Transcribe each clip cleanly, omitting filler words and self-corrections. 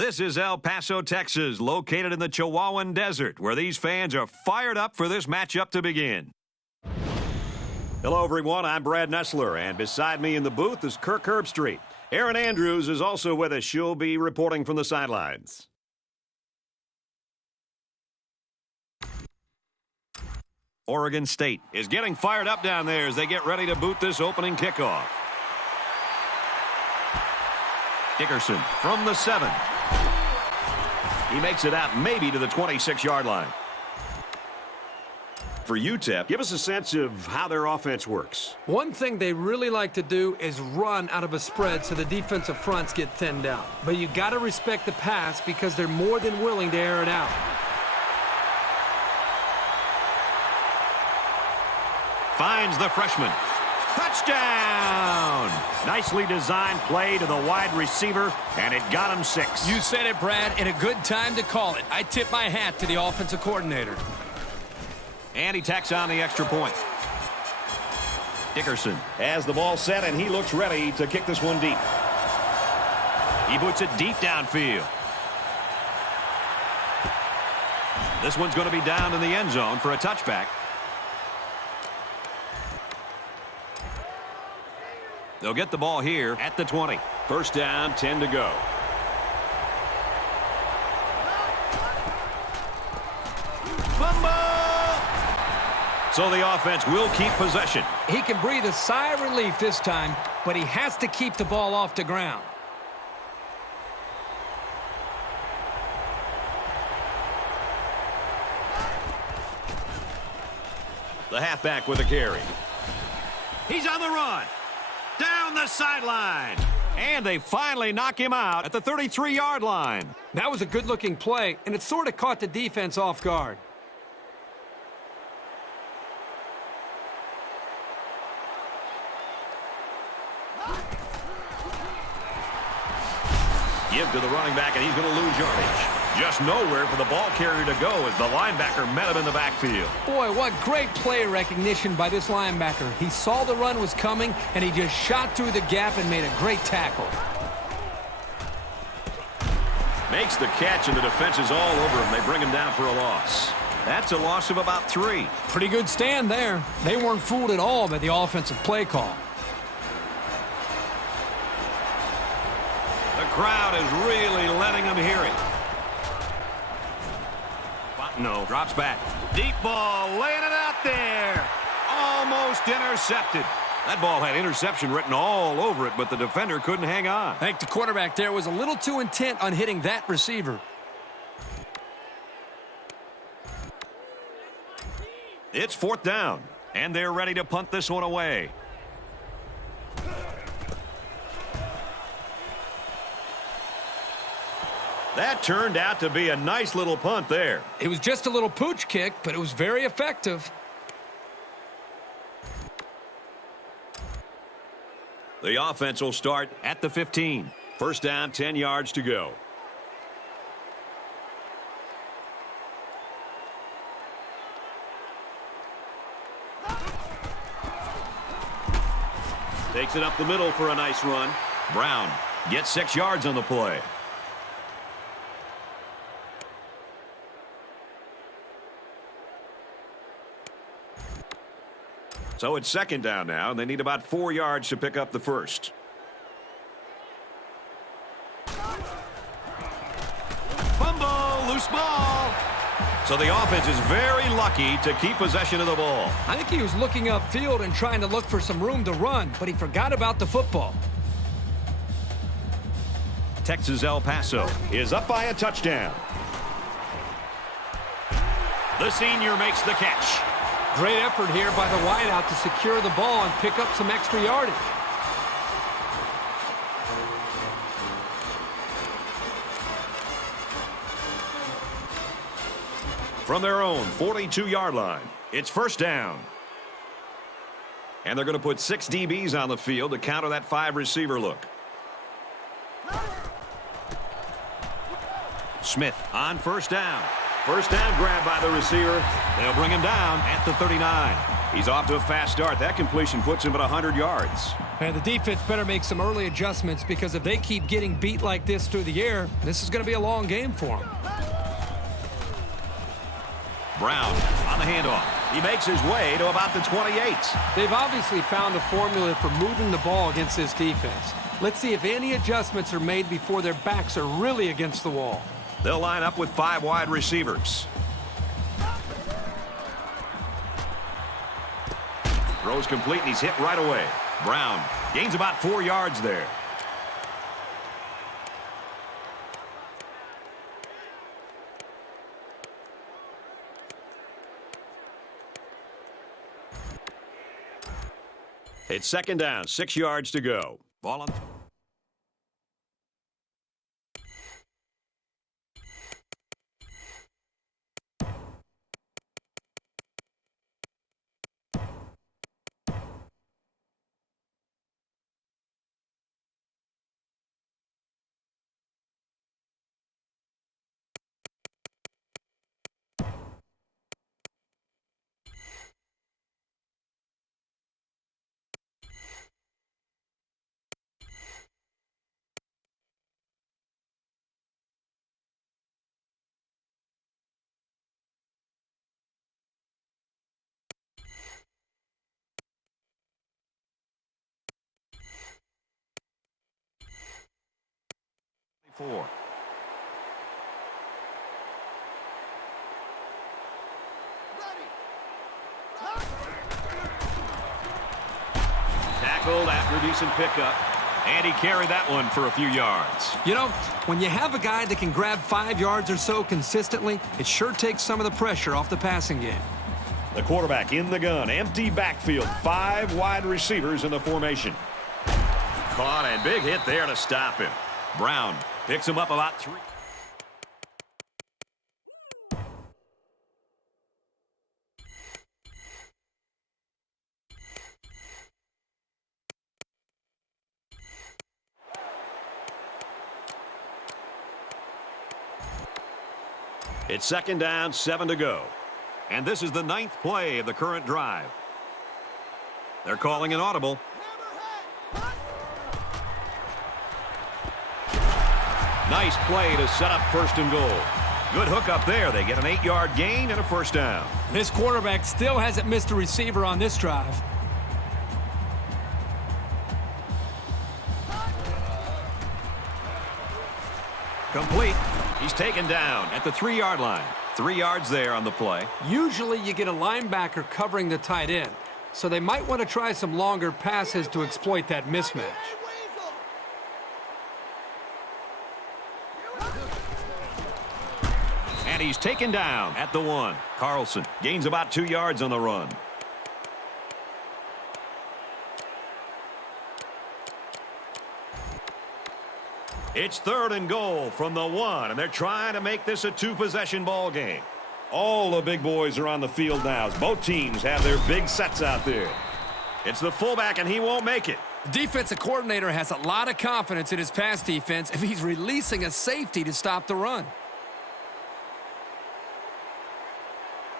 This is El Paso, Texas, located in the Chihuahuan Desert, where these fans are fired up for this matchup to begin. Hello, everyone. I'm Brad Nessler, and beside me in the booth is Kirk Herbstreit. Erin Andrews is also with us. She'll be reporting from the sidelines. Oregon State is getting fired up down there as they get ready to boot this opening kickoff. Dickerson from the 7. He makes it out maybe to the 26-yard line. For UTEP, give us a sense of how their offense works. One thing they really like to do is run out of a spread so the defensive fronts get thinned out. But you got to respect the pass because they're more than willing to air it out. Finds the freshman. Touchdown! Nicely designed play to the wide receiver, and it got him 6. You said it, Brad, and a good time to call it. I tip my hat to the offensive coordinator. And he tacks on the extra point. Dickerson has the ball set, and he looks ready to kick this one deep. He puts it deep downfield. This one's going to be down in the end zone for a touchback. They'll get the ball here at the 20. First down, 10 to go. Fumble! So the offense will keep possession. He can breathe a sigh of relief this time, but he has to keep the ball off the ground. The halfback with a carry. He's on the run. Down the sideline. And they finally knock him out at the 33-yard line. That was a good-looking play, and it sort of caught the defense off guard. Give to the running back, and he's going to lose yardage. Just nowhere for the ball carrier to go as the linebacker met him in the backfield. Boy, what great play recognition by this linebacker. He saw the run was coming, and he just shot through the gap and made a great tackle. Makes the catch, and the defense is all over him. They bring him down for a loss. That's a loss of about 3. Pretty good stand there. They weren't fooled at all by the offensive play call. The crowd is really letting them hear it. No, drops back. Deep ball, laying it out there. Almost intercepted. That ball had interception written all over it, but the defender couldn't hang on. I think the quarterback there was a little too intent on hitting that receiver. It's 4th down, and they're ready to punt this one away. That turned out to be a nice little punt there. It was just a little pooch kick, but it was very effective. The offense will start at the 15. First down, 10 yards to go. Takes it up the middle for a nice run. Brown gets 6 yards on the play. So it's 2nd down now, and they need about 4 yards to pick up the first. Fumble, loose ball. So the offense is very lucky to keep possession of the ball. I think he was looking upfield and trying to look for some room to run, but he forgot about the football. Texas El Paso is up by a touchdown. The senior makes the catch. Great effort here by the wideout to secure the ball and pick up some extra yardage. From their own 42-yard line, it's first down. And they're going to put 6 DBs on the field to counter that 5-receiver look. Smith on first down. First down grab by the receiver. They'll bring him down at the 39. He's off to a fast start. That completion puts him at 100 yards. And the defense better make some early adjustments because if they keep getting beat like this through the air, this is going to be a long game for them. Brown on the handoff. He makes his way to about the 28. They've obviously found a formula for moving the ball against this defense. Let's see if any adjustments are made before their backs are really against the wall. They'll line up with 5 wide receivers. Throws complete, and he's hit right away. Brown gains about 4 yards there. It's second down, 6 yards to go. Ball on. Tackled after a decent pickup, and he carried that one for a few yards. You know, when you have a guy that can grab 5 yards or so consistently, it sure takes some of the pressure off the passing game. The quarterback in the gun, empty backfield, 5 wide receivers in the formation. Caught, and big hit there to stop him. Brown picks him up about 3. It's second down, 7 to go. And this is the 9th play of the current drive. They're calling an audible. Nice play to set up 1st and goal. Good hook up there. They get an 8-yard gain and a 1st down. This quarterback still hasn't missed a receiver on this drive. Complete. He's taken down at the 3-yard line. 3 yards there on the play. Usually you get a linebacker covering the tight end, so they might want to try some longer passes to exploit that mismatch. And he's taken down at the 1. Carlson gains about 2 yards on the run. It's 3rd and goal from the 1, and they're trying to make this a 2-possession ball game. All the big boys are on the field now. Both teams have their big sets out there. It's the fullback, and he won't make it. The defensive coordinator has a lot of confidence in his pass defense if he's releasing a safety to stop the run.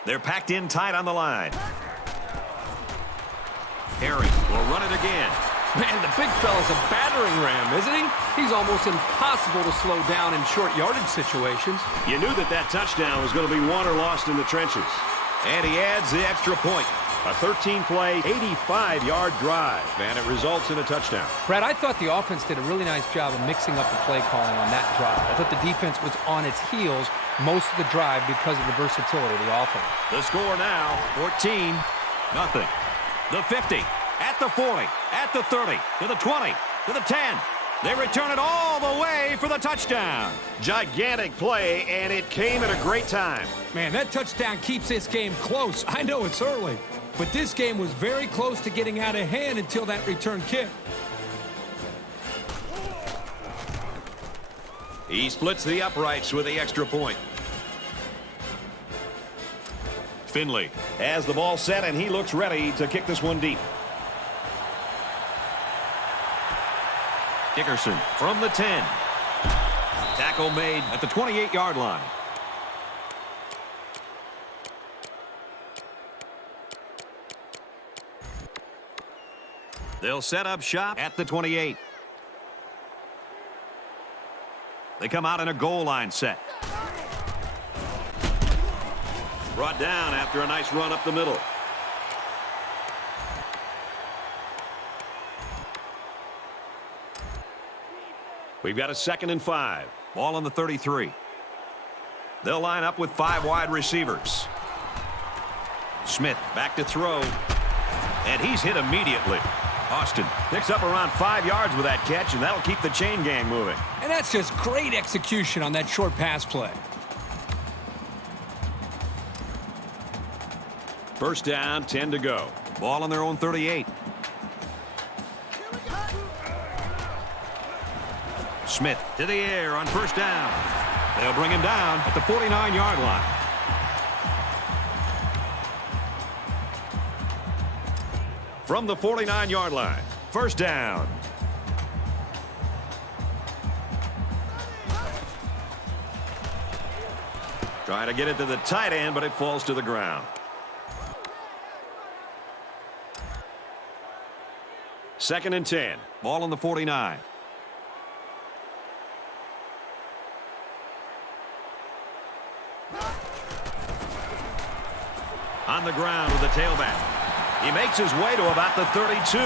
They're packed in tight on the line. Harry will run it again. Man, the big fella's a battering ram, isn't he? He's almost impossible to slow down in short yardage situations. You knew that touchdown was going to be won or lost in the trenches. And he adds the extra point. A 13-play, 85-yard drive, and it results in a touchdown. Brad, I thought the offense did a really nice job of mixing up the play calling on that drive. I thought the defense was on its heels most of the drive because of the versatility of the offense. The score now, 14-0. The 50. At the 40, at the 30, to the 20, to the 10. They return it all the way for the touchdown. Gigantic play, and it came at a great time. Man, that touchdown keeps this game close. I know it's early, but this game was very close to getting out of hand until that return kick. He splits the uprights with the extra point. Finley has the ball set, and he looks ready to kick this one deep. Dickerson from the 10. Tackle made at the 28-yard line. They'll set up shop at the 28. They come out in a goal line set. Brought down after a nice run up the middle. We've got a 2nd and 5. Ball on the 33. They'll line up with 5 wide receivers. Smith back to throw. And he's hit immediately. Austin picks up around 5 yards with that catch, and that'll keep the chain gang moving. And that's just great execution on that short pass play. First down, 10 to go. Ball on their own 38. Smith to the air on first down. They'll bring him down at the 49-yard line. From the 49-yard line, first down. Trying to get it to the tight end, but it falls to the ground. Second and 10. Ball on the 49. On the ground with the tailback. He makes his way to about the 32.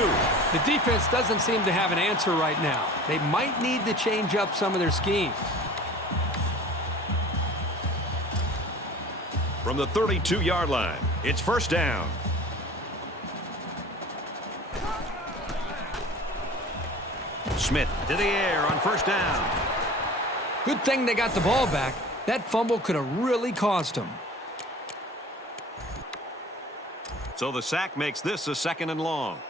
The defense doesn't seem to have an answer right now. They might need to change up some of their schemes. From the 32-yard line, it's first down. Smith to the air on first down. Good thing they got the ball back. That fumble could have really cost them. So the sack makes this a 2nd and long.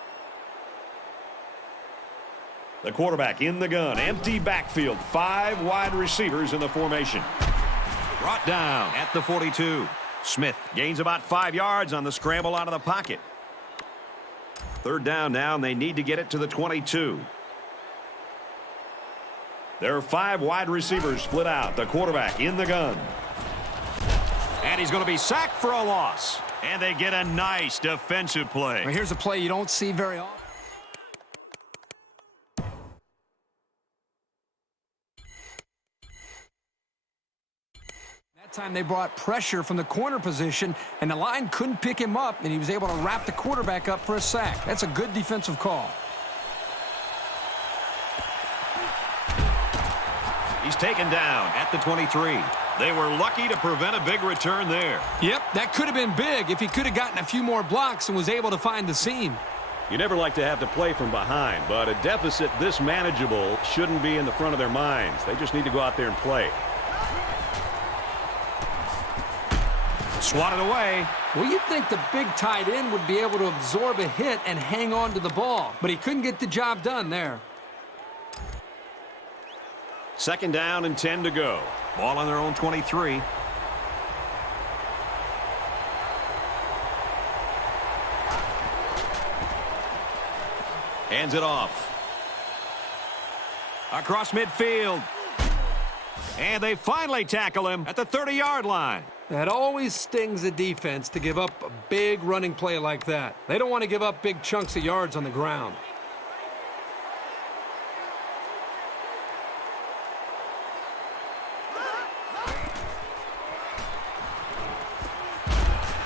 The quarterback in the gun. Empty backfield. 5 wide receivers in the formation. Brought down at the 42. Smith gains about 5 yards on the scramble out of the pocket. Third down now, and they need to get it to the 22. There are 5 wide receivers split out. The quarterback in the gun. And he's going to be sacked for a loss. And they get a nice defensive play. Well, here's a play you don't see very often. That time they brought pressure from the corner position, and the line couldn't pick him up, and he was able to wrap the quarterback up for a sack. That's a good defensive call. He's taken down at the 23. They were lucky to prevent a big return there. Yep, that could have been big if he could have gotten a few more blocks and was able to find the seam. You never like to have to play from behind, but a deficit this manageable shouldn't be in the front of their minds. They just need to go out there and play. Swatted away. Well, you'd think the big tight end would be able to absorb a hit and hang on to the ball, but he couldn't get the job done there. Second down and 10 to go. Ball on their own 23. Hands it off. Across midfield. And they finally tackle him at the 30-yard line. That always stings the defense to give up a big running play like that. They don't want to give up big chunks of yards on the ground.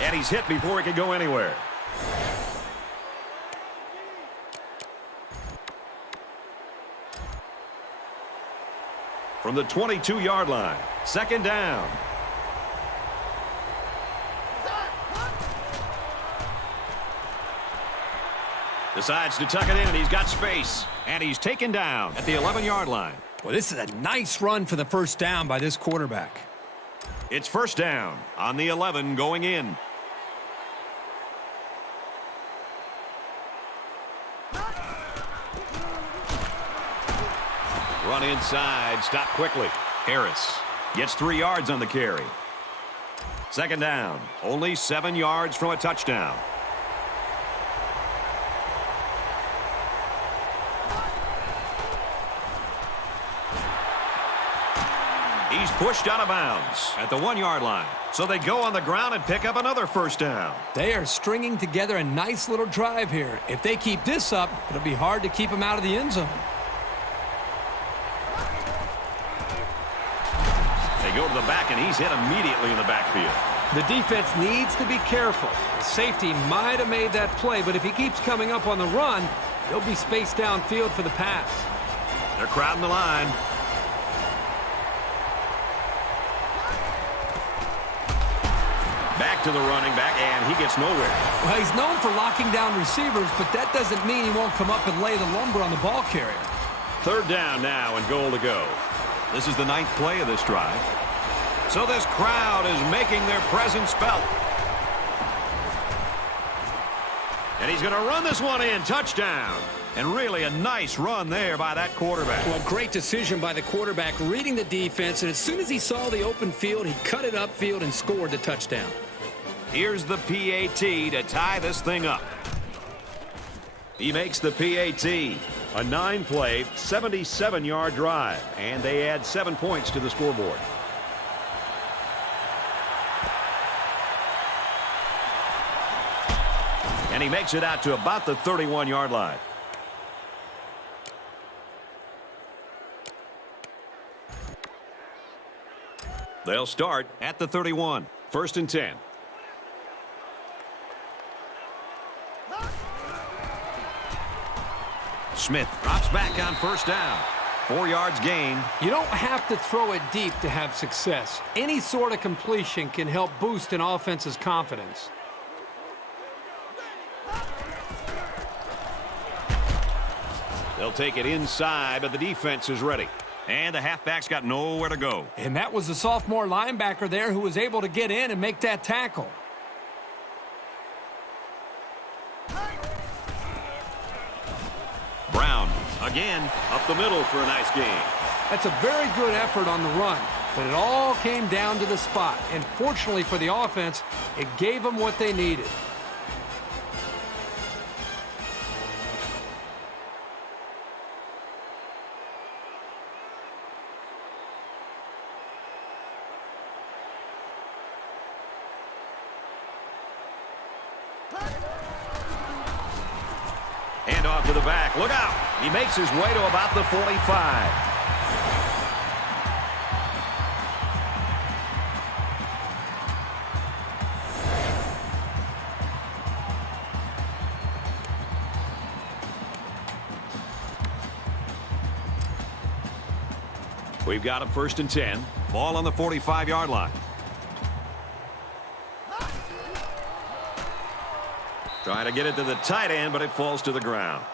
And he's hit before he could go anywhere. From the 22-yard line, second down. Decides to tuck it in. He's got space. And he's taken down at the 11-yard line. Well, this is a nice run for the first down by this quarterback. It's first down on the 11 going in. Run inside, stop quickly. Harris gets 3 yards on the carry. Second down, only 7 yards from a touchdown. He's pushed out of bounds at the 1-yard line. So they go on the ground and pick up another first down. They are stringing together a nice little drive here. If they keep this up, it'll be hard to keep them out of the end zone. They go to the back, and he's hit immediately in the backfield. The defense needs to be careful. The safety might have made that play, but if he keeps coming up on the run, he'll be spaced downfield for the pass. They're crowding the line. Back to the running back, and he gets nowhere. Well, he's known for locking down receivers, but that doesn't mean he won't come up and lay the lumber on the ball carrier. Third down now and goal to go. This is the 9th play of this drive. So this crowd is making their presence felt. And he's going to run this one in. Touchdown. And really a nice run there by that quarterback. Well, great decision by the quarterback, reading the defense, and as soon as he saw the open field, he cut it upfield and scored the touchdown. Here's the PAT to tie this thing up. He makes the PAT. A 9-play, 77-yard drive. And they add 7 points to the scoreboard. And he makes it out to about the 31-yard line. They'll start at the 31. 1st and 10. Smith drops back on first down. 4 yards gain. You don't have to throw it deep to have success. Any sort of completion can help boost an offense's confidence. They'll take it inside, but the defense is ready. And the halfback's got nowhere to go. And that was the sophomore linebacker there who was able to get in and make that tackle. Brown, again, up the middle for a nice gain. That's a very good effort on the run, but it all came down to the spot. And fortunately for the offense, it gave them what they needed. Hand off to the back. Look out. He makes his way to about the 45. We've got a 1st and 10. Ball on the 45-yard line. Trying to get it to the tight end, but it falls to the ground.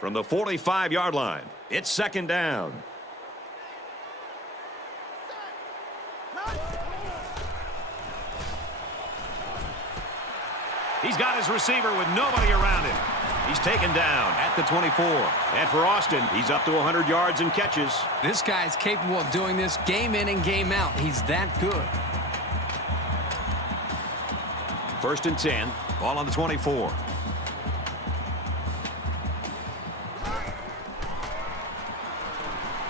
From the 45-yard line, it's 2nd down. He's got his receiver with nobody around him. He's taken down at the 24. And for Austin, he's up to 100 yards and catches. This guy's capable of doing this game in and game out. He's that good. 1st and 10. Ball on the 24.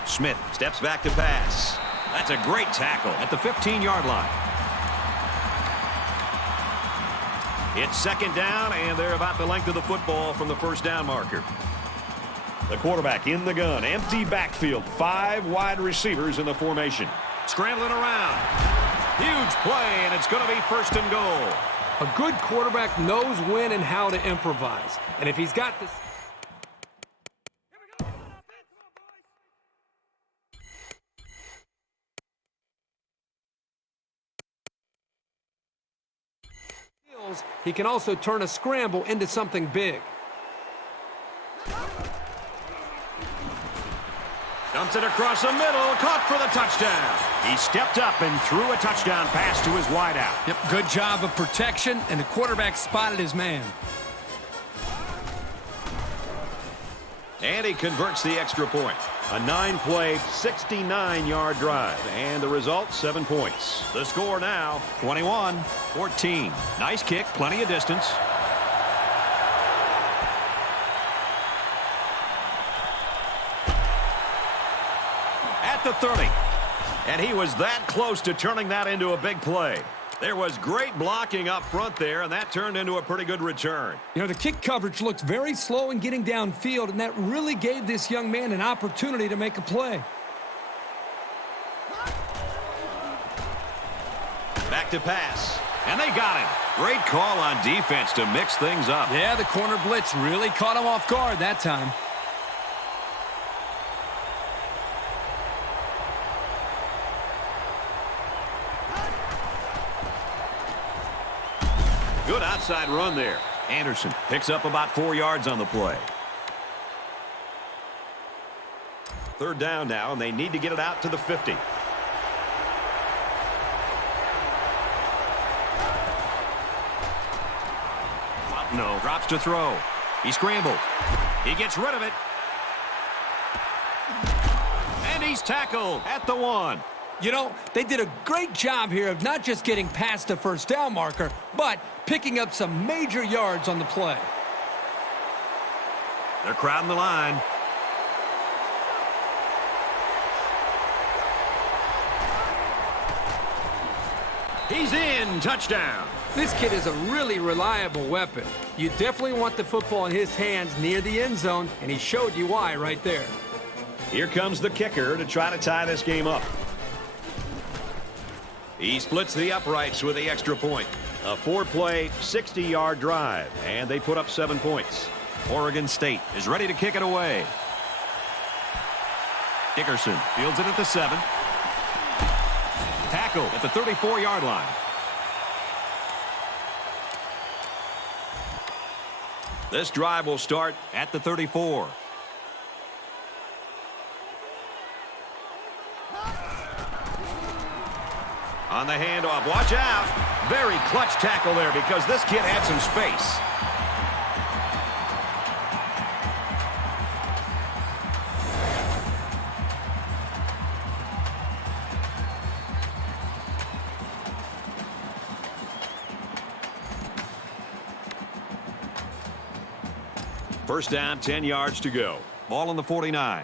Smith steps back to pass. That's a great tackle at the 15-yard line. It's 2nd down, and they're about the length of the football from the first down marker. The quarterback in the gun. Empty backfield. 5 wide receivers in the formation. Scrambling around. Huge play, and it's going to be 1st and goal. A good quarterback knows when and how to improvise. And if he's got this... he can also turn a scramble into something big. Dumps it across the middle, caught for the touchdown. He stepped up and threw a touchdown pass to his wideout. Yep, good job of protection, and the quarterback spotted his man. And he converts the extra point. A 9-play, 69-yard drive. And the result, 7 points. The score now, 21-14. Nice kick, plenty of distance. At at the 30. And he was that close to turning that into a big play. There was great blocking up front there, and that turned into a pretty good return. You know, the kick coverage looked very slow in getting downfield, and that really gave this young man an opportunity to make a play. Back to pass. And they got him. Great call on defense to mix things up. Yeah, the corner blitz really caught him off guard that time. Good outside run there. Anderson picks up about 4 yards on the play. Third down now, and they need to get it out to the 50. No, drops to throw. He scrambled. He gets rid of it. And he's tackled at the 1. You know, they did a great job here of not just getting past the first down marker, but picking up some major yards on the play. They're crowding the line. He's in. Touchdown. This kid is a really reliable weapon. You definitely want the football in his hands near the end zone, and he showed you why right there. Here comes the kicker to try to tie this game up. He splits the uprights with the extra point. A 4-play, 60-yard drive, and they put up 7 points. Oregon State is ready to kick it away. Dickerson fields it at the 7. Tackle at the 34-yard line. This drive will start at the 34. On the handoff, watch out. Very clutch tackle there because this kid had some space. First down, 10 yards to go. Ball on the 49.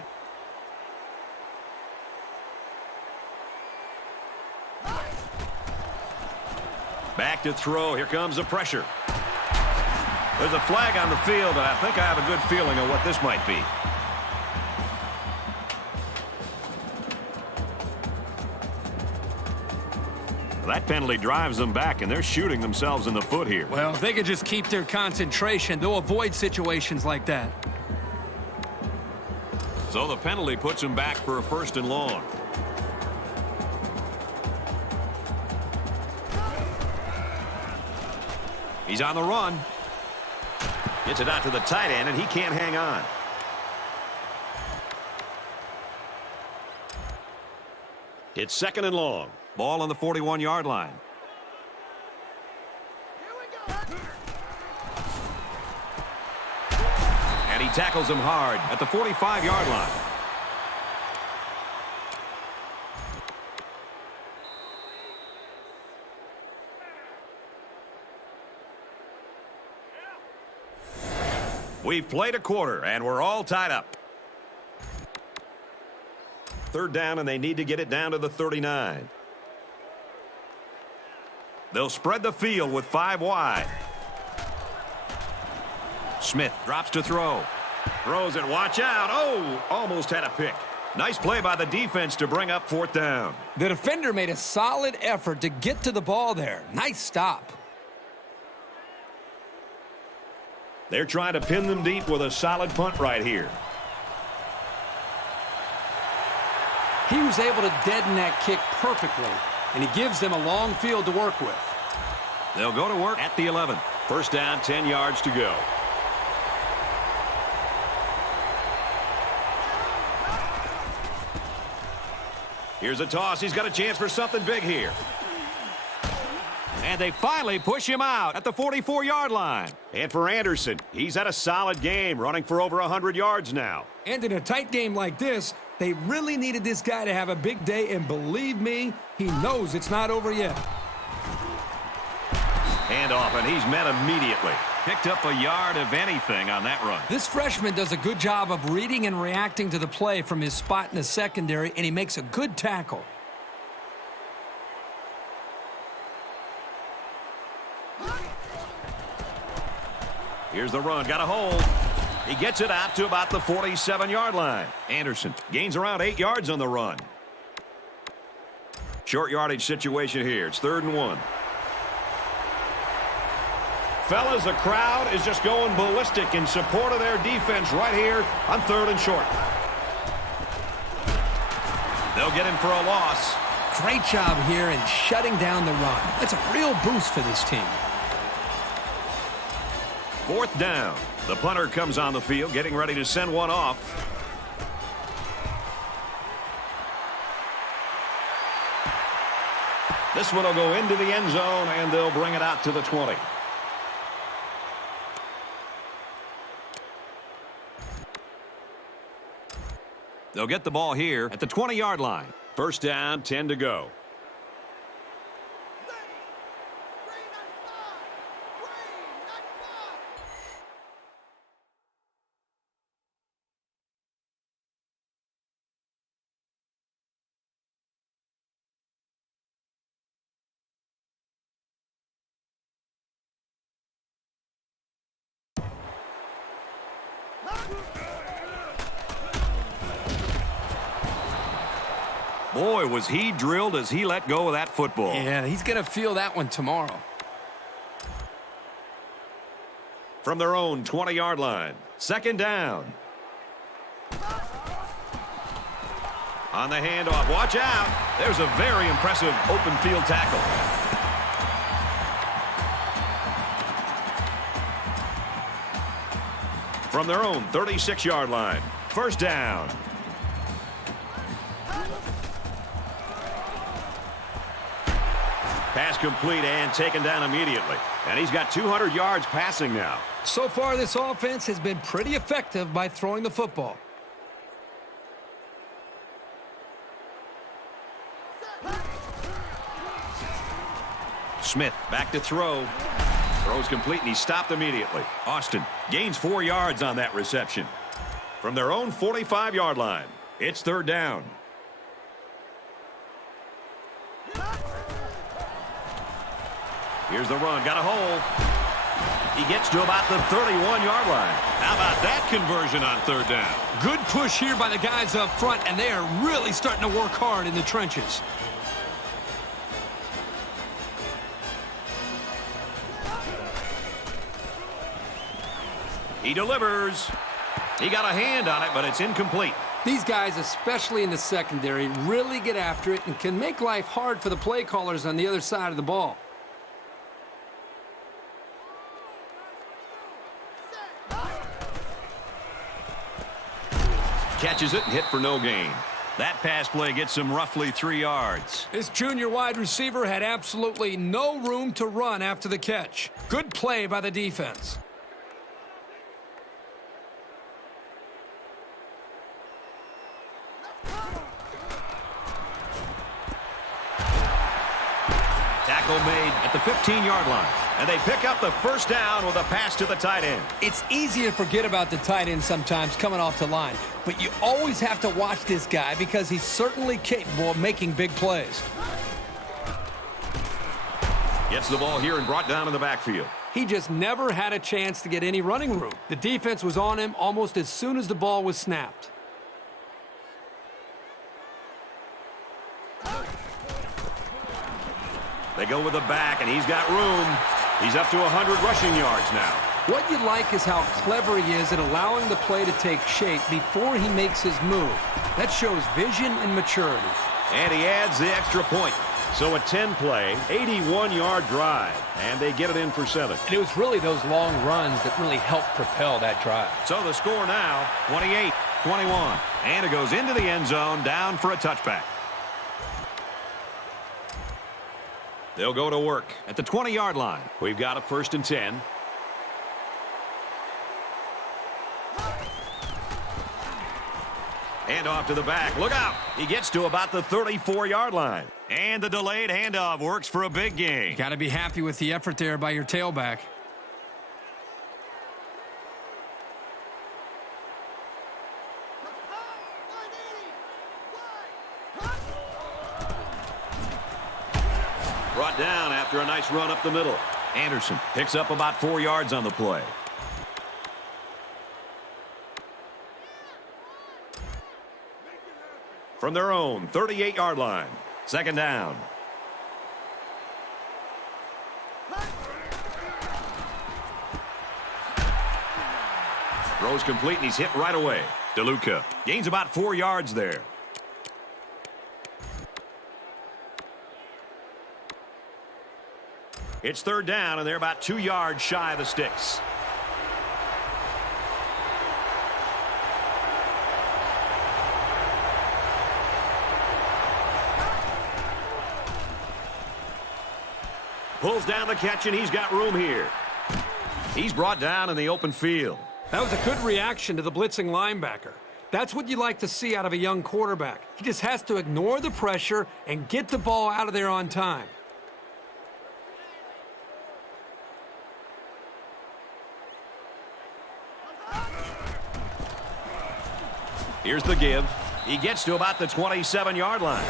Back to throw. Here comes the pressure. There's a flag on the field, and I think I have a good feeling of what this might be. That penalty drives them back, and they're shooting themselves in the foot here. Well, if they could just keep their concentration, they'll avoid situations like that. So the penalty puts them back for a 1st and long. He's on the run. Gets it out to the tight end, and he can't hang on. It's 2nd and long. Ball on the 41-yard line. And he tackles him hard at the 45-yard line. We've played a quarter, and we're all tied up. 3rd down, and they need to get it down to the 39. They'll spread the field with 5 wide. Smith drops to throw. Throws it. Watch out. Oh, almost had a pick. Nice play by the defense to bring up 4th down. The defender made a solid effort to get to the ball there. Nice stop. They're trying to pin them deep with a solid punt right here. He was able to deaden that kick perfectly, and he gives them a long field to work with. They'll go to work at the 11. First down, 10 yards to go. Here's a toss. He's got a chance for something big here. And they finally push him out at the 44-yard line. And for Anderson, he's had a solid game, running for over 100 yards now. And in a tight game like this, they really needed this guy to have a big day, and believe me, he knows it's not over yet. Handoff, and he's met immediately. Picked up a yard of anything on that run. This freshman does a good job of reading and reacting to the play from his spot in the secondary, and he makes a good tackle. Here's the run. Got a hold. He gets it out to about the 47-yard line. Anderson gains around 8 yards on the run. Short yardage situation here. It's 3rd and 1. Fellas, the crowd is just going ballistic in support of their defense right here on 3rd and short. They'll get him for a loss. Great job here in shutting down the run. That's a real boost for this team. 4th down. The punter comes on the field, getting ready to send one off. This one will go into the end zone, and they'll bring it out to the 20. They'll get the ball here at the 20-yard line. 1st down, 10 to go. Boy, was he drilled as he let go of that football. Yeah, he's going to feel that one tomorrow. From their own 20-yard line. 2nd down. On the handoff. Watch out. There's a very impressive open field tackle. From their own 36-yard line. 1st down. Pass complete and taken down immediately. And he's got 200 yards passing now. So far, this offense has been pretty effective by throwing the football. Smith back to throw. Throws complete and he's stopped immediately. Austin gains 4 yards on that reception. From their own 45-yard line, it's 3rd down. Here's the run. Got a hole. He gets to about the 31-yard line. How about that conversion on 3rd down? Good push here by the guys up front, and they are really starting to work hard in the trenches. He delivers. He got a hand on it, but it's incomplete. These guys, especially in the secondary, really get after it and can make life hard for the play callers on the other side of the ball. Catches it and hit for no gain. That pass play gets him roughly 3 yards. This junior wide receiver had absolutely no room to run after the catch. Good play by the defense. Tackle made at the 15-yard line. And they pick up the 1st down with a pass to the tight end. It's easy to forget about the tight end sometimes coming off the line, but you always have to watch this guy because he's certainly capable of making big plays. Gets the ball here and brought down in the backfield. He just never had a chance to get any running room. The defense was on him almost as soon as the ball was snapped. They go with the back, and he's got room. He's up to 100 rushing yards now. What you like is how clever he is at allowing the play to take shape before he makes his move. That shows vision and maturity. And he adds the extra point. So a 10-play, 81-yard drive, and they get it in for 7. And it was really those long runs that really helped propel that drive. So the score now, 28-21. And it goes into the end zone, down for a touchback. They'll go to work at the 20-yard line. We've got a 1st and 10. And off to the back. Look out. He gets to about the 34-yard line. And the delayed handoff works for a big gain. Got to be happy with the effort there by your tailback. Brought down after a nice run up the middle. Anderson picks up about 4 yards on the play. From their own 38-yard line. Second down. Throws complete, and he's hit right away. DeLuca gains about 4 yards there. It's third down, and they're about 2 yards shy of the sticks. Pulls down the catch, and he's got room here. He's brought down in the open field. That was a good reaction to the blitzing linebacker. That's what you like to see out of a young quarterback. He just has to ignore the pressure and get the ball out of there on time. Here's the give. He gets to about the 27-yard line.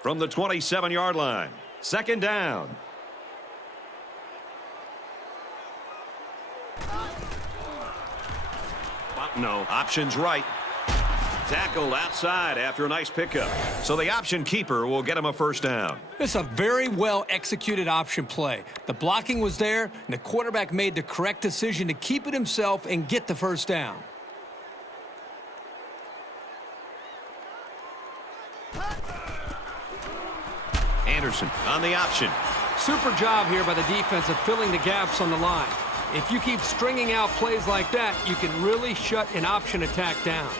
From the 27-yard line, second down. No, option's right. Tackled outside after a nice pickup. So the option keeper will get him a first down. It's a very well-executed option play. The blocking was there, and the quarterback made the correct decision to keep it himself and get the first down. Anderson on the option. Super job here by the defense of filling the gaps on the line. If you keep stringing out plays like that, you can really shut an option attack down.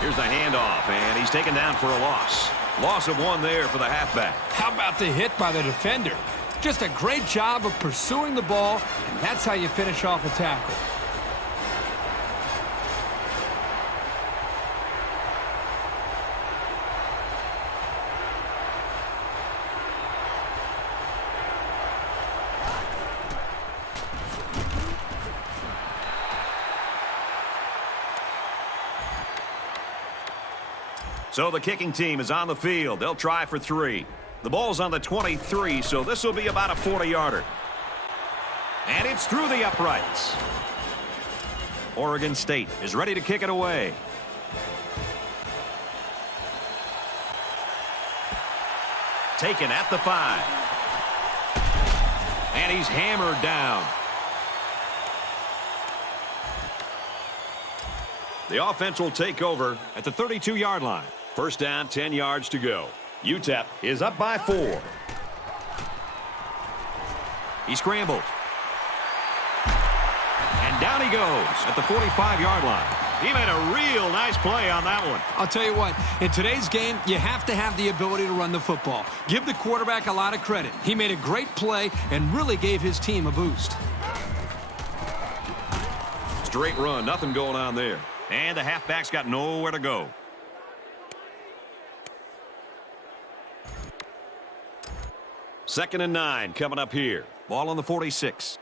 Here's the handoff, and he's taken down for a loss. Loss of 1 there for the halfback. How about the hit by the defender? Just a great job of pursuing the ball, and that's how you finish off a tackle. So the kicking team is on the field. They'll try for 3. The ball's on the 23, so this will be about a 40-yarder. And it's through the uprights. Oregon State is ready to kick it away. Taken at the 5. And he's hammered down. The offense will take over at the 32-yard line. First down, 10 yards to go. UTEP is up by 4. He scrambles. And down he goes at the 45-yard line. He made a real nice play on that one. I'll tell you what, in today's game, you have to have the ability to run the football. Give the quarterback a lot of credit. He made a great play and really gave his team a boost. Straight run, nothing going on there. And the halfback's got nowhere to go. Second and 9 coming up here. Ball on the 46.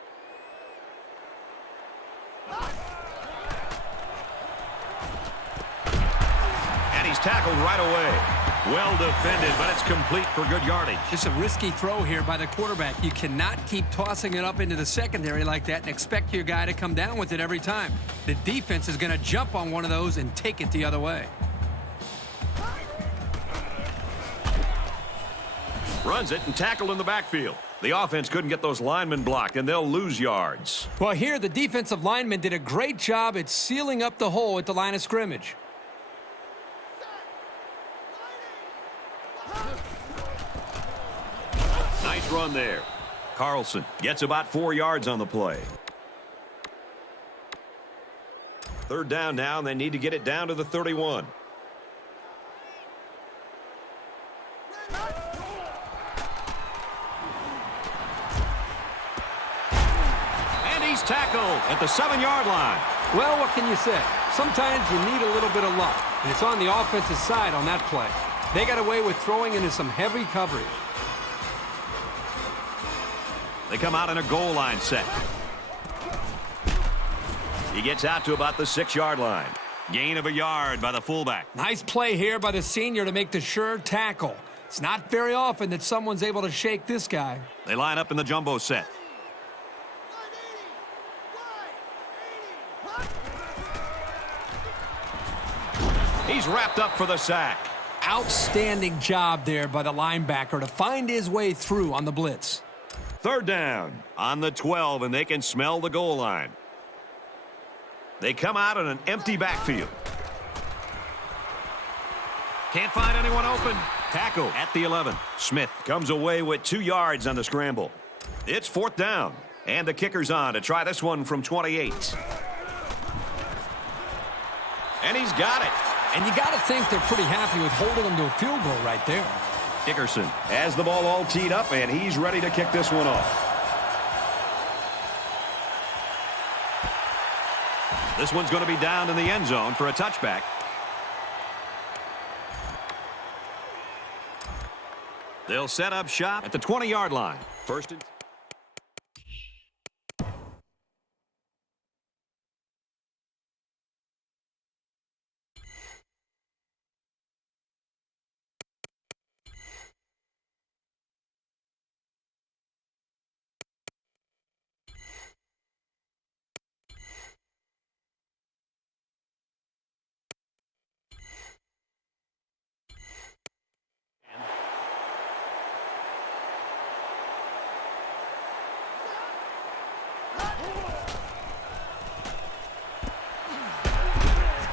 And he's tackled right away. Well defended, but it's complete for good yardage. It's a risky throw here by the quarterback. You cannot keep tossing it up into the secondary like that and expect your guy to come down with it every time. The defense is going to jump on one of those and take it the other way. Runs it and tackled in the backfield. The offense couldn't get those linemen blocked, and they'll lose yards. Well, here the defensive lineman did a great job at sealing up the hole at the line of scrimmage. Nice run there. Carlson gets about 4 yards on the play. Third down now, and they need to get it down to the 31. And he's tackled at the 7-yard line. Well, what can you say? Sometimes you need a little bit of luck, and it's on the offensive side on that play. They got away with throwing into some heavy coverage. They come out in a goal line set. He gets out to about the 6-yard line. Gain of a yard by the fullback. Nice play here by the senior to make the sure tackle. It's not very often that someone's able to shake this guy. They line up in the jumbo set. He's wrapped up for the sack. Outstanding job there by the linebacker to find his way through on the blitz. 3rd down on the 12, and they can smell the goal line. They come out in an empty backfield. Can't find anyone open. Tackle at the 11. Smith comes away with 2 yards on the scramble. It's 4th down, and the kicker's on to try this one from 28. And he's got it. And you got to think they're pretty happy with holding them to a field goal right there. Dickerson has the ball all teed up, and he's ready to kick this one off. This one's going to be down in the end zone for a touchback. They'll set up shop at the 20-yard line. First and...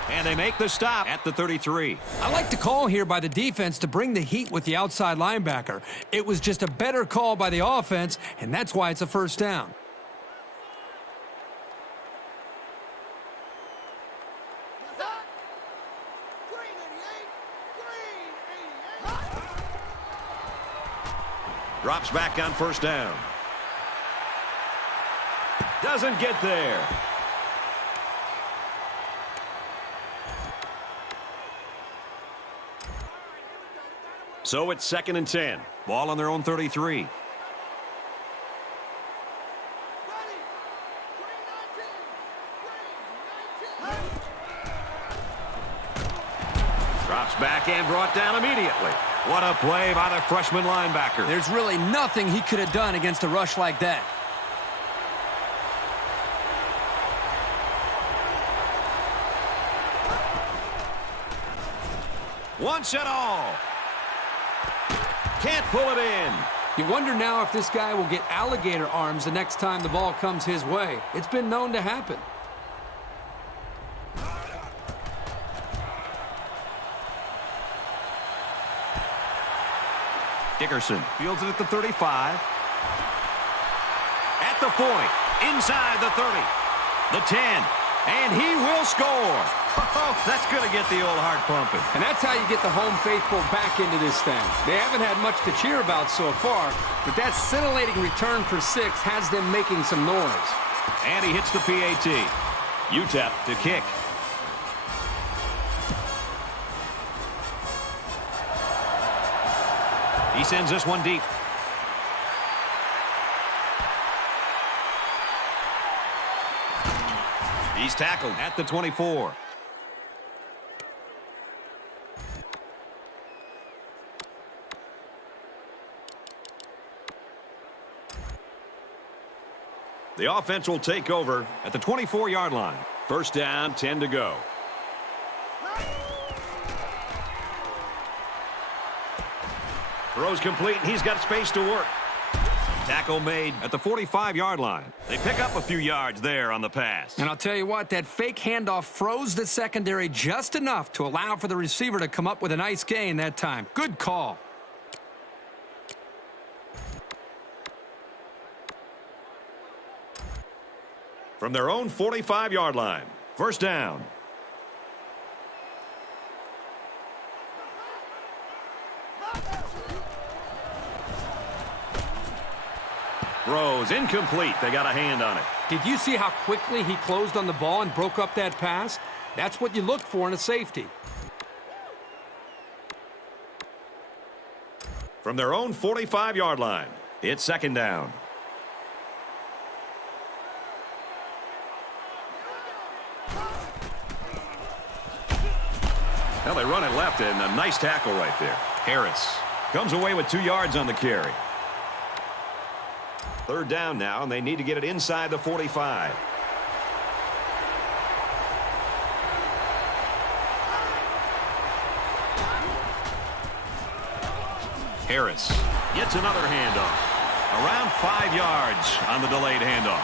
And they make the stop at the 33. I like the call here by the defense to bring the heat with the outside linebacker. It was just a better call by the offense, and that's why it's a 1st down. Drops back on 1st down. Doesn't get there. So it's 2nd and 10. Ball on their own 33. Drops back and brought down immediately. What a play by the freshman linebacker. There's really nothing he could have done against a rush like that. Once and all. Can't pull it in. You wonder now if this guy will get alligator arms the next time the ball comes his way. It's been known to happen. Dickerson fields it at the 35. At the point. Inside the 30. The 10. And he will score. Oh, that's going to get the old heart pumping. And that's how you get the home faithful back into this thing. They haven't had much to cheer about so far, but that scintillating return for 6 has them making some noise. And he hits the PAT. UTEP to kick. He sends this one deep. He's tackled at the 24. The offense will take over at the 24-yard line. 1st down, 10 to go. Throws complete, and he's got space to work. Tackle made at the 45-yard line. They pick up a few yards there on the pass. And I'll tell you what, that fake handoff froze the secondary just enough to allow for the receiver to come up with a nice gain that time. Good call. From their own 45-yard line. 1st down. Throws incomplete. They got a hand on it. Did you see how quickly he closed on the ball and broke up that pass? That's what you look for in a safety. From their own 45-yard line. It's 2nd down. Well, they run it left, and a nice tackle right there. Harris comes away with 2 yards on the carry. Third down now, and they need to get it inside the 45. Harris gets another handoff. Around 5 yards on the delayed handoff.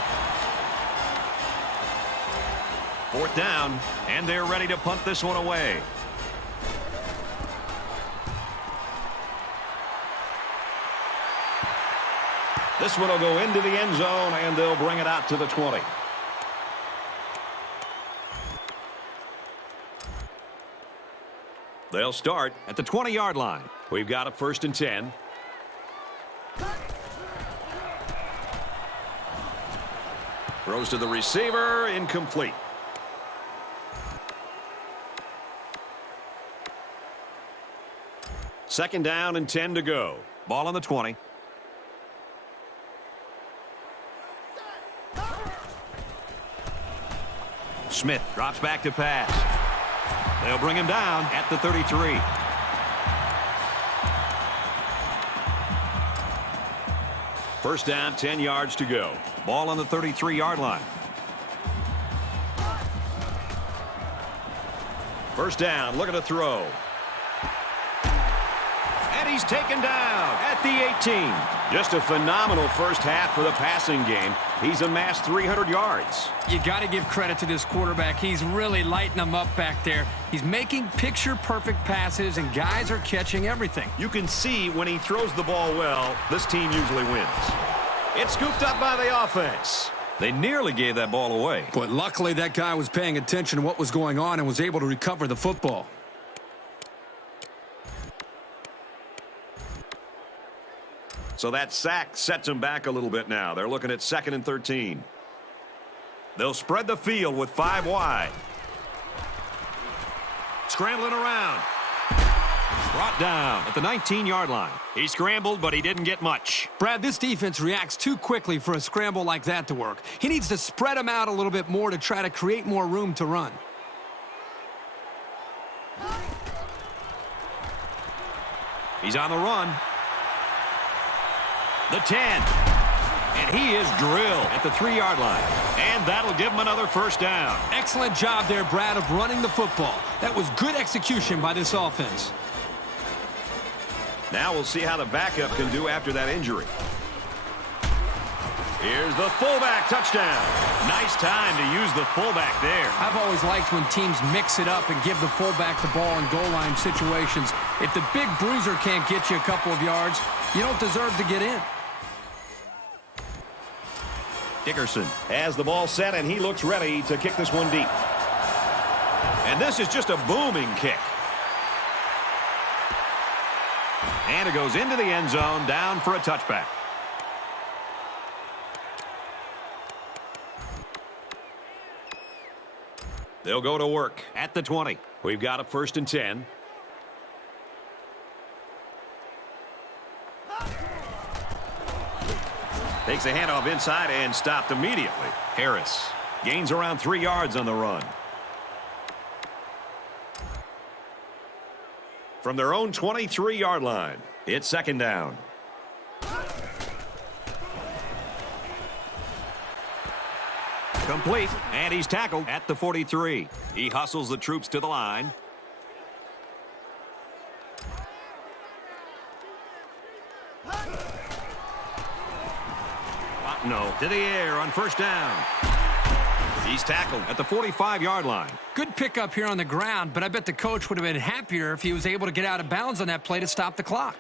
Fourth down, and they're ready to punt this one away. This one will go into the end zone, and they'll bring it out to the 20. They'll start at the 20-yard line. We've got a 1st and 10. Throws to the receiver, incomplete. Second down and 10 to go. Ball on the 20. Smith drops back to pass. They'll bring him down at the 33. First down, 10 yards to go. Ball on the 33-yard line. First down, look at the throw. And he's taken down at the 18. Just a phenomenal first half for the passing game. He's amassed 300 yards. You got to give credit to this quarterback. He's really lighting them up back there. He's making picture-perfect passes, and guys are catching everything. You can see when he throws the ball well, this team usually wins. It's scooped up by the offense. They nearly gave that ball away. But luckily that guy was paying attention to what was going on and was able to recover the football. So that sack sets them back a little bit now. They're looking at 2nd and 13. They'll spread the field with 5 wide. Scrambling around. Brought down at the 19-yard line. He scrambled, but he didn't get much. Brad, this defense reacts too quickly for a scramble like that to work. He needs to spread them out a little bit more to try to create more room to run. He's on the run. The 10. And he is drilled at the 3-yard line. And that'll give him another first down. Excellent job there, Brad, of running the football. That was good execution by this offense. Now we'll see how the backup can do after that injury. Here's the fullback touchdown. Nice time to use the fullback there. I've always liked when teams mix it up and give the fullback the ball in goal line situations. If the big bruiser can't get you a couple of yards, you don't deserve to get in. Dickerson has the ball set, and he looks ready to kick this one deep. And this is just a booming kick. And it goes into the end zone, down for a touchback. They'll go to work at the 20. We've got a 1st and 10. Takes the handoff inside and stopped immediately. Harris gains around 3 yards on the run. From their own 23-yard line, it's 2nd down. Complete, and he's tackled at the 43. He hustles the troops to the line. No, to the air on first down. He's tackled at the 45-yard line. Good pickup here on the ground, but I bet the coach would have been happier if he was able to get out of bounds on that play to stop the clock.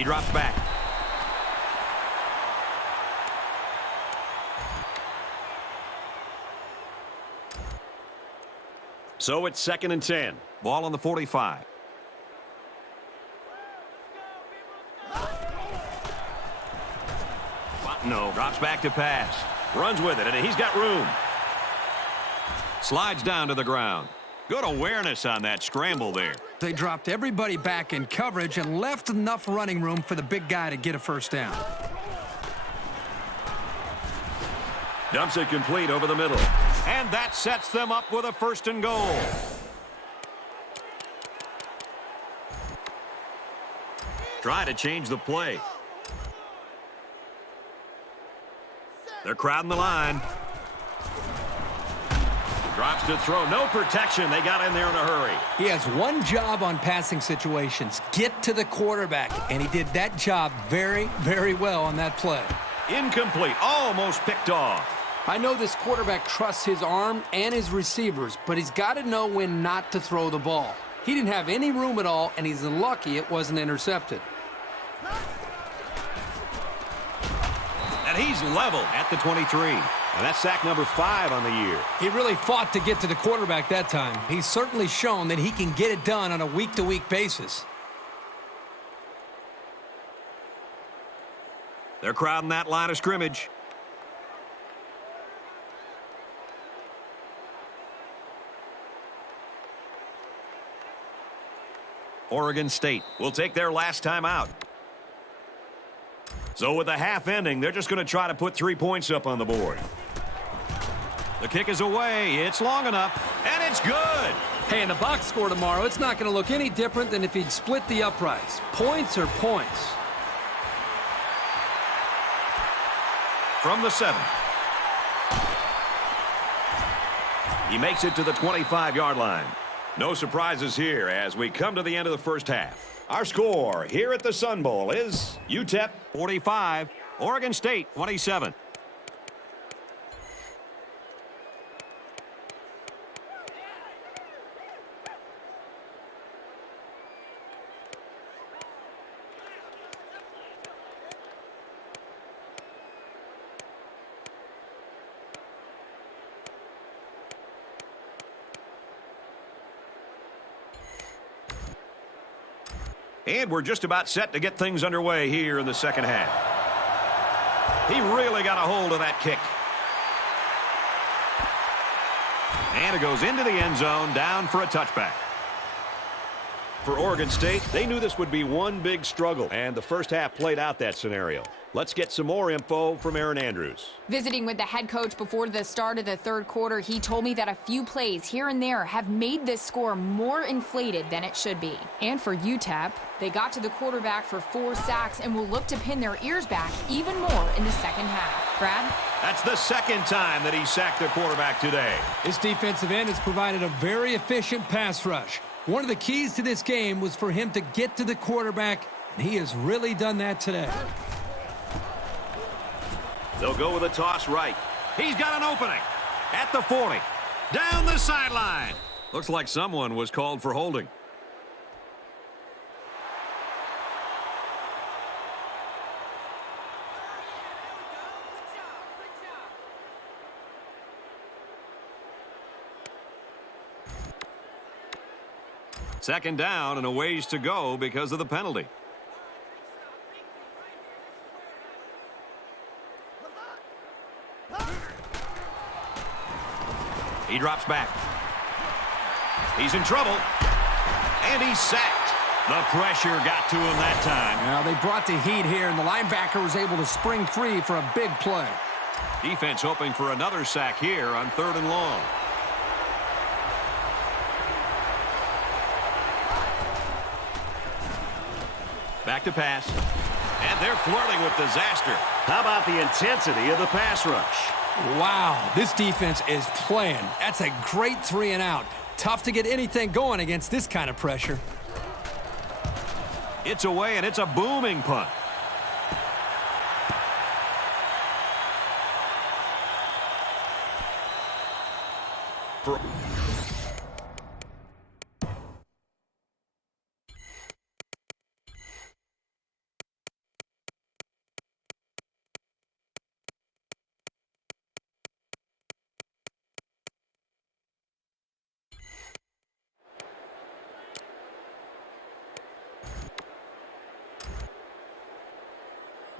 He drops back. So it's 2nd and 10. Ball on the 45. No, drops back to pass. Runs with it, and he's got room. Slides down to the ground. Good awareness on that scramble there. They dropped everybody back in coverage and left enough running room for the big guy to get a first down. Dumps it complete over the middle. And that sets them up with a 1st and goal. Try to change the play. They're crowding the line. Drops to throw. No protection. They got in there in a hurry. He has one job on passing situations. Get to the quarterback. And he did that job very, very well on that play. Incomplete. Almost picked off. I know this quarterback trusts his arm and his receivers, but he's got to know when not to throw the ball. He didn't have any room at all, and he's lucky it wasn't intercepted. And he's level at the 23. And that's sack number 5 on the year. He really fought to get to the quarterback that time. He's certainly shown that he can get it done on a week-to-week basis. They're crowding that line of scrimmage. Oregon State will take their last time out. So with the half ending, they're just going to try to put 3 points up on the board. The kick is away. It's long enough, and it's good. Hey, in the box score tomorrow, it's not going to look any different than if he'd split the uprights. Points are points. From the 7. He makes it to the 25-yard line. No surprises here as we come to the end of the first half. Our score here at the Sun Bowl is UTEP 45, Oregon State 27. And we're just about set to get things underway here in the second half. He really got a hold of that kick. And it goes into the end zone, down for a touchback. For Oregon State, they knew this would be one big struggle, and the first half played out that scenario. Let's get some more info from Aaron Andrews. Visiting with the head coach before the start of the third quarter, he told me that a few plays here and there have made this score more inflated than it should be. And for UTEP, they got to the quarterback for 4 sacks and will look to pin their ears back even more in the second half. Brad? That's the second time that he sacked the quarterback today. This defensive end has provided a very efficient pass rush. One of the keys to this game was for him to get to the quarterback, and he has really done that today. They'll go with a toss right. He's got an opening at the 40. Down the sideline. Looks like someone was called for holding. Second down and a ways to go because of the penalty. He drops back. He's in trouble. And he's sacked. The pressure got to him that time. Now they brought the heat here, and the linebacker was able to spring free for a big play. Defense hoping for another sack here on 3rd and long. Back to pass. And they're flirting with disaster. How about the intensity of the pass rush? Wow, this defense is playing. That's a great 3 and out. Tough to get anything going against this kind of pressure. It's away, and it's a booming punt. For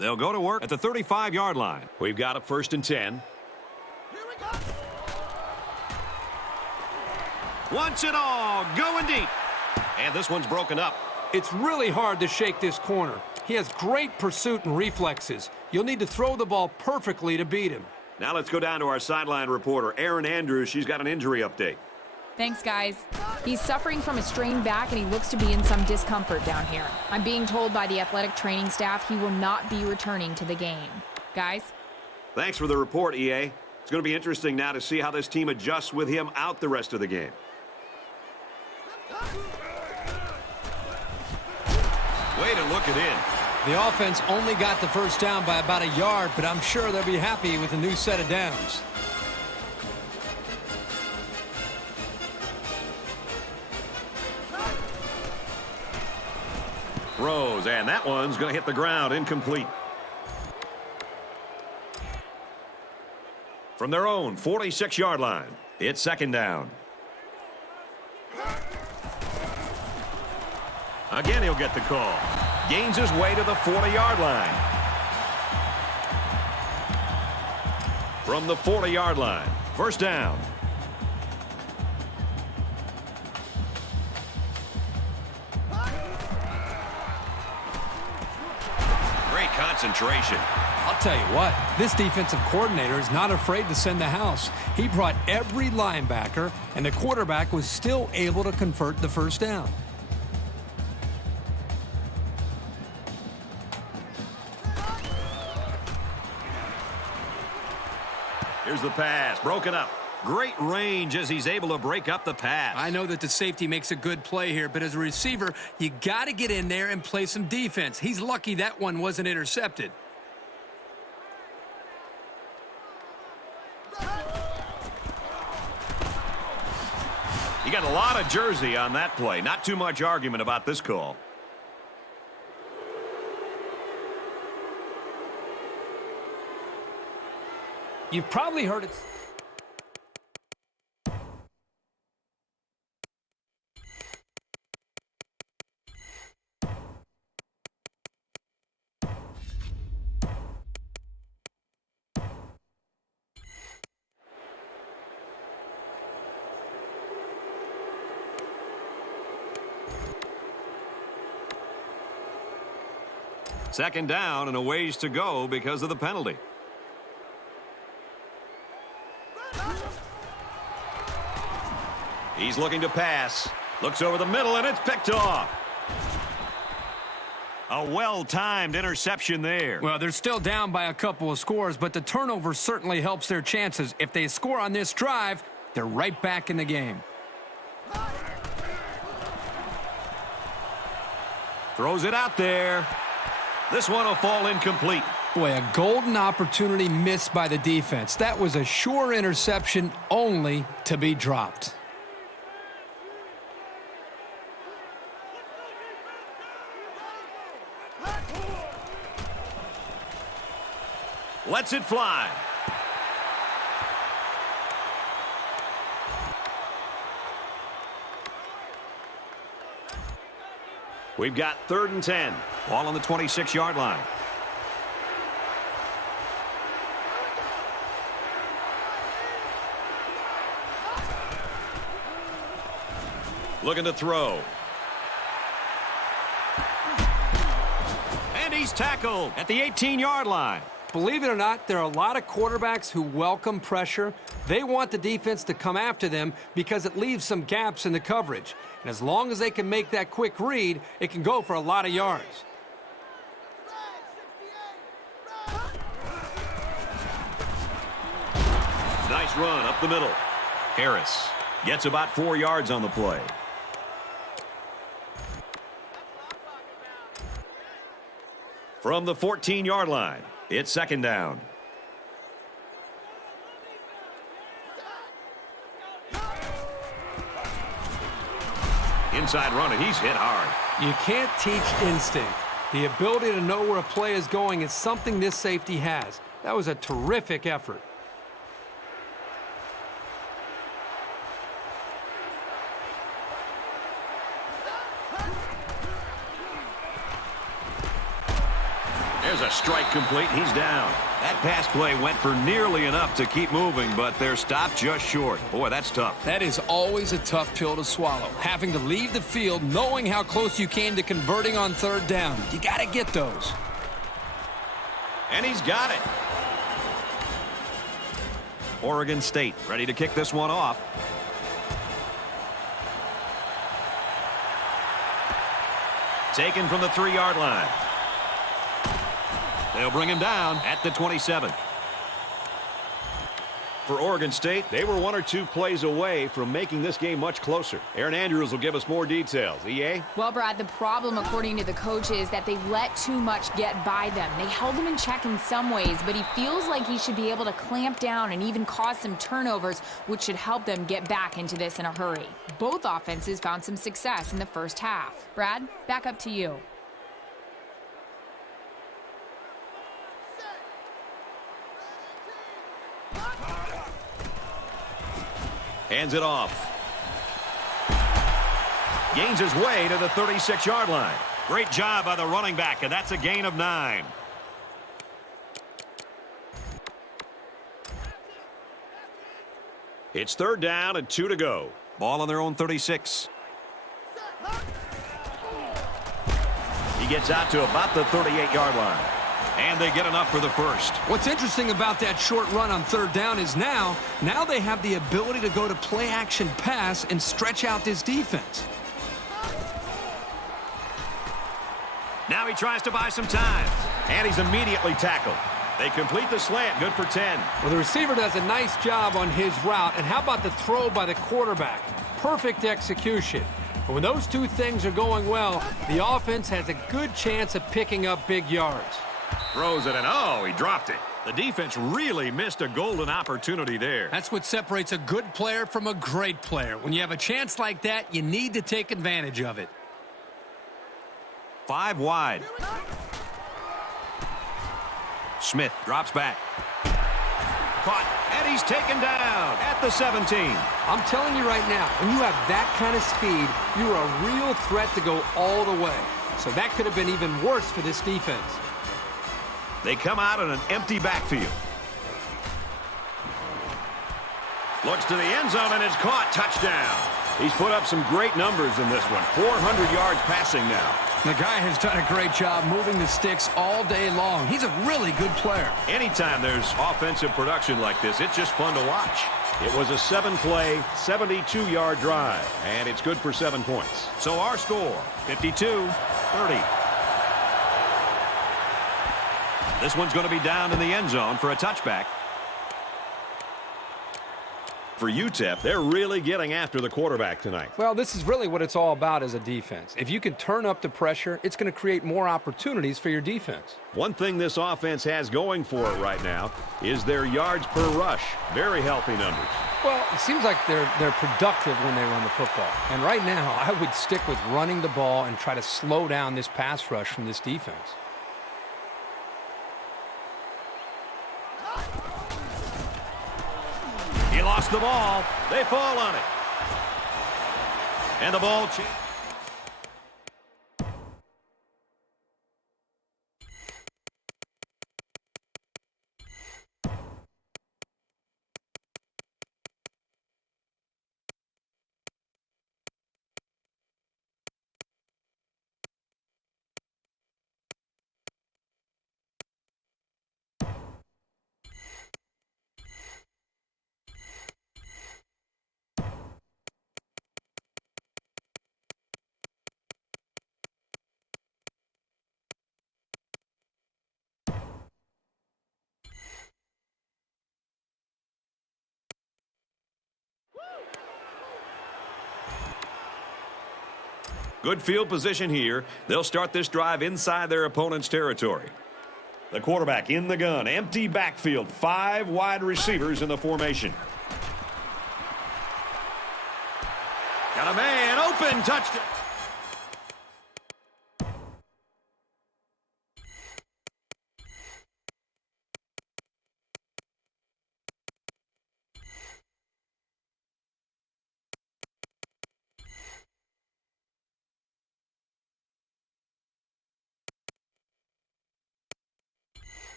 They'll go to work at the 35-yard line. We've got a 1st and 10. Wants it all, going deep. And this one's broken up. It's really hard to shake this corner. He has great pursuit and reflexes. You'll need to throw the ball perfectly to beat him. Now let's go down to our sideline reporter, Erin Andrews. She's got an injury update. Thanks, guys. He's suffering from a strained back, and he looks to be in some discomfort down here. I'm being told by the athletic training staff he will not be returning to the game. Guys? Thanks for the report, EA. It's going to be interesting now to see how this team adjusts with him out the rest of the game. Way to look it in. The offense only got the first down by about a yard, but I'm sure they'll be happy with a new set of downs. Throws, and that one's going to hit the ground, incomplete. From their own 46-yard line, it's 2nd down. Again, he'll get the call. Gains his way to the 40-yard line. From the 40-yard line, 1st down. Great concentration. I'll tell you what, this defensive coordinator is not afraid to send the house. He brought every linebacker, and the quarterback was still able to convert the 1st down. Here's the pass, broken up. Great range as he's able to break up the pass. I know that the safety makes a good play here, but as a receiver, you got to get in there and play some defense. He's lucky that one wasn't intercepted. You got a lot of jersey on that play. Not too much argument about this call. You've probably heard it. Second down and a ways to go because of the penalty. He's looking to pass. Looks over the middle, and it's picked off. A well-timed interception there. Well, they're still down by a couple of scores, but the turnover certainly helps their chances. If they score on this drive, they're right back in the game. Throws it out there. This one will fall incomplete. Boy, a golden opportunity missed by the defense. That was a sure interception, only to be dropped. Lets it fly. We've got 3rd and 10. Ball on the 26-yard line. Looking to throw. And he's tackled at the 18-yard line. Believe it or not, there are a lot of quarterbacks who welcome pressure. They want the defense to come after them because it leaves some gaps in the coverage. And as long as they can make that quick read, it can go for a lot of yards. Nice run up the middle. Harris gets about 4 yards on the play. From the 14-yard line, it's 2nd down. Inside run, and he's hit hard. You can't teach instinct. The ability to know where a play is going is something this safety has. That was a terrific effort. There's There's a strike complete, and he's down. That pass play went for nearly enough to keep moving, but they're stopped just short. Boy, that's tough. That is always a tough pill to swallow, having to leave the field knowing how close you came to converting on third down. You got to get those. And he's got it. Oregon State ready to kick this one off. Taken from the 3-yard line. They'll bring him down at the 27. For Oregon State, they were 1 or 2 plays away from making this game much closer. Aaron Andrews will give us more details. EA? Well, Brad, the problem, according to the coach, is that they let too much get by them. They held him in check in some ways, but he feels like he should be able to clamp down and even cause some turnovers, which should help them get back into this in a hurry. Both offenses found some success in the first half. Brad, back up to you. Hands it off. Gains his way to the 36-yard line. Great job by the running back, and that's a gain of 9. It's 3rd down and 2 to go. Ball on their own 36. He gets out to about the 38-yard line. And they get enough for the first. What's interesting about that short run on third down is now they have the ability to go to play-action pass and stretch out this defense. Now he tries to buy some time. And he's immediately tackled. They complete the slant. Good for 10. Well, the receiver does a nice job on his route. And how about the throw by the quarterback? Perfect execution. But when those two things are going well, the offense has a good chance of picking up big yards. Throws it, and oh, he dropped it. The defense really missed a golden opportunity there. That's what separates a good player from a great player. When you have a chance like that, you need to take advantage of it. 5 wide. Smith drops back. Caught, and he's taken down at the 17. I'm telling you right now, when you have that kind of speed, you're a real threat to go all the way. So that could have been even worse for this defense. They come out in an empty backfield. Looks to the end zone and is caught. Touchdown. He's put up some great numbers in this one. 400 yards passing now. The guy has done a great job moving the sticks all day long. He's a really good player. Anytime there's offensive production like this, it's just fun to watch. It was a 7-play, 72-yard drive, and it's good for 7 points. So our score, 52-30. This one's going to be down in the end zone for a touchback. For UTEP, they're really getting after the quarterback tonight. Well, this is really what it's all about as a defense. If you can turn up the pressure, it's going to create more opportunities for your defense. One thing this offense has going for it right now is their yards per rush. Very healthy numbers. Well, it seems like they're productive when they run the football. And right now, I would stick with running the ball and try to slow down this pass rush from this defense. He lost the ball. They fall on it. And the ball changes. Good field position here. They'll start this drive inside their opponent's territory. The quarterback in the gun. Empty backfield. 5 wide receivers in the formation. Got a man open. Touchdown.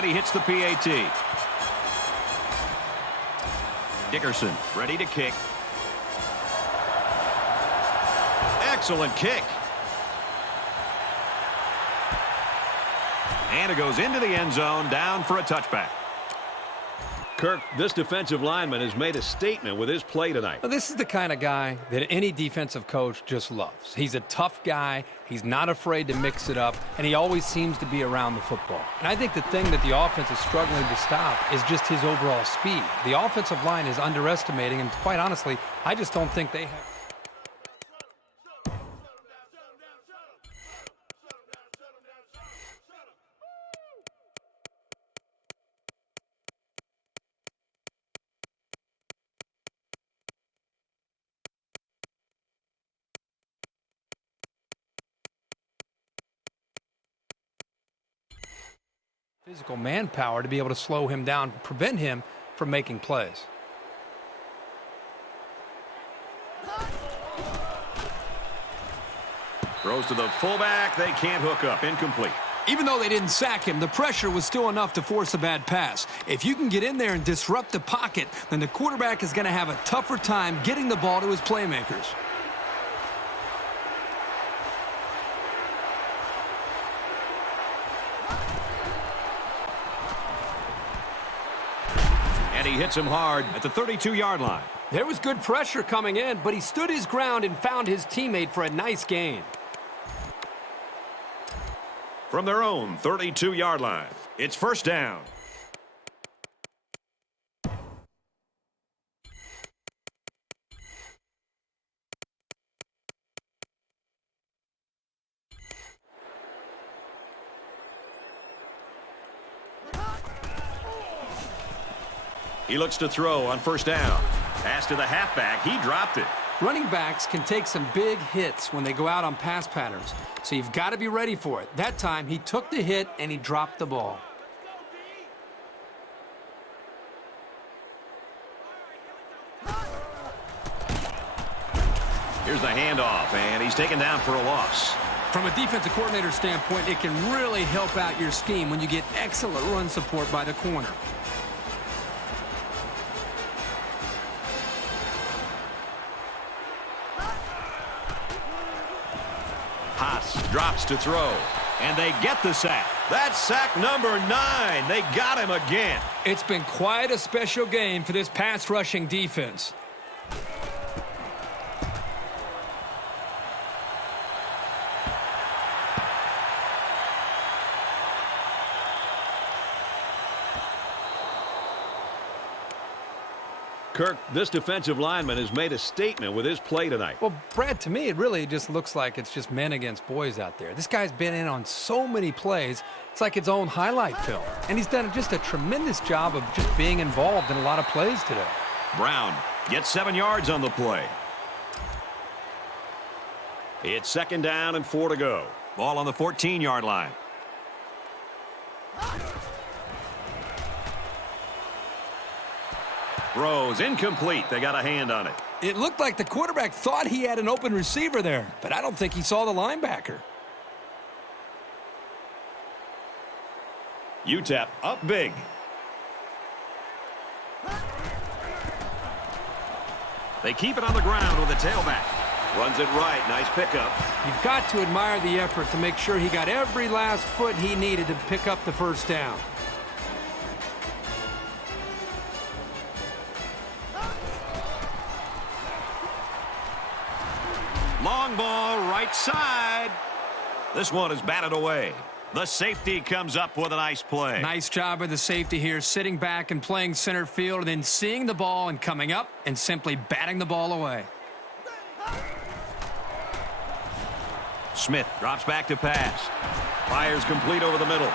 And he hits the PAT. Dickerson ready to kick. Excellent kick. And it goes into the end zone, down for a touchback. Kirk, this defensive lineman has made a statement with his play tonight. Well, this is the kind of guy that any defensive coach just loves. He's a tough guy. He's not afraid to mix it up, and he always seems to be around the football. And I think the thing that the offense is struggling to stop is just his overall speed. The offensive line is underestimating, and quite honestly, I just don't think they have. Physical manpower to be able to slow him down, prevent him from making plays. Throws to the fullback. They can't hook up. Incomplete. Even though they didn't sack him, the pressure was still enough to force a bad pass. If you can get in there and disrupt the pocket, then the quarterback is going to have a tougher time getting the ball to his playmakers. And he hits him hard at the 32-yard line. There was good pressure coming in, but he stood his ground and found his teammate for a nice gain. From their own 32-yard line, it's first down. He looks to throw on first down. Pass to the halfback. He dropped it. Running backs can take some big hits when they go out on pass patterns, so you've got to be ready for it. That time, he took the hit and he dropped the ball. Here's the handoff, and he's taken down for a loss. From a defensive coordinator standpoint, it can really help out your scheme when you get excellent run support by the corner. Haas drops to throw, and they get the sack. That's sack number 9. They got him again. It's been quite a special game for this pass rushing defense. Kirk, this defensive lineman has made a statement with his play tonight. Well, Brad, to me, it really just looks like it's just men against boys out there. This guy's been in on so many plays, it's like its own highlight film. And he's done just a tremendous job of just being involved in a lot of plays today. Brown gets 7 yards on the play. It's second down and 4 to go. Ball on the 14-yard line. Throws incomplete. They got a hand on it. It looked like the quarterback thought he had an open receiver there, but I don't think he saw the linebacker. UTEP up big. They keep it on the ground with the tailback. Runs it right. Nice pickup. You've got to admire the effort to make sure he got every last foot he needed to pick up the first down. Long ball, right side. This one is batted away. The safety comes up with a nice play. Nice job of the safety here, sitting back and playing center field, and then seeing the ball and coming up and simply batting the ball away. Smith drops back to pass. Fires complete over the middle.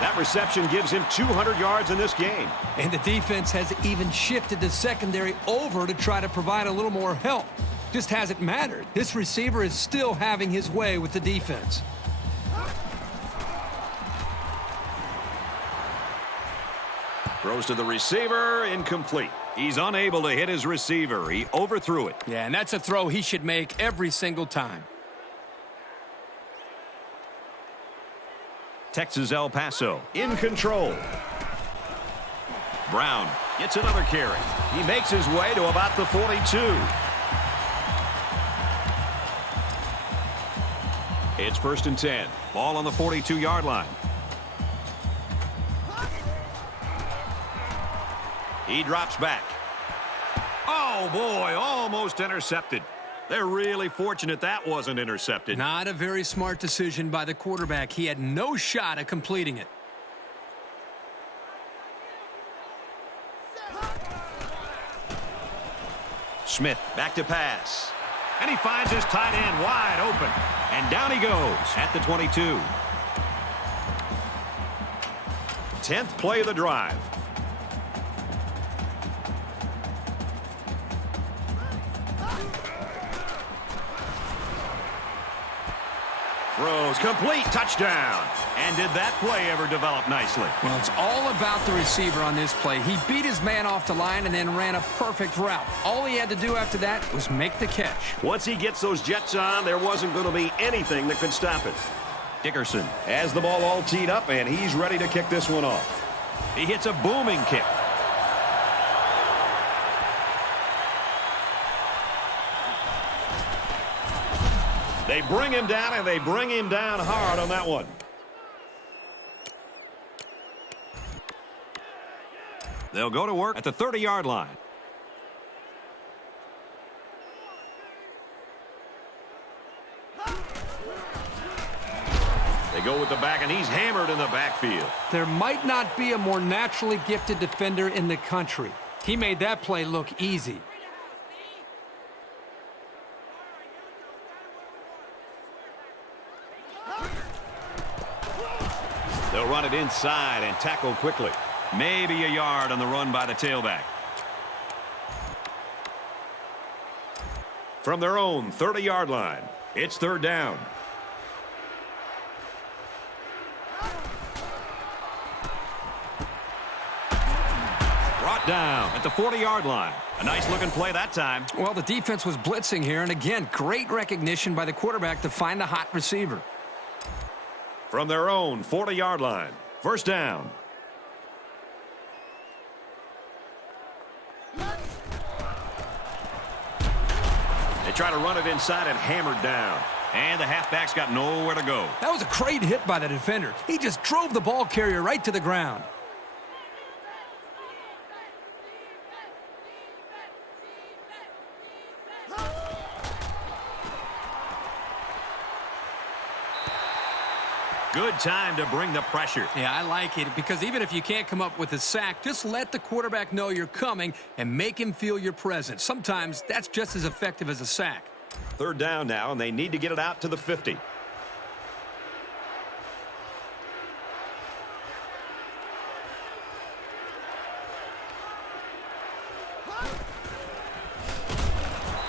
That reception gives him 200 yards in this game. And the defense has even shifted the secondary over to try to provide a little more help. Just hasn't mattered. This receiver is still having his way with the defense. Throws to the receiver, incomplete. He's unable to hit his receiver. He overthrew it. Yeah, and that's a throw he should make every single time. Texas El Paso in control. Brown gets another carry. He makes his way to about the 42. It's 1st and 10. Ball on the 42-yard line. He drops back. Oh, boy, almost intercepted. They're really fortunate that wasn't intercepted. Not a very smart decision by the quarterback. He had no shot at completing it. Smith back to pass. And he finds his tight end wide open. And down he goes at the 22. 10th play of the drive. Throws complete, touchdown. And did that play ever develop nicely? Well, it's all about the receiver on this play. He beat his man off the line and then ran a perfect route. All he had to do after that was make the catch. Once he gets those jets on, there wasn't going to be anything that could stop it. Dickerson has the ball all teed up, and he's ready to kick this one off. He hits a booming kick. They bring him down, and they bring him down hard on that one. They'll go to work at the 30-yard line. They go with the back, and he's hammered in the backfield. There might not be a more naturally gifted defender in the country. He made that play look easy. They'll run it inside and tackle quickly. Maybe a yard on the run by the tailback. From their own 30-yard line, it's 3rd down. Brought down at the 40-yard line. A nice-looking play that time. Well, the defense was blitzing here, and again, great recognition by the quarterback to find the hot receiver. From their own 40-yard line, 1st down. They try to run it inside and hammered down. And the halfback's got nowhere to go. That was a great hit by the defender. He just drove the ball carrier right to the ground. Good time to bring the pressure. Yeah, I like it because even if you can't come up with a sack, just let the quarterback know you're coming and make him feel your presence. Sometimes that's just as effective as a sack. 3rd down now, and they need to get it out to the 50.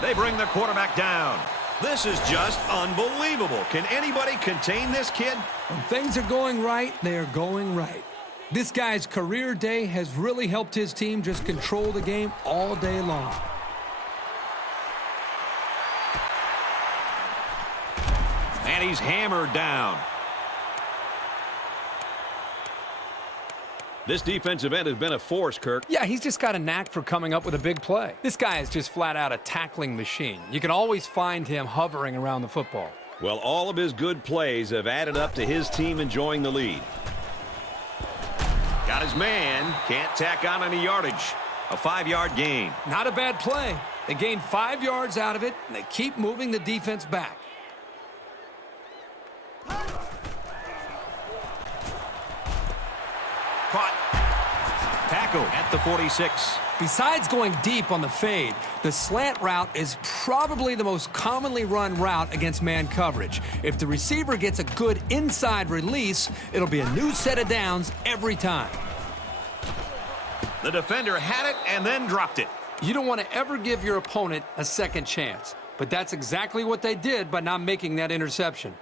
They bring the quarterback down. This is just unbelievable. Can anybody contain this kid? When things are going right, they are going right. This guy's career day has really helped his team just control the game all day long. And he's hammered down. This defensive end has been a force, Kirk. Yeah, he's just got a knack for coming up with a big play. This guy is just flat out a tackling machine. You can always find him hovering around the football. Well, all of his good plays have added up to his team enjoying the lead. Got his man. Can't tack on any yardage. A 5-yard gain. Not a bad play. They gained 5 yards out of it, and they keep moving the defense back. Caught. Tackle at the 46. Besides going deep on the fade, the slant route is probably the most commonly run route against man coverage. If the receiver gets a good inside release, it'll be a new set of downs every time. The defender had it and then dropped it. You don't want to ever give your opponent a second chance, but that's exactly what they did by not making that interception.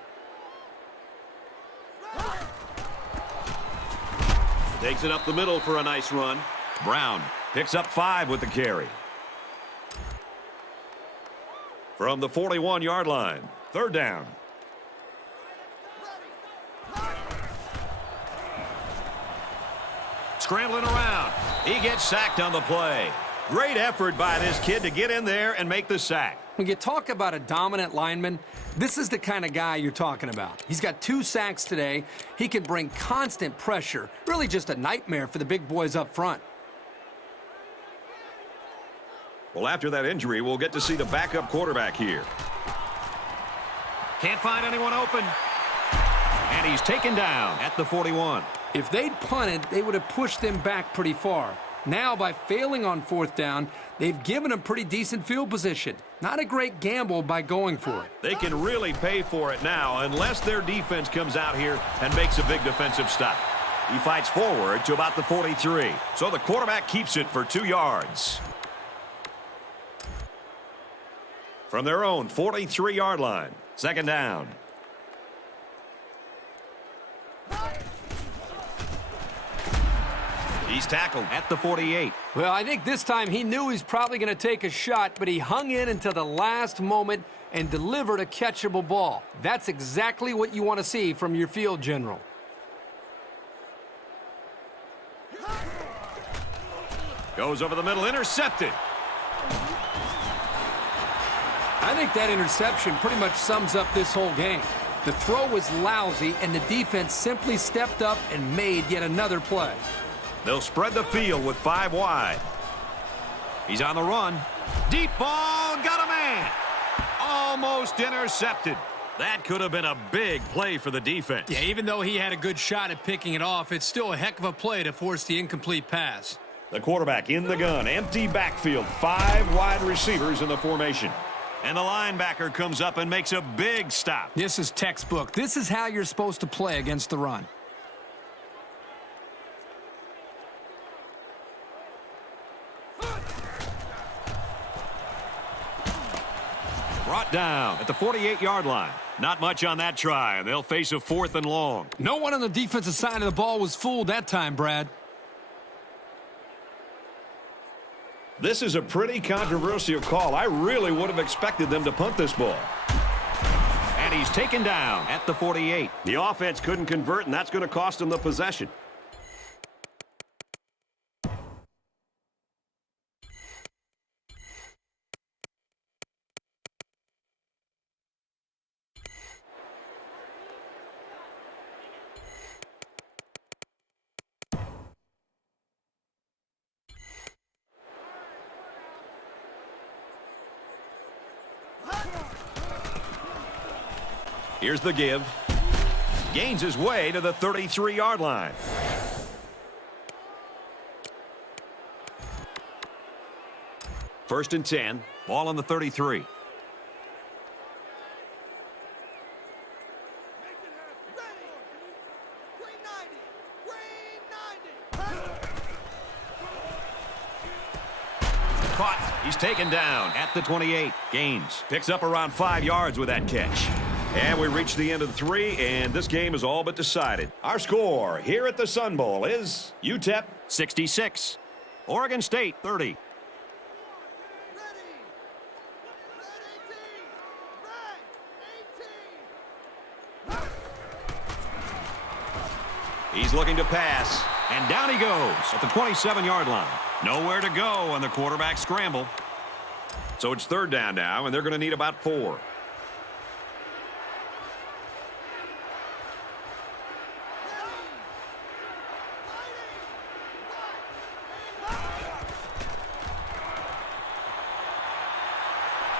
Takes it up the middle for a nice run. Brown picks up 5 with the carry. From the 41-yard line, 3rd down. Scrambling around. He gets sacked on the play. Great effort by this kid to get in there and make the sack. When you talk about a dominant lineman, this is the kind of guy you're talking about. He's got 2 sacks today. He can bring constant pressure. Really just a nightmare for the big boys up front. Well, after that injury, we'll get to see the backup quarterback here. Can't find anyone open. And he's taken down at the 41. If they'd punted, they would have pushed them back pretty far. Now, by failing on 4th down, they've given them pretty decent field position. Not a great gamble by going for it. They can really pay for it now unless their defense comes out here and makes a big defensive stop. He fights forward to about the 43. So the quarterback keeps it for 2 yards. From their own 43-yard line, 2nd down. He's tackled at the 48. Well, I think this time he knew he's probably going to take a shot, but he hung in until the last moment and delivered a catchable ball. That's exactly what you want to see from your field general. Goes over the middle, intercepted. I think that interception pretty much sums up this whole game. The throw was lousy, and the defense simply stepped up and made yet another play. They'll spread the field with 5 wide. He's on the run. Deep ball, got a man. Almost intercepted. That could have been a big play for the defense. Yeah, even though he had a good shot at picking it off, it's still a heck of a play to force the incomplete pass. The quarterback in the gun, empty backfield, 5 wide receivers in the formation. And the linebacker comes up and makes a big stop. This is textbook. This is how you're supposed to play against the run. Brought down at the 48-yard line. Not much on that try, and they'll face a 4th and long. No one on the defensive side of the ball was fooled that time, Brad. This is a pretty controversial call. I really would have expected them to punt this ball. And he's taken down at the 48. The offense couldn't convert, and that's going to cost them the possession. Here's the give. Gains his way to the 33-yard line. First and 10. Ball on the 33. Caught. He's taken down at the 28. Gains. Picks up around 5 yards with that catch. And we reach the end of the 3, and this game is all but decided. Our score here at the Sun Bowl is UTEP 66, Oregon State 30. He's looking to pass, and down he goes at the 27-yard line. Nowhere to go on the quarterback scramble. So it's 3rd down now, and they're going to need about 4.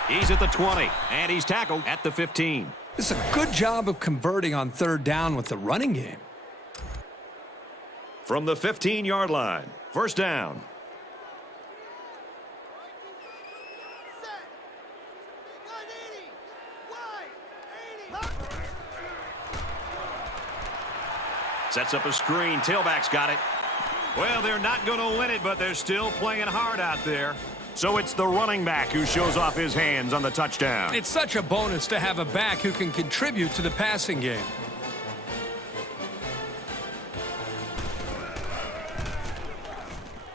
He's at the 20, and he's tackled at the 15. It's a good job of converting on 3rd down with the running game. From the 15-yard line, 1st down. Sets up a screen. Tailback's got it. Well, they're not going to win it, but they're still playing hard out there. So it's the running back who shows off his hands on the touchdown. It's such a bonus to have a back who can contribute to the passing game.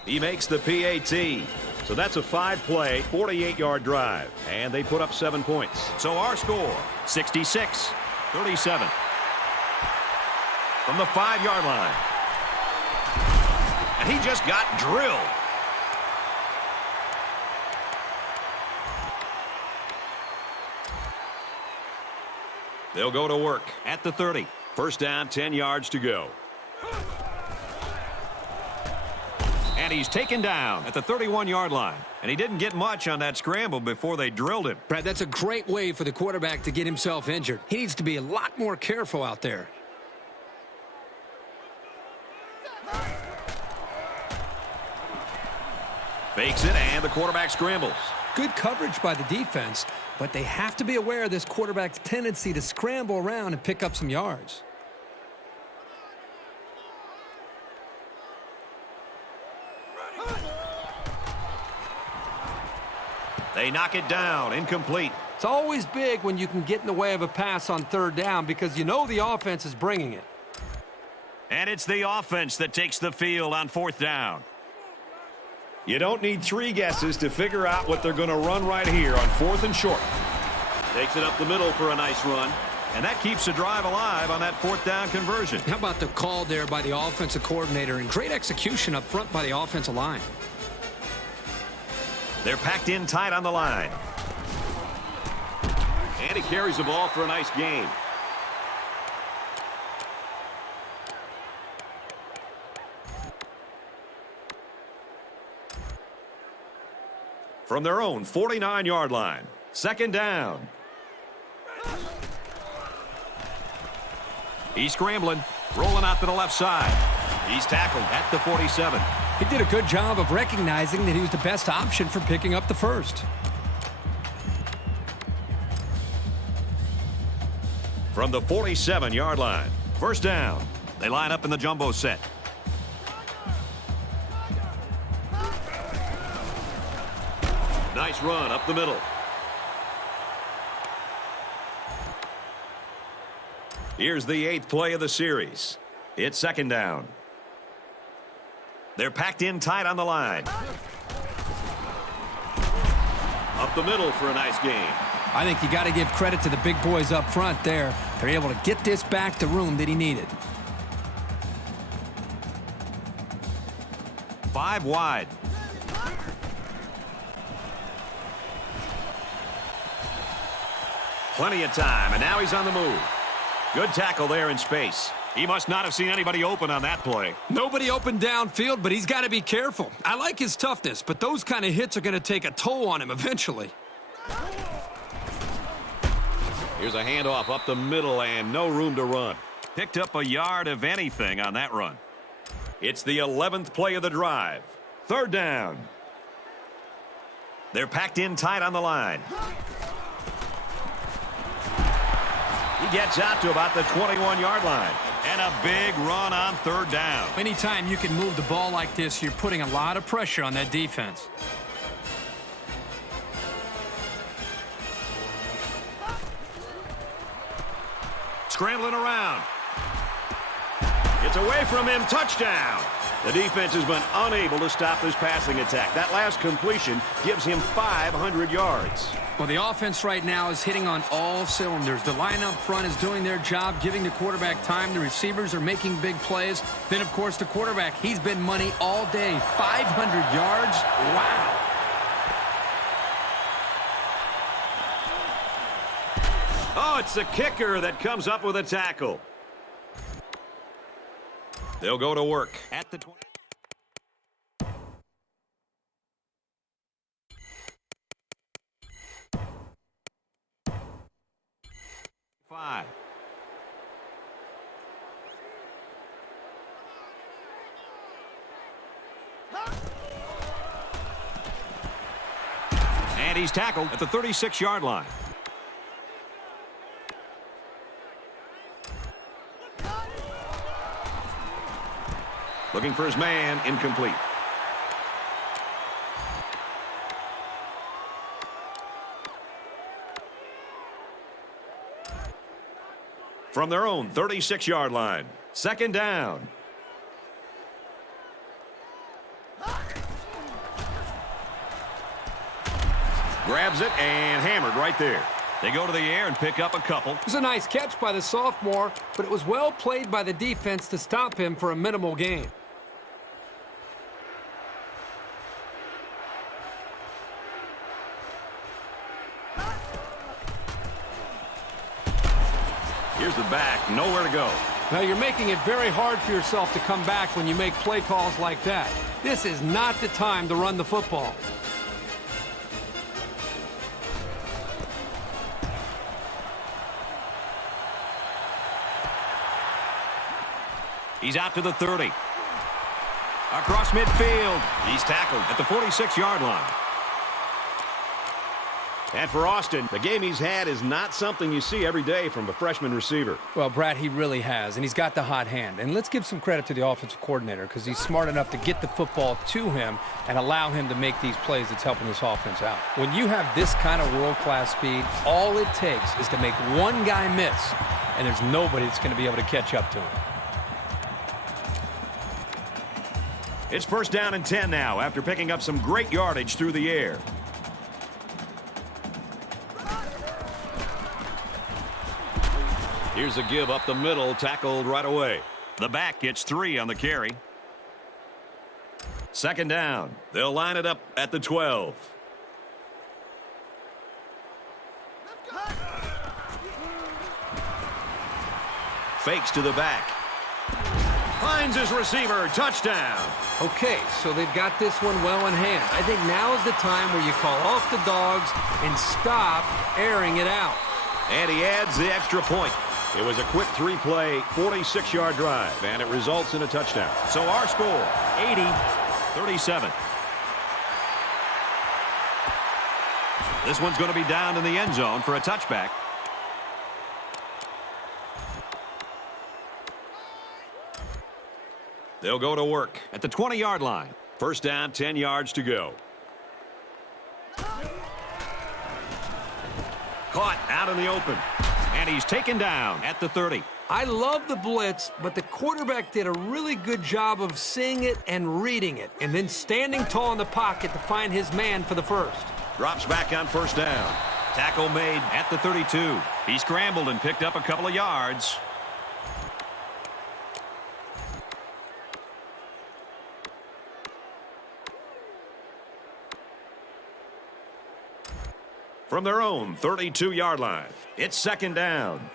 He makes the PAT. So that's a 5-play, 48-yard drive. And they put up 7 points. So our score, 66-37. From the 5-yard line. And he just got drilled. They'll go to work at the 30. First down, 10 yards to go. And he's taken down at the 31-yard line. And he didn't get much on that scramble before they drilled him. Brad, that's a great way for the quarterback to get himself injured. He needs to be a lot more careful out there. Fakes it, and the quarterback scrambles. Good coverage by the defense, but they have to be aware of this quarterback's tendency to scramble around and pick up some yards. They knock it down, incomplete. It's always big when you can get in the way of a pass on third down because you know the offense is bringing it. And it's the offense that takes the field on fourth down. You don't need three guesses to figure out what they're going to run right here on fourth and short. Takes it up the middle for a nice run. And that keeps the drive alive on that fourth down conversion. How about the call there by the offensive coordinator and great execution up front by the offensive line. They're packed in tight on the line. And he carries the ball for a nice gain. From their own 49-yard line. Second down. He's scrambling. Rolling out to the left side. He's tackled at the 47. He did a good job of recognizing that he was the best option for picking up the first. From the 47-yard line. First down. They line up in the jumbo set. Nice run up the middle. Here's the 8th play of the series. It's second down. They're packed in tight on the line. Up the middle for a nice gain. I think you got to give credit to the big boys up front there. They're able to get this back to room that he needed. 5 wide. Plenty of time, and now he's on the move. Good tackle there in space. He must not have seen anybody open on that play. Nobody open downfield, but he's got to be careful. I like his toughness, but those kind of hits are going to take a toll on him eventually. Here's a handoff up the middle and no room to run. Picked up a yard of anything on that run. It's the 11th play of the drive. Third down. They're packed in tight on the line. He gets out to about the 21-yard line. And a big run on third down. Anytime you can move the ball like this, you're putting a lot of pressure on that defense. Scrambling around. It's away from him. Touchdown. The defense has been unable to stop this passing attack. That last completion gives him 500 yards. Well, the offense right now is hitting on all cylinders. The line up front is doing their job, giving the quarterback time. The receivers are making big plays. Then, of course, the quarterback, he's been money all day. 500 yards. Wow. Oh, it's the kicker that comes up with a tackle. They'll go to work at the 20. Five. And he's tackled at the 36-yard line. Looking for his man, incomplete. From their own 36-yard line. Second down. Grabs it and hammered right there. They go to the air and pick up a couple. It was a nice catch by the sophomore, but it was well played by the defense to stop him for a minimal gain. Here's the back. Nowhere to go. Now, you're making it very hard for yourself to come back when you make play calls like that. This is not the time to run the football. He's out to the 30. Across midfield. He's tackled at the 46-yard line. And for Austin, the game he's had is not something you see every day from a freshman receiver. Well, Brad, he really has, and he's got the hot hand. And let's give some credit to the offensive coordinator because he's smart enough to get the football to him and allow him to make these plays that's helping this offense out. When you have this kind of world-class speed, all it takes is to make one guy miss, and there's nobody that's going to be able to catch up to him. It's first down and 10 now after picking up some great yardage through the air. Here's a give up the middle, tackled right away. The back gets 3 on the carry. Second down. They'll line it up at the 12. Fakes to the back. Finds his receiver. Touchdown. Okay, so they've got this one well in hand. I think now is the time where you call off the dogs and stop airing it out. And he adds the extra point. It was a quick 3-play, 46-yard drive, and it results in a touchdown. So our score, 80-37. This one's going to be down in the end zone for a touchback. They'll go to work at the 20-yard line. First down, 10 yards to go. Caught out in the open. And he's taken down at the 30. I love the blitz, but the quarterback did a really good job of seeing it and reading it, and then standing tall in the pocket to find his man for the first. Drops back on first down. Tackle made at the 32. He scrambled and picked up a couple of yards. From their own 32-yard line, it's second down.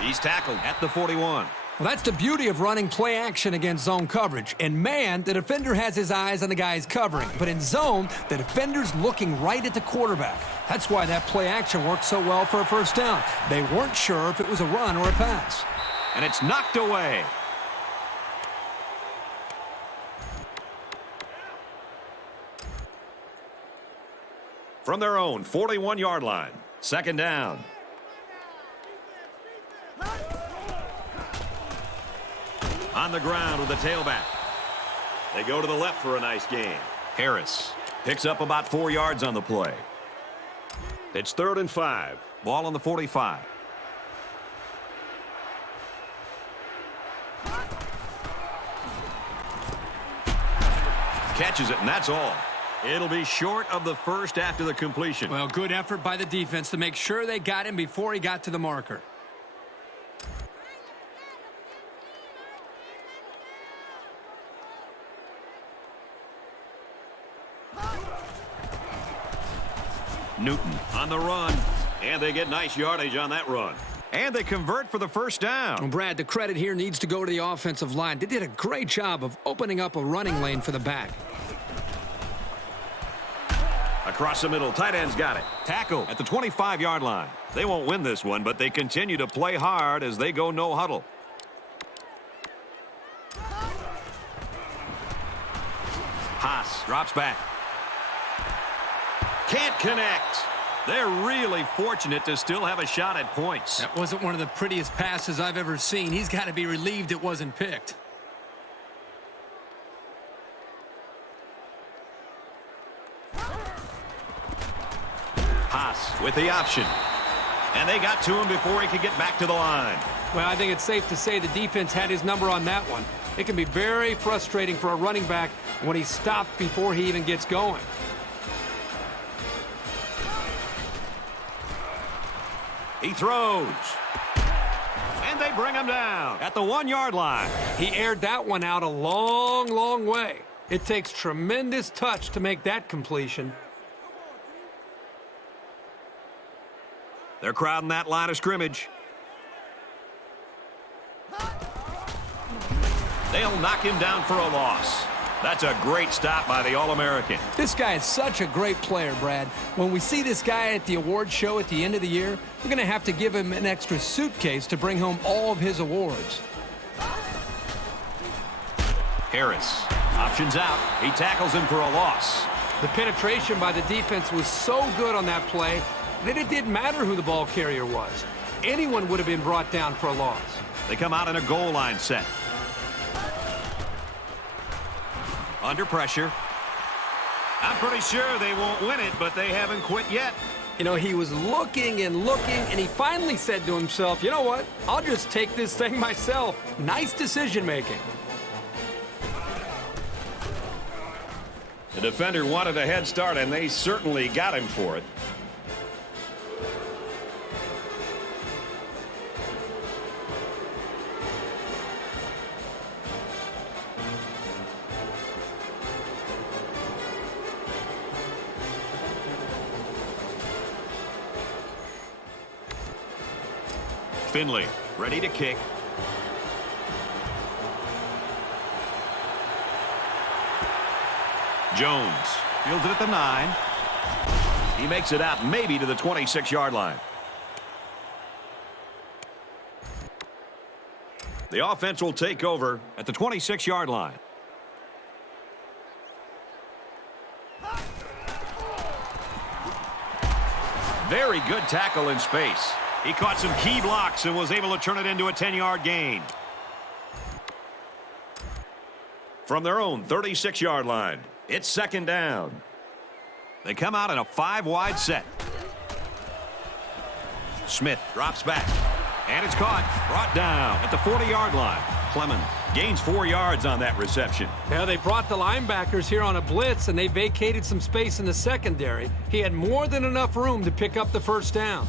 He's tackled at the 41. Well, that's the beauty of running play action against zone coverage. In man, the defender has his eyes on the guy he's covering. But in zone, the defender's looking right at the quarterback. That's why that play action worked so well for a first down. They weren't sure if it was a run or a pass. And it's knocked away. From their own 41-yard line, second down. On the ground with the tailback. They go to the left for a nice gain. Harris picks up about 4 yards on the play. It's 3rd and 5. Ball on the 45. Catches it, and that's all. It'll be short of the first after the completion. Well, good effort by the defense to make sure they got him before he got to the marker. Newton on the run, and they get nice yardage on that run. And they convert for the first down. Well, Brad, the credit here needs to go to the offensive line. They did a great job of opening up a running lane for the back. Across the middle, tight end's got it. Tackle at the 25-yard line. They won't win this one, but they continue to play hard as they go no huddle. Haas drops back. Can't connect. They're really fortunate to still have a shot at points. That wasn't one of the prettiest passes I've ever seen. He's got to be relieved it wasn't picked. Haas with the option. And they got to him before he could get back to the line. Well, I think it's safe to say the defense had his number on that one. It can be very frustrating for a running back when he's stopped before he even gets going. He throws. And they bring him down at the 1-yard line. He aired that one out a long, long way. It takes tremendous touch to make that completion. They're crowding that line of scrimmage. They'll knock him down for a loss. That's a great stop by the All-American. This guy is such a great player, Brad. When we see this guy at the award show at the end of the year, we're going to have to give him an extra suitcase to bring home all of his awards. Harris options out. He tackles him for a loss. The penetration by the defense was so good on that play that it didn't matter who the ball carrier was. Anyone would have been brought down for a loss. They come out in a goal line set. Under pressure. I'm pretty sure they won't win it, but they haven't quit yet. You know, he was looking and looking, and he finally said to himself, you know what? I'll just take this thing myself. Nice decision-making. The defender wanted a head start, and they certainly got him for it. Finley, ready to kick. Jones fields it at the 9. He makes it out maybe to the 26-yard line. The offense will take over at the 26-yard line. Very good tackle in space. He caught some key blocks and was able to turn it into a 10-yard gain. From their own 36-yard line, it's second down. They come out in a 5-wide set. Smith drops back, and it's caught, brought down at the 40-yard line. Clemens gains 4 yards on that reception. Yeah, they brought the linebackers here on a blitz, and they vacated some space in the secondary. He had more than enough room to pick up the first down.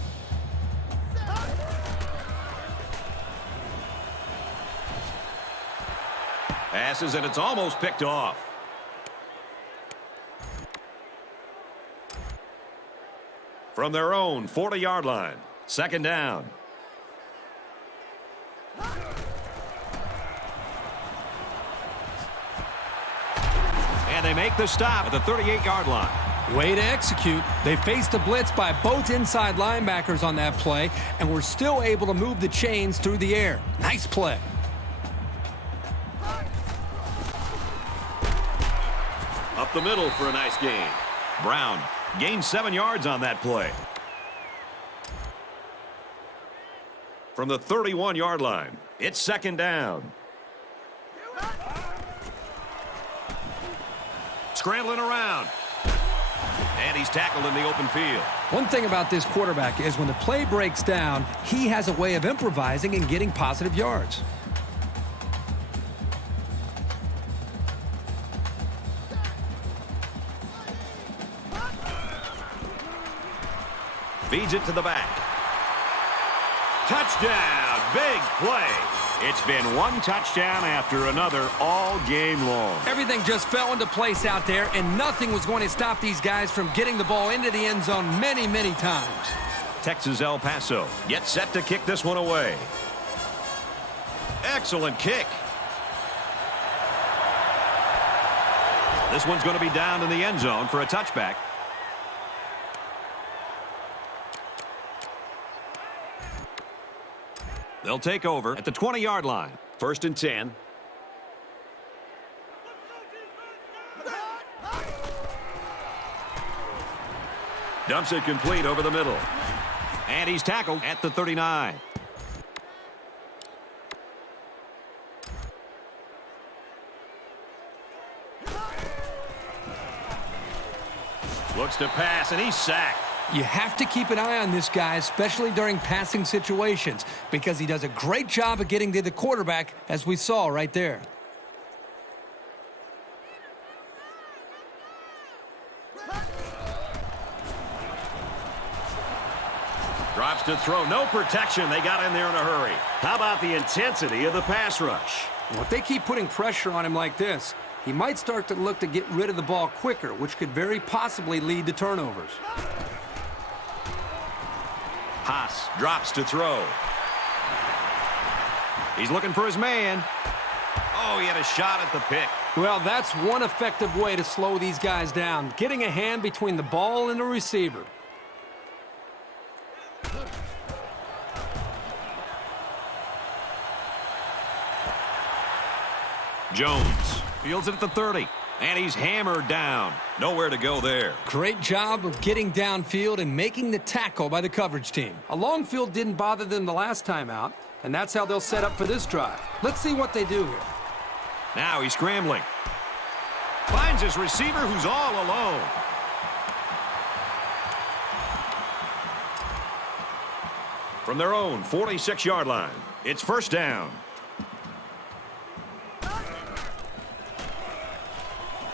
Passes, and it's almost picked off. From their own 40-yard line, second down. And they make the stop at the 38-yard line. Way to execute. They faced a blitz by both inside linebackers on that play, and were still able to move the chains through the air. Nice play. Up the middle for a nice gain. Brown gains 7 yards on that play. From the 31-yard line, it's second down. Scrambling around. And he's tackled in the open field. One thing about this quarterback is when the play breaks down, he has a way of improvising and getting positive yards. Feeds it to the back. Touchdown! Big play. It's been one touchdown after another all game long. Everything just fell into place out there, and nothing was going to stop these guys from getting the ball into the end zone many, many times. Texas El Paso gets set to kick this one away. Excellent kick. This one's going to be down in the end zone for a touchback. They'll take over at the 20-yard line. First and 10. Dumps it complete over the middle. And he's tackled at the 39. Looks to pass, and he's sacked. You have to keep an eye on this guy, especially during passing situations, because he does a great job of getting to the quarterback, as we saw right there. Drops to throw. No protection. They got in there in a hurry. How about the intensity of the pass rush? Well, if they keep putting pressure on him like this, he might start to look to get rid of the ball quicker, which could very possibly lead to turnovers. Haas drops to throw. He's looking for his man. Oh, he had a shot at the pick. Well, that's one effective way to slow these guys down, getting a hand between the ball and the receiver. Jones fields it at the 30, and he's hammered down. Nowhere to go there. Great job of getting downfield and making the tackle by the coverage team. A long field didn't bother them the last time out, and that's how they'll set up for this drive. Let's see what they do here. Now he's scrambling. Finds his receiver who's all alone. From their own 46-yard line, it's first down.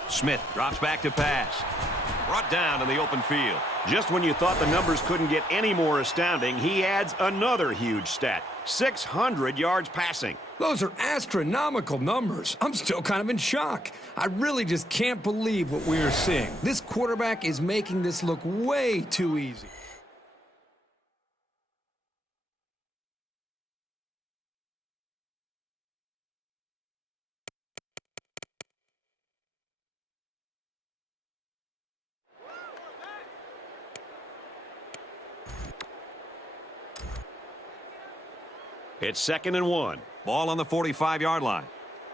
Smith drops back to pass. Brought down in the open field. Just when you thought the numbers couldn't get any more astounding, he adds another huge stat. 600 yards passing. Those are astronomical numbers. I'm still kind of in shock. I really just can't believe what we are seeing. This quarterback is making this look way too easy. It's 2nd and 1. Ball on the 45-yard line.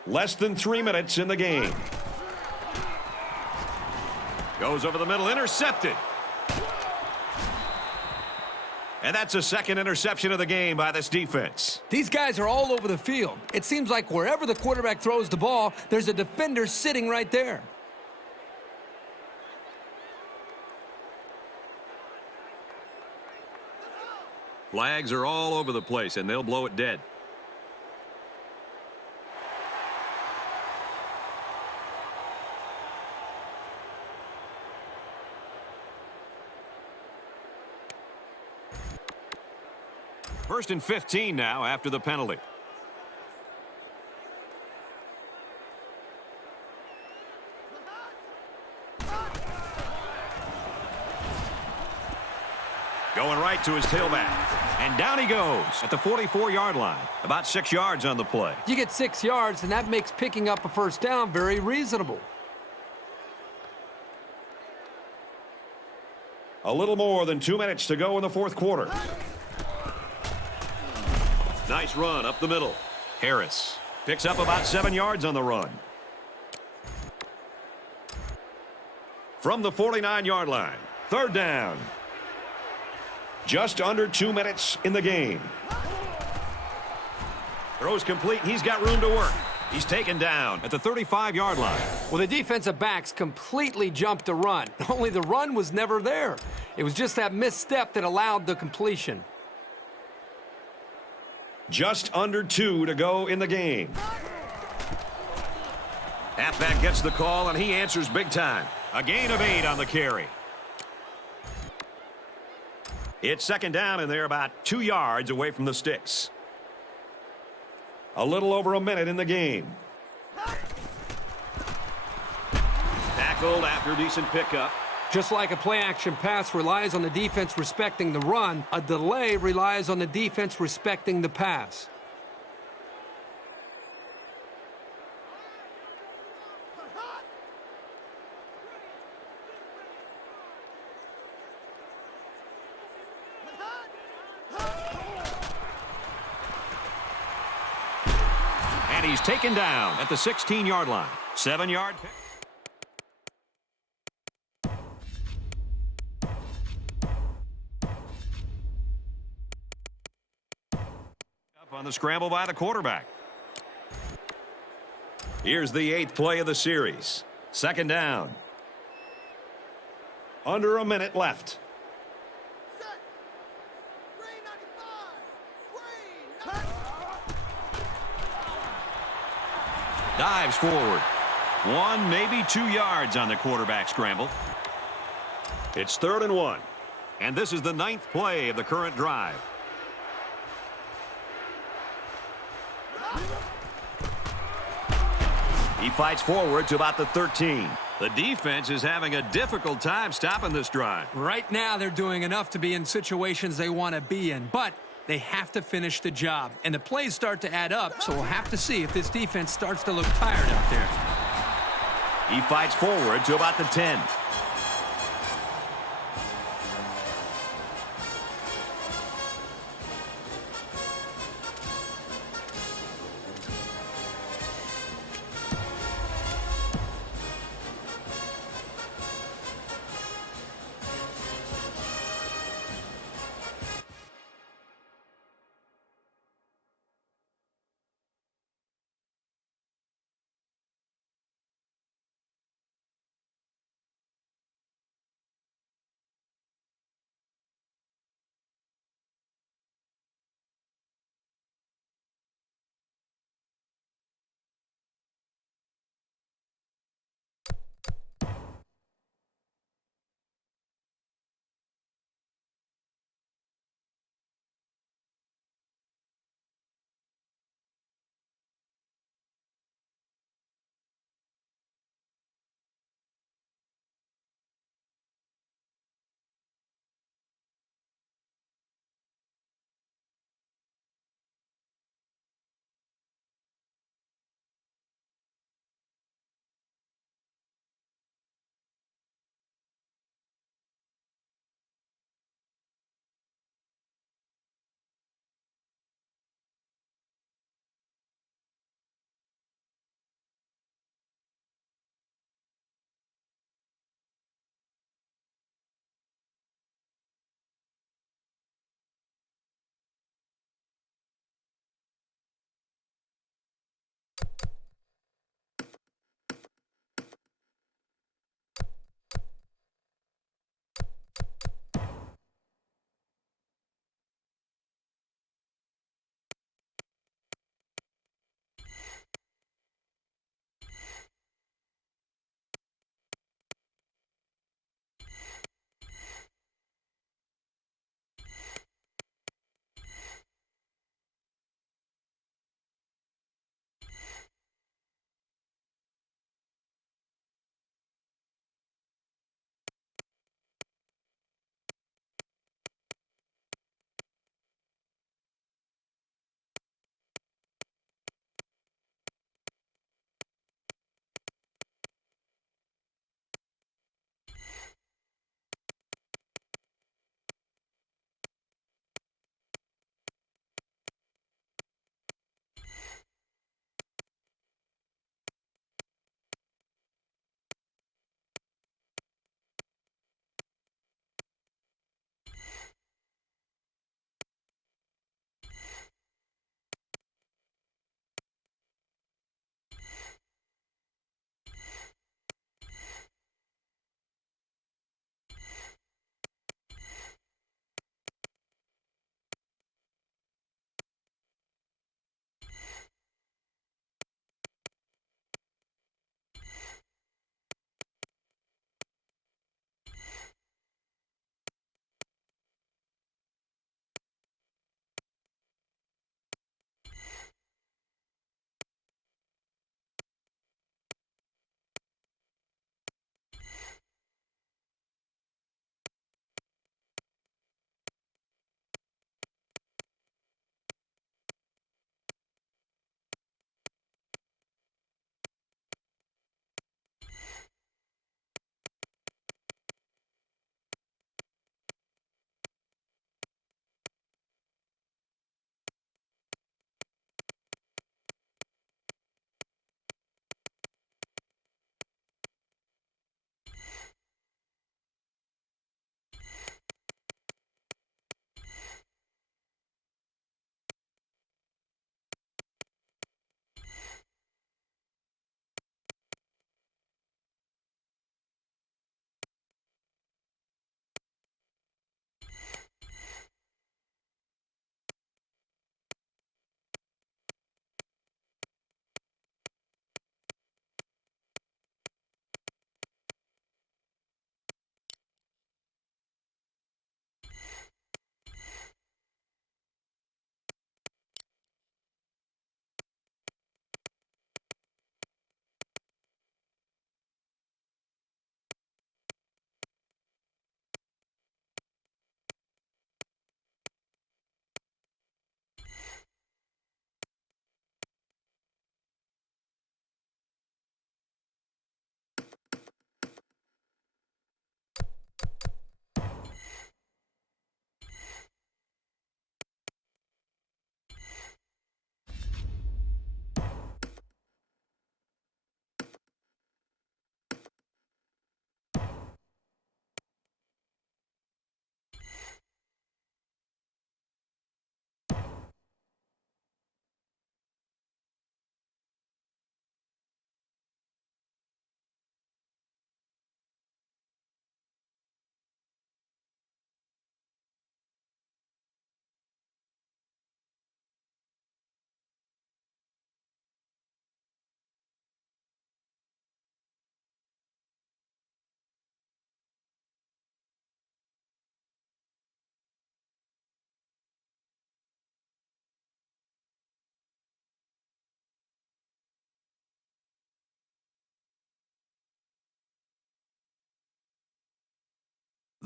Less than 3 minutes in the game. Goes over the middle, intercepted. And that's a second interception of the game by this defense. These guys are all over the field. It seems like wherever the quarterback throws the ball, there's a defender sitting right there. Flags are all over the place, and they'll blow it dead. First and 15 now after the penalty. Going right to his tailback. And down he goes at the 44-yard line. About 6 yards on the play. You get 6 yards, and that makes picking up a first down very reasonable. A little more than 2 minutes to go in the fourth quarter. Nice run up the middle. Harris picks up about 7 yards on the run. From the 49-yard line, third down. Just under 2 minutes in the game. Throws complete. He's got room to work. He's taken down at the 35-yard line. Well, the defensive backs completely jumped the run. Only the run was never there. It was just that misstep that allowed the completion. Just under 2 to go in the game. Halfback gets the call, and he answers big time. A gain of 8 on the carry. It's second down, and they're about 2 yards away from the sticks. A little over a minute in the game. Tackled after a decent pickup. Just like a play-action pass relies on the defense respecting the run, a delay relies on the defense respecting the pass. And he's taken down at the 16-yard line. 7-yard pick. Up on the scramble by the quarterback. Here's the 8th play of the series. Second down. Under a minute left. Dives forward. 1, maybe 2 yards on the quarterback scramble. It's 3rd and 1. And this is the 9th play of the current drive. He fights forward to about the 13. The defense is having a difficult time stopping this drive. Right now, they're doing enough to be in situations they want to be in, but they have to finish the job. And the plays start to add up, so we'll have to see if this defense starts to look tired out there. He fights forward to about the 10.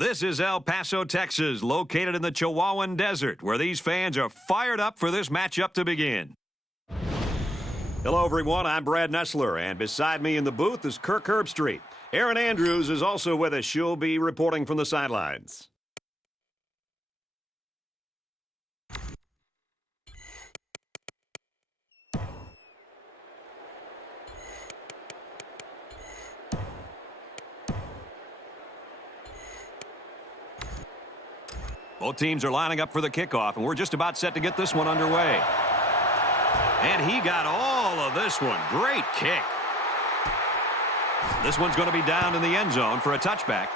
This is El Paso, Texas, located in the Chihuahuan Desert, where these fans are fired up for this matchup to begin. Hello, everyone. I'm Brad Nessler, and beside me in the booth is Kirk Herbstreit. Erin Andrews is also with us. She'll be reporting from the sidelines. Both teams are lining up for the kickoff, and we're just about set to get this one underway. And he got all of this one. Great kick. This one's going to be down in the end zone for a touchback.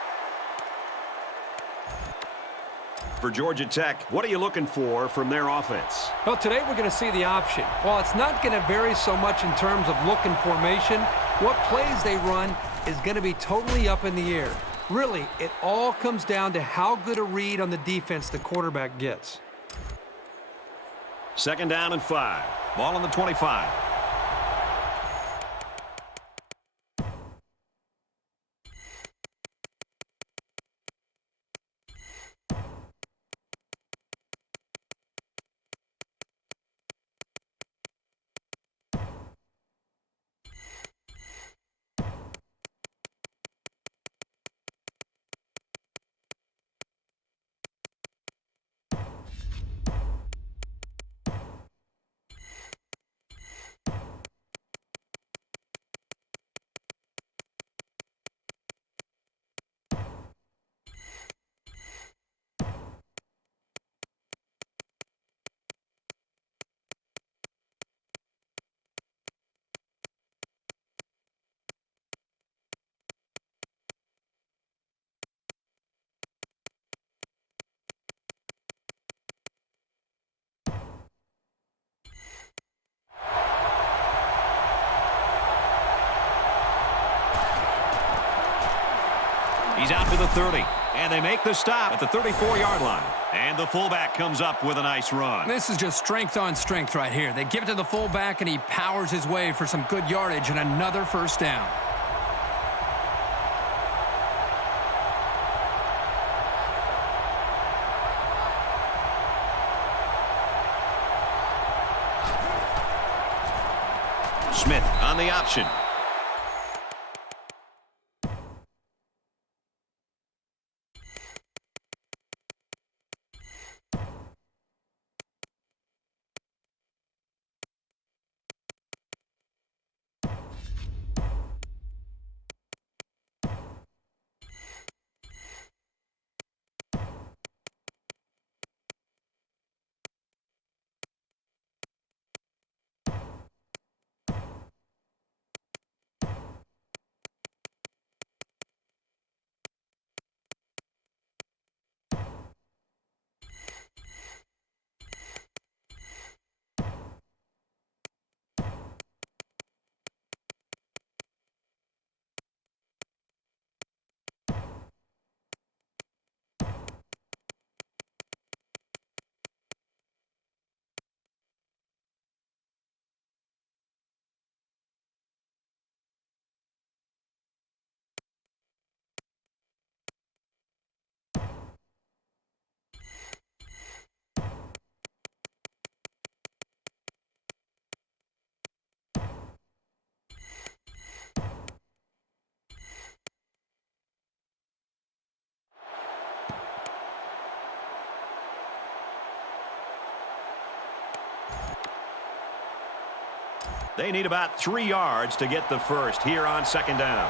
For Georgia Tech, what are you looking for from their offense? Well, today we're going to see the option. While it's not going to vary so much in terms of look and formation, what plays they run is going to be totally up in the air. Really, it all comes down to how good a read on the defense the quarterback gets. 2nd down and 5. Ball on the 25. He's out to the 30, and they make the stop at the 34-yard line. And the fullback comes up with a nice run. This is just strength on strength right here. They give it to the fullback, and he powers his way for some good yardage and another first down. Smith on the option. They need about 3 yards to get the first here on 2nd down.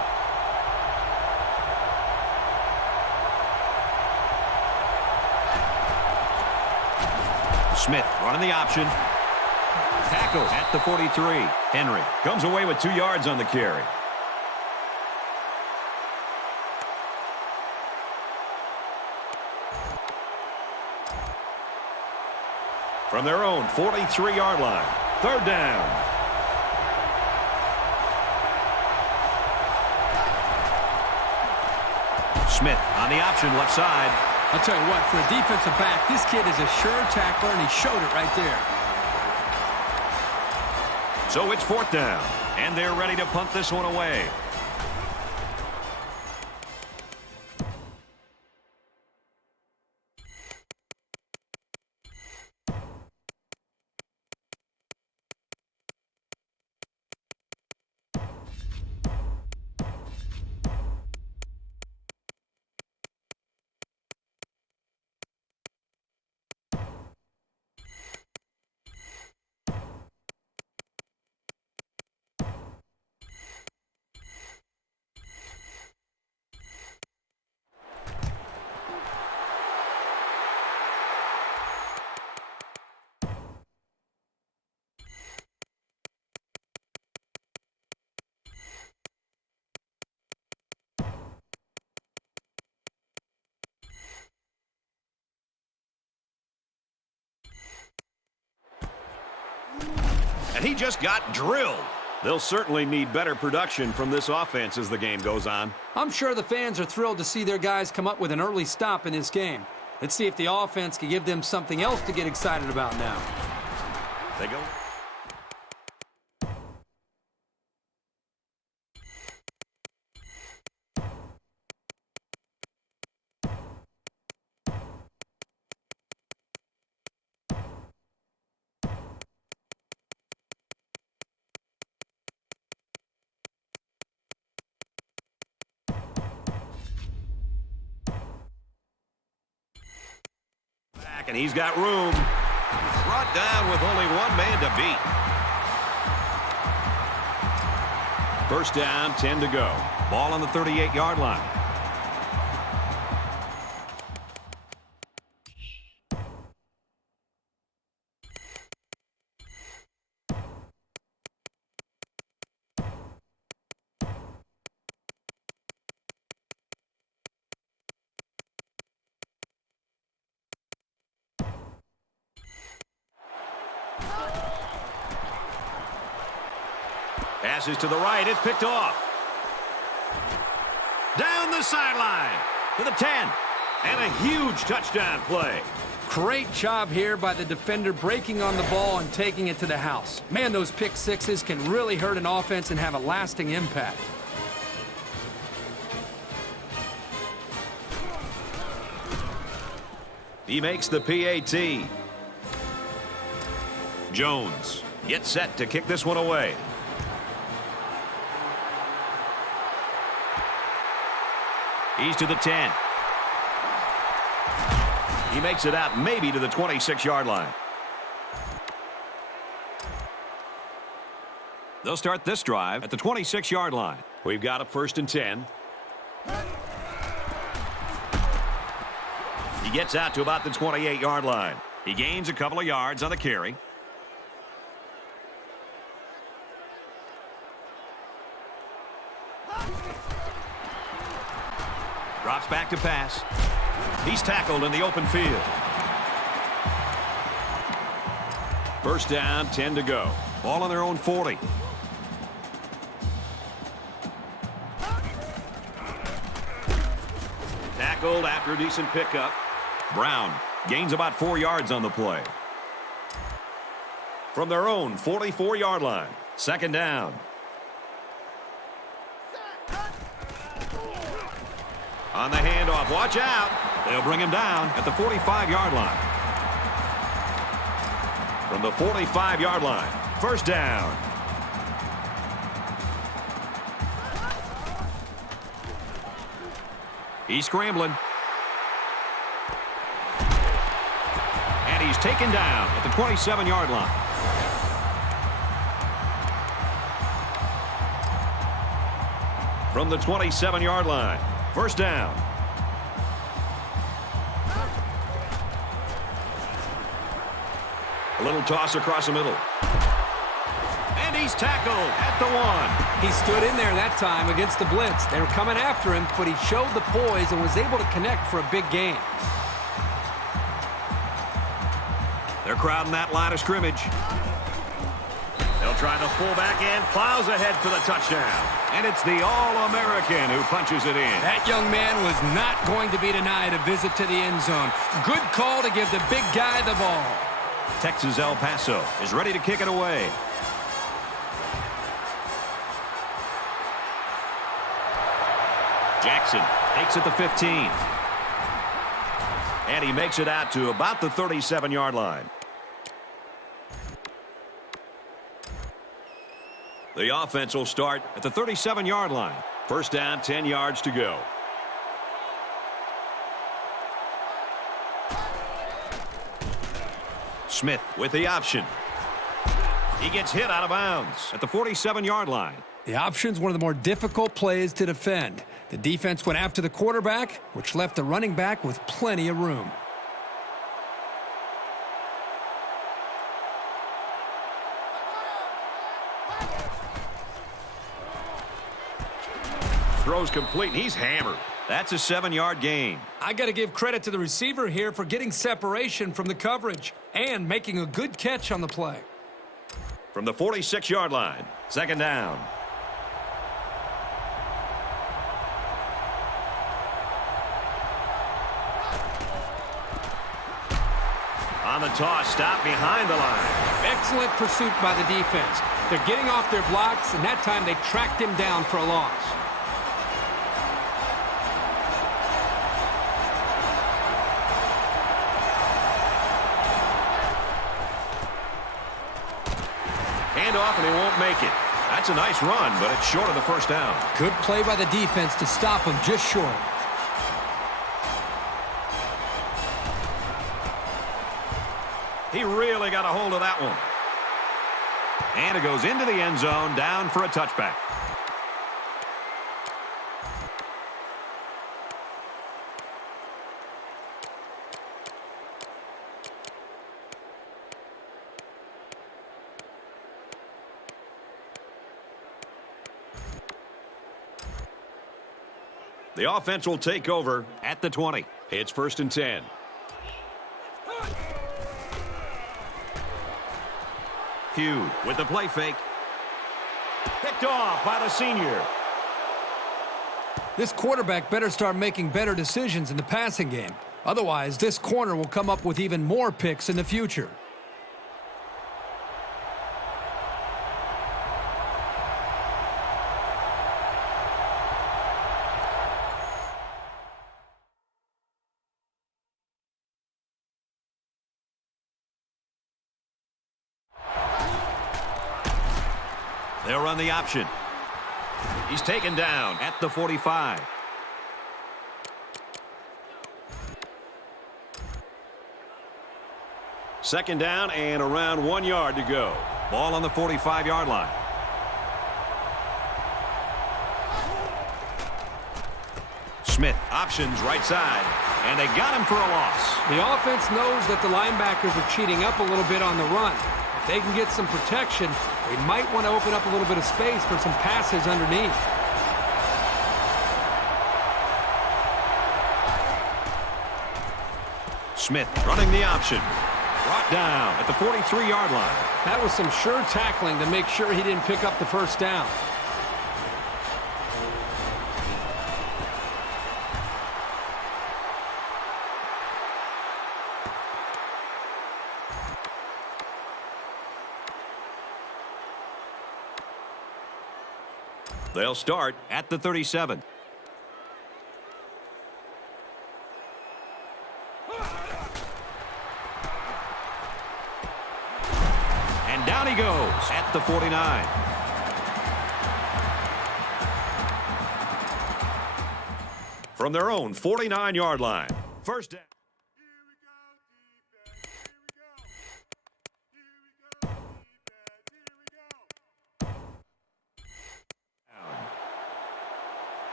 Smith running the option. Tackle at the 43. Henry comes away with 2 yards on the carry. From their own 43-yard line, 3rd down. Smith on the option left side. I'll tell you what, for a defensive back, this kid is a sure tackler, and he showed it right there. So it's 4th down, and they're ready to punt this one away. and he just got drilled. They'll certainly need better production from this offense as the game goes on. I'm sure the fans are thrilled to see their guys come up with an early stop in this game. Let's see if the offense can give them something else to get excited about now. They go. And he's got room. Brought down with only one man to beat. First down, 10 to go. Ball on the 38-yard line. Passes to the right. It's picked off. Down the sideline to the 10. And a huge touchdown play. Great job here by the defender breaking on the ball and taking it to the house. Man, those pick sixes can really hurt an offense and have a lasting impact. He makes the PAT. Jones gets set to kick this one away. He's to the 10. He makes it out maybe to the 26-yard line. They'll start this drive at the 26-yard line. We've got a 1st and 10. He gets out to about the 28-yard line. He gains a couple of yards on the carry. Drops back to pass. He's tackled in the open field. First down, 10 to go. Ball on their own 40. Tackled after a decent pickup. Brown gains about 4 yards on the play. From their own 44-yard line. Second down. On the handoff, watch out. They'll bring him down at the 45-yard line. From the 45-yard line, first down. He's scrambling. And he's taken down at the 27-yard line. From the 27-yard line. First down. A little toss across the middle. And he's tackled at the 1. He stood in there that time against the blitz. They were coming after him, but he showed the poise and was able to connect for a big gain. They're crowding that line of scrimmage. They'll try the fullback in, plows ahead for the touchdown. And it's the All-American who punches it in. That young man was not going to be denied a visit to the end zone. Good call to give the big guy the ball. Texas El Paso is ready to kick it away. Jackson takes it to 15. And he makes it out to about the 37-yard line. The offense will start at the 37-yard line. First down, 10 yards to go. Smith with the option. He gets hit out of bounds at the 47-yard line. The option's one of the more difficult plays to defend. The defense went after the quarterback, which left the running back with plenty of room. Throws complete. He's hammered. That's a 7-yard gain. I got to give credit to the receiver here for getting separation from the coverage and making a good catch on the play. From the 46-yard line, second down. On the toss, stop behind the line. Excellent pursuit by the defense. They're getting off their blocks, and that time they tracked him down for a loss. Handoff, and he won't make it. That's a nice run, but it's short of the first down. Good play by the defense to stop him just short. He really got a hold of that one. And it goes into the end zone, down for a touchback. The offense will take over at the 20. It's 1st and 10. Pugh with the play fake. Picked off by the senior. This quarterback better start making better decisions in the passing game. Otherwise, this corner will come up with even more picks in the future. They'll run the option. He's taken down at the 45. Second down and around 1 yard to go. Ball on the 45-yard line. Smith options right side, and they got him for a loss. The offense knows that the linebackers are cheating up a little bit on the run. If they can get some protection, they might want to open up a little bit of space for some passes underneath. Smith running the option. Brought down at the 43-yard line. That was some sure tackling to make sure he didn't pick up the first down. They'll start at the 37. And down he goes at the 49. From their own 49-yard line. First down.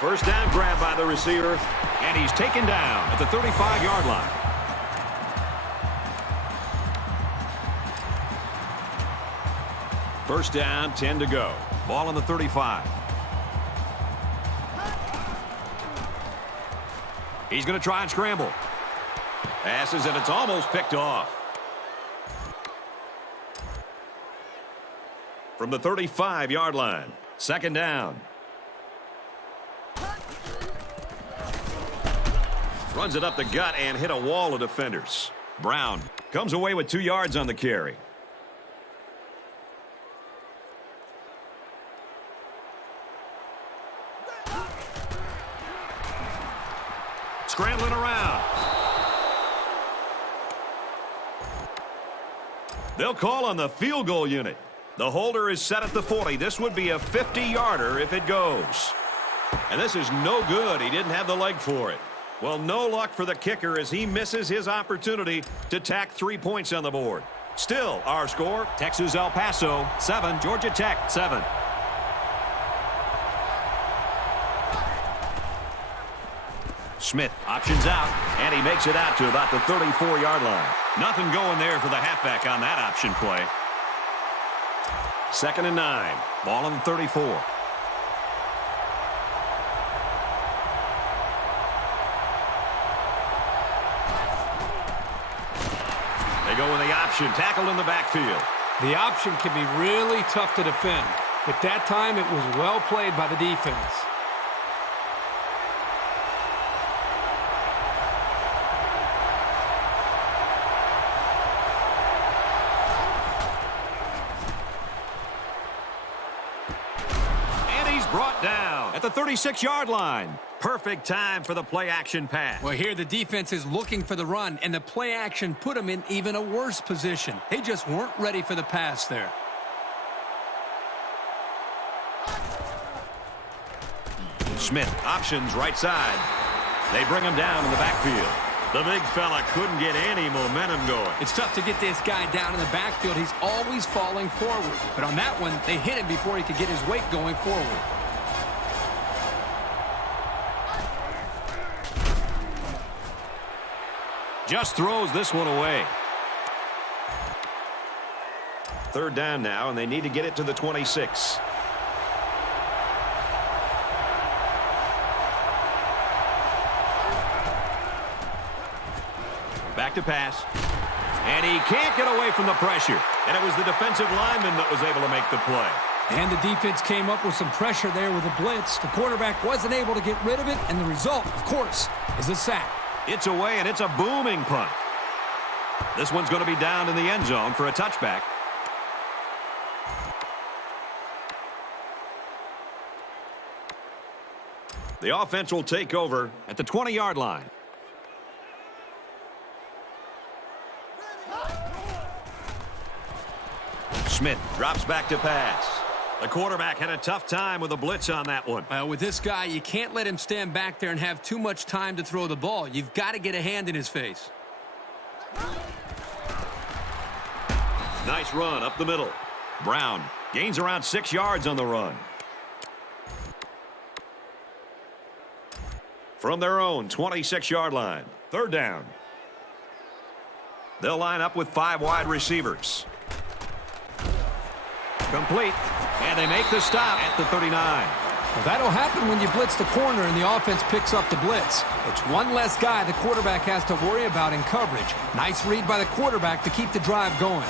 First down grab by the receiver, and he's taken down at the 35-yard line. First down, 10 to go. Ball on the 35. He's going to try and scramble. Passes, and it's almost picked off. From the 35-yard line, second down. Runs it up the gut and hit a wall of defenders. Brown comes away with 2 yards on the carry. Scrambling around. They'll call on the field goal unit. The holder is set at the 40. This would be a 50-yarder if it goes. And this is no good. He didn't have the leg for it. Well, no luck for the kicker as he misses his opportunity to tack 3 points on the board. Still, our score, Texas El Paso, 7, Georgia Tech, 7. Smith options out, and he makes it out to about the 34-yard line. Nothing going there for the halfback on that option play. Second and 9, ball on the 34. They go with the option, tackled in the backfield. The option can be really tough to defend, but that time it was well played by the defense. And he's brought down at the 36-yard line. Perfect time for the play-action pass. Well, here the defense is looking for the run, and the play action put them in even a worse position. They just weren't ready for the pass there. Smith, options right side. They bring him down in the backfield. The big fella couldn't get any momentum going. It's tough to get this guy down in the backfield. He's always falling forward. But on that one, they hit him before he could get his weight going forward. Just throws this one away. Third down now, and they need to get it to the 26. Back to pass. And he can't get away from the pressure. And it was the defensive lineman that was able to make the play. And the defense came up with some pressure there with a blitz. The quarterback wasn't able to get rid of it, and the result, of course, is a sack. It's away, and it's a booming punt. This one's going to be down in the end zone for a touchback. The offense will take over at the 20-yard line. Smith drops back to pass. The quarterback had a tough time with a blitz on that one. With this guy, you can't let him stand back there and have too much time to throw the ball. You've got to get a hand in his face. Nice run up the middle. Brown gains around 6 yards on the run. From their own 26-yard line, third down. They'll line up with 5 wide receivers. Complete. And they make the stop at the 39. Well, that'll happen when you blitz the corner and the offense picks up the blitz. It's one less guy the quarterback has to worry about in coverage. Nice read by the quarterback to keep the drive going.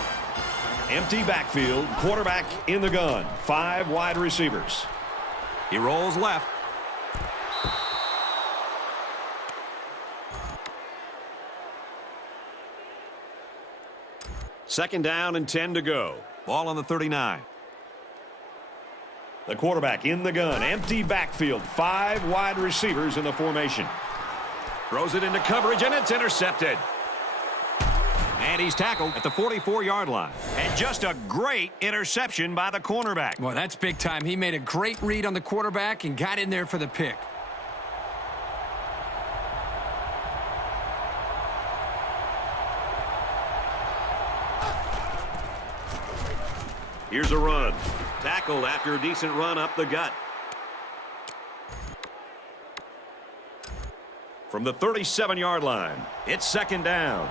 Empty backfield, quarterback in the gun. 5 wide receivers. He rolls left. Second down and 10 to go. Ball on the 39. The quarterback in the gun. Empty backfield. 5 wide receivers in the formation. Throws it into coverage, and it's intercepted. And he's tackled at the 44-yard line. And just a great interception by the cornerback. Well, that's big time. He made a great read on the quarterback and got in there for the pick. Here's a run. Tackled after a decent run up the gut. From the 37-yard line, it's second down.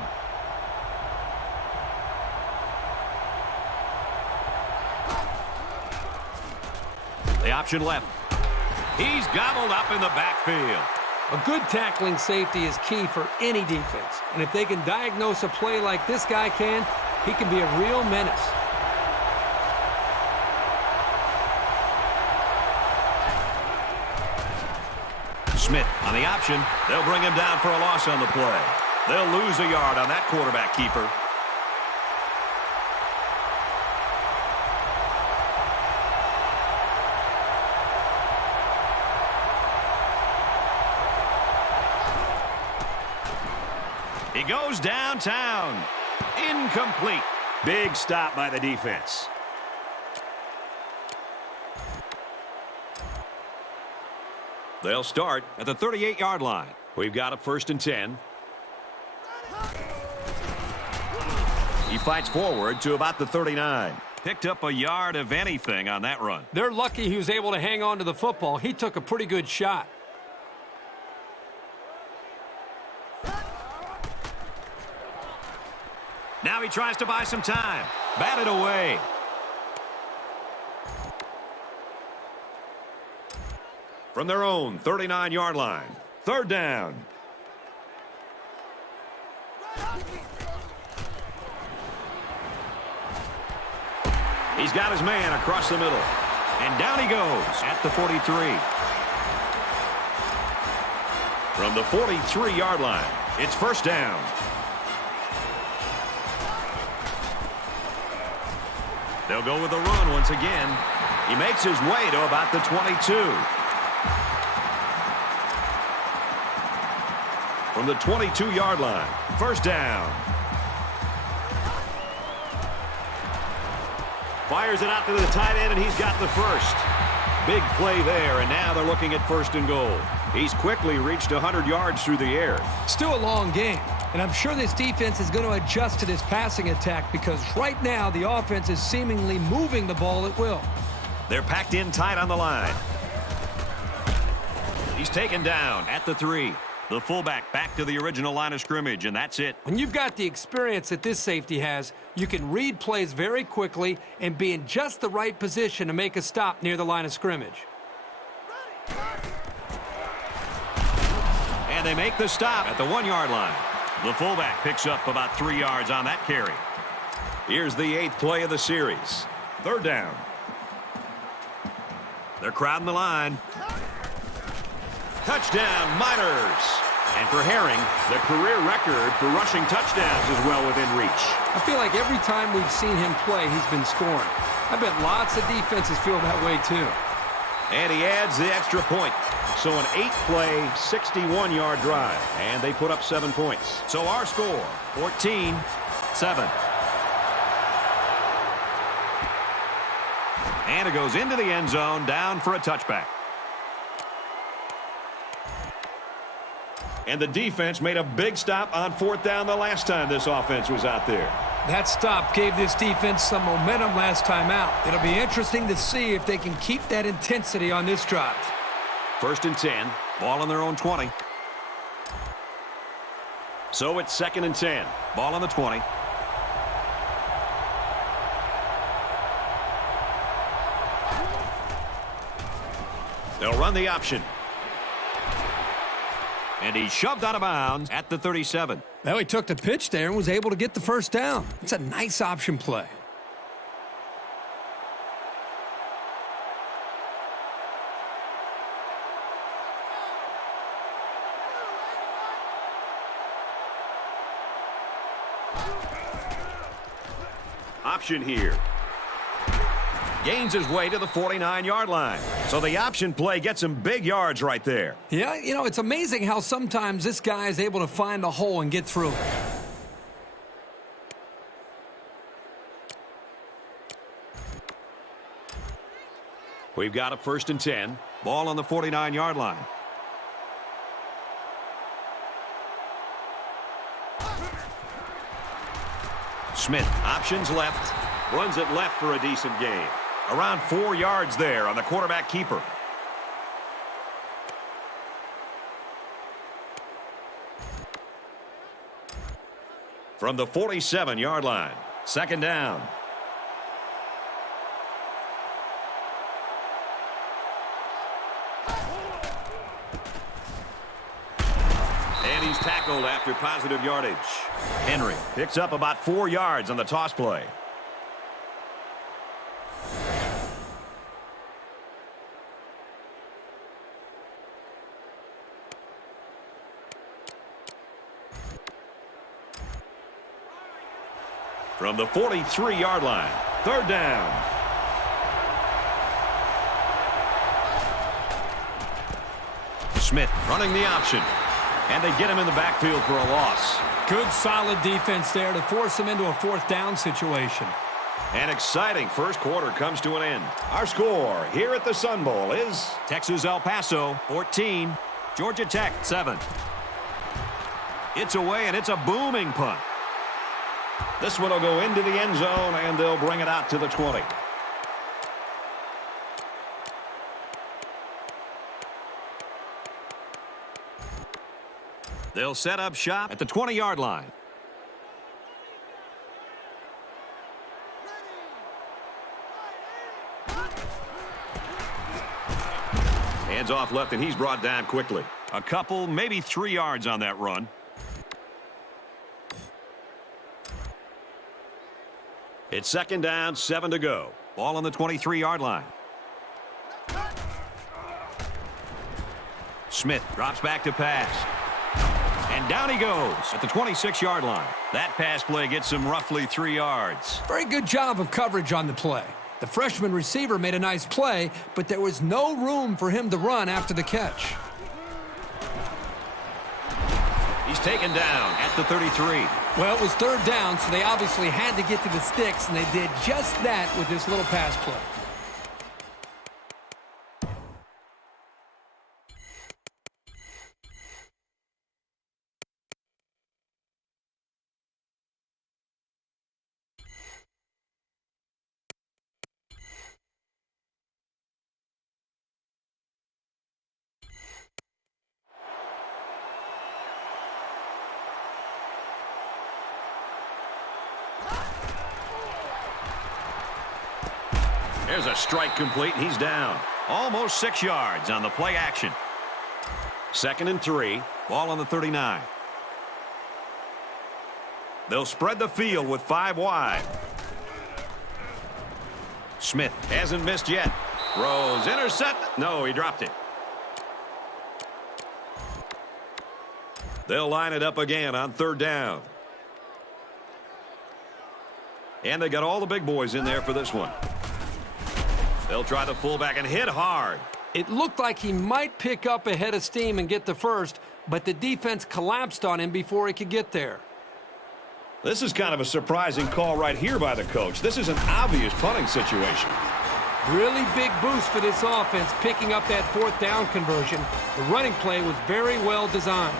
The option left. He's gobbled up in the backfield. A good tackling safety is key for any defense. And if they can diagnose a play like this guy can, he can be a real menace. Smith on the option. They'll bring him down for a loss on the play. They'll lose a yard on that quarterback keeper. He goes downtown. Incomplete. Big stop by the defense. They'll start at the 38-yard line. We've got a 1st and 10. He fights forward to about the 39. Picked up a yard of anything on that run. They're lucky he was able to hang on to the football. He took a pretty good shot. Now he tries to buy some time. Batted away. From their own 39-yard line. Third down. He's got his man across the middle. And down he goes at the 43. From the 43-yard line, it's first down. They'll go with the run once again. He makes his way to about the 22. From the 22-yard line, first down. Fires it out to the tight end, and he's got the first. Big play there, and now they're looking at first and goal. He's quickly reached 100 yards through the air. Still a long game, and I'm sure this defense is going to adjust to this passing attack because right now the offense is seemingly moving the ball at will. They're packed in tight on the line. He's taken down at the 3. The fullback back to the original line of scrimmage, and that's it. When you've got the experience that this safety has, you can read plays very quickly and be in just the right position to make a stop near the line of scrimmage. And they make the stop at the 1-yard line. The fullback picks up about 3 yards on that carry. Here's the 8th play of the series. Third down. They're crowding the line. Touchdown, Miners. And for Herring, the career record for rushing touchdowns is well within reach. I feel like every time we've seen him play, he's been scoring. I bet lots of defenses feel that way, too. And he adds the extra point. So an 8-play, 61-yard drive. And they put up 7 points. So our score, 14-7. And it goes into the end zone, down for a touchback. And the defense made a big stop on 4th down the last time this offense was out there. That stop gave this defense some momentum last time out. It'll be interesting to see if they can keep that intensity on this drive. First and 10, ball on their own 20. So it's 2nd and 10, ball on the 20. They'll run the option. And he shoved out of bounds at the 37. Well, he took the pitch there and was able to get the first down. It's a nice option play. Option here. Gains his way to the 49-yard line. So the option play gets him big yards right there. Yeah, you know, it's amazing how sometimes this guy is able to find a hole and get through. We've got a 1st and 10. Ball on the 49-yard line. Smith options left. Runs it left for a decent gain. Around 4 yards there on the quarterback keeper. From the 47-yard line. 2nd down. And he's tackled after positive yardage. Henry picks up about 4 yards on the toss play. From the 43-yard line, 3rd down. Smith running the option. And they get him in the backfield for a loss. Good, solid defense there to force him into a 4th down situation. An exciting first quarter comes to an end. Our score here at the Sun Bowl is Texas El Paso 14, Georgia Tech 7. It's away, and it's a booming punt. This one will go into the end zone, and they'll bring it out to the 20. They'll set up shop at the 20-yard line. Hands off left, and he's brought down quickly. A couple, maybe 3 yards on that run. It's 2nd down, 7 to go. Ball on the 23-yard line. Smith drops back to pass. And down he goes at the 26-yard line. That pass play gets him roughly 3 yards. Very good job of coverage on the play. The freshman receiver made a nice play, but there was no room for him to run after the catch. He's taken down at the 33. Well, it was third down, so they obviously had to get to the sticks, and they did just that with this little pass play. There's a strike complete, and he's down. Almost 6 yards on the play action. 2nd and 3. Ball on the 39. They'll spread the field with 5 wide. Smith hasn't missed yet. Throws, intercept. No, he dropped it. They'll line it up again on 3rd down. And they got all the big boys in there for this one. They'll try the fullback and hit hard. It looked like he might pick up a head of steam and get the first, but the defense collapsed on him before he could get there. This is kind of a surprising call right here by the coach. This is an obvious punting situation. Really big boost for this offense, picking up that 4th down conversion. The running play was very well designed.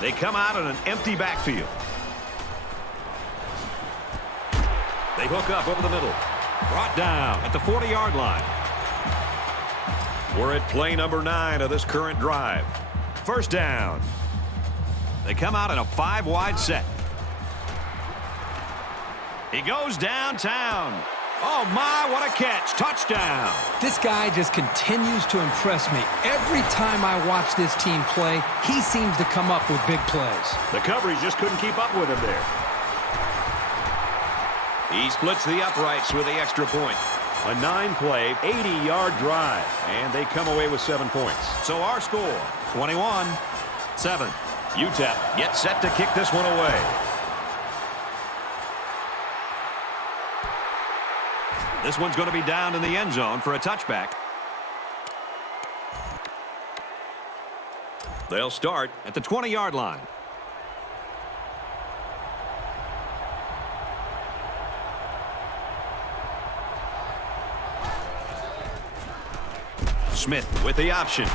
They come out in an empty backfield. They hook up over the middle. Brought down at the 40-yard line. We're at play number 9 of this current drive. 1st down. They come out in a 5-wide set. He goes downtown. Oh, my, what a catch. Touchdown. This guy just continues to impress me. Every time I watch this team play, he seems to come up with big plays. The coverage just couldn't keep up with him there. He splits the uprights with the extra point. A 9-play, 80-yard drive, and they come away with 7 points. So our score, 21-7. UTEP gets set to kick this one away. This one's going to be down in the end zone for a touchback. They'll start at the 20-yard line. Smith with the option.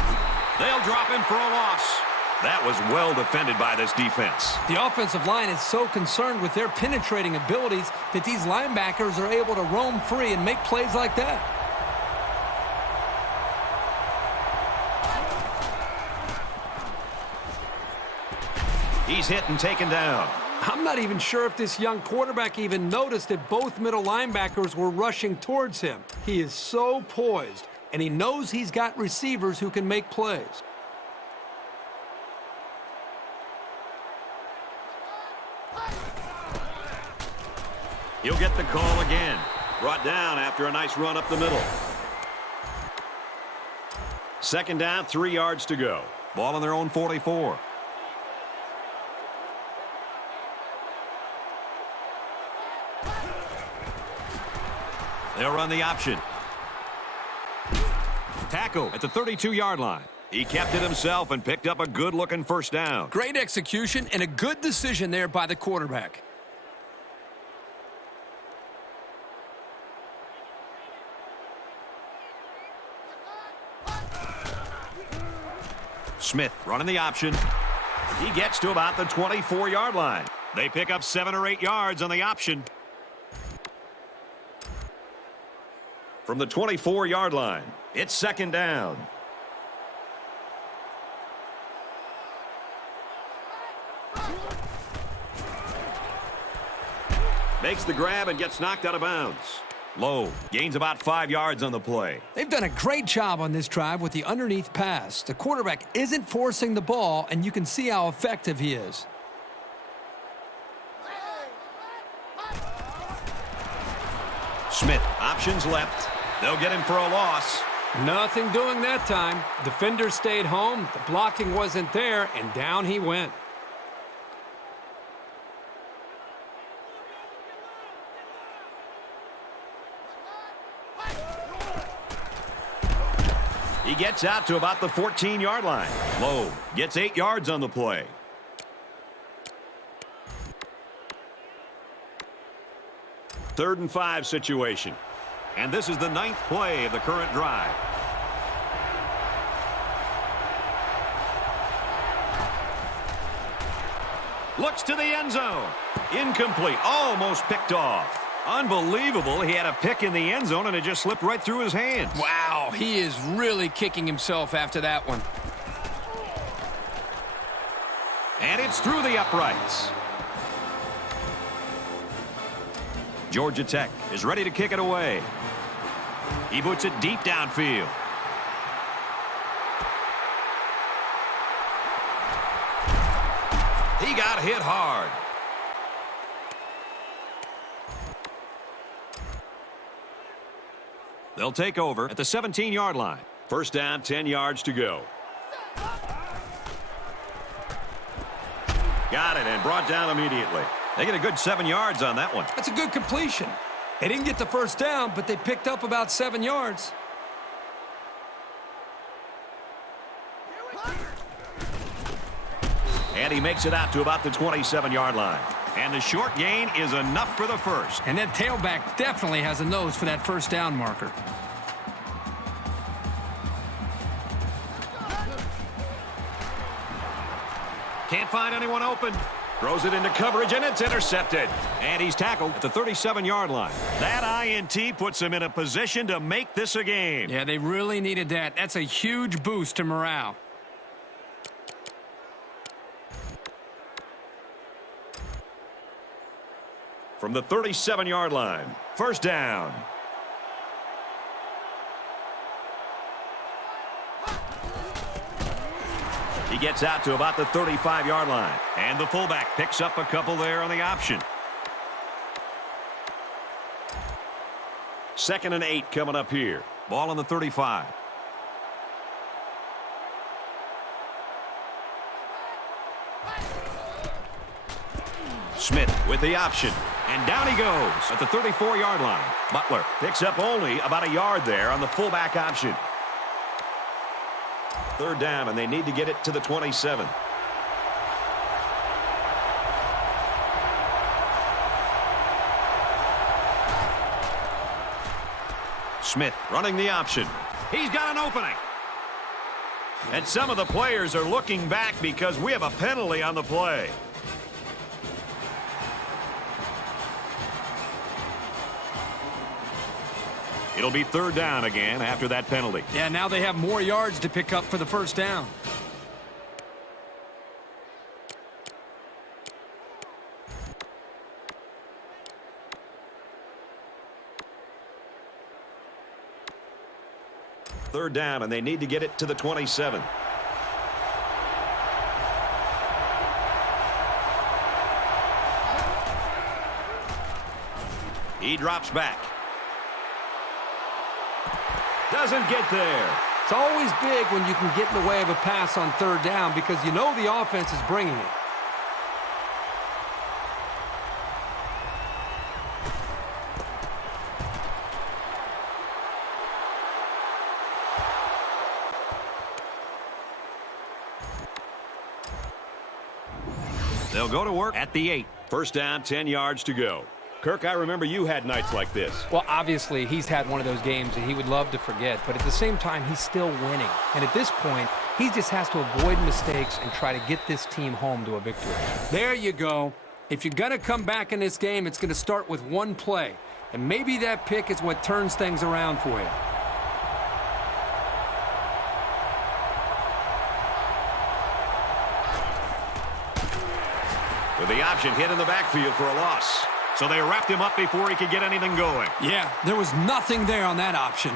They'll drop him for a loss. That was well defended by this defense. The offensive line is so concerned with their penetrating abilities that these linebackers are able to roam free and make plays like that. He's hit and taken down. I'm not even sure if this young quarterback even noticed that both middle linebackers were rushing towards him. He is so poised, and he knows he's got receivers who can make plays. He'll get the call again. Brought down after a nice run up the middle. 2nd down, 3 yards to go. Ball on their own 44. They'll run the option. Tackle at the 32-yard line. He kept it himself and picked up a good-looking 1st down. Great execution and a good decision there by the quarterback. Smith running the option. He gets to about the 24-yard line. They pick up 7 or 8 yards on the option. From the 24-yard line, it's 2nd down. Makes the grab and gets knocked out of bounds. Low gains about 5 yards on the play. They've done a great job on this drive with the underneath pass. The quarterback isn't forcing the ball, and you can see how effective he is. Smith, options left. They'll get him for a loss. Nothing doing that time. Defender stayed home, the blocking wasn't there, and down he went. He gets out to about the 14-yard line. Lowe gets 8 yards on the play. Third and 5 situation. And this is the 9th play of the current drive. Looks to the end zone. Incomplete. Almost picked off. Unbelievable. He had a pick in the end zone and it just slipped right through his hands. Wow, he is really kicking himself after that one. And it's through the uprights. Georgia Tech is ready to kick it away. He boots it deep downfield. He got hit hard. They'll take over at the 17-yard line. First down, 10 yards to go. Got it and brought down immediately. They get a good 7 yards on that one. That's a good completion. They didn't get the first down, but they picked up about 7 yards. And he makes it out to about the 27-yard line. And the short gain is enough for the first. And that tailback definitely has a nose for that first down marker. Can't find anyone open. Throws it into coverage, and it's intercepted. And he's tackled at the 37-yard line. That INT puts him in a position to make this a game. Yeah, they really needed that. That's a huge boost to morale. From the 37-yard line, first down. He gets out to about the 35-yard line. And the fullback picks up a couple there on the option. 2nd and 8 coming up here. Ball on the 35. Smith with the option. And down he goes at the 34-yard line. Butler picks up only about a yard there on the fullback option. Third down, and they need to get it to the 27. Smith running the option. He's got an opening. And some of the players are looking back because we have a penalty on the play. It'll be third down again after that penalty. Yeah, now they have more yards to pick up for the first down. Third down, and they need to get it to the 27. He drops back. Doesn't get there. It's always big when you can get in the way of a pass on third down because you know the offense is bringing it. They'll go to work at the 8. First down, 10 yards to go. Kirk, I remember you had nights like this. Well, obviously, he's had one of those games that he would love to forget, but at the same time, he's still winning. And at this point, he just has to avoid mistakes and try to get this team home to a victory. There you go. If you're going to come back in this game, it's going to start with one play. And maybe that pick is what turns things around for you. With the option hit in the backfield for a loss. So they wrapped him up before he could get anything going. Yeah, there was nothing there on that option.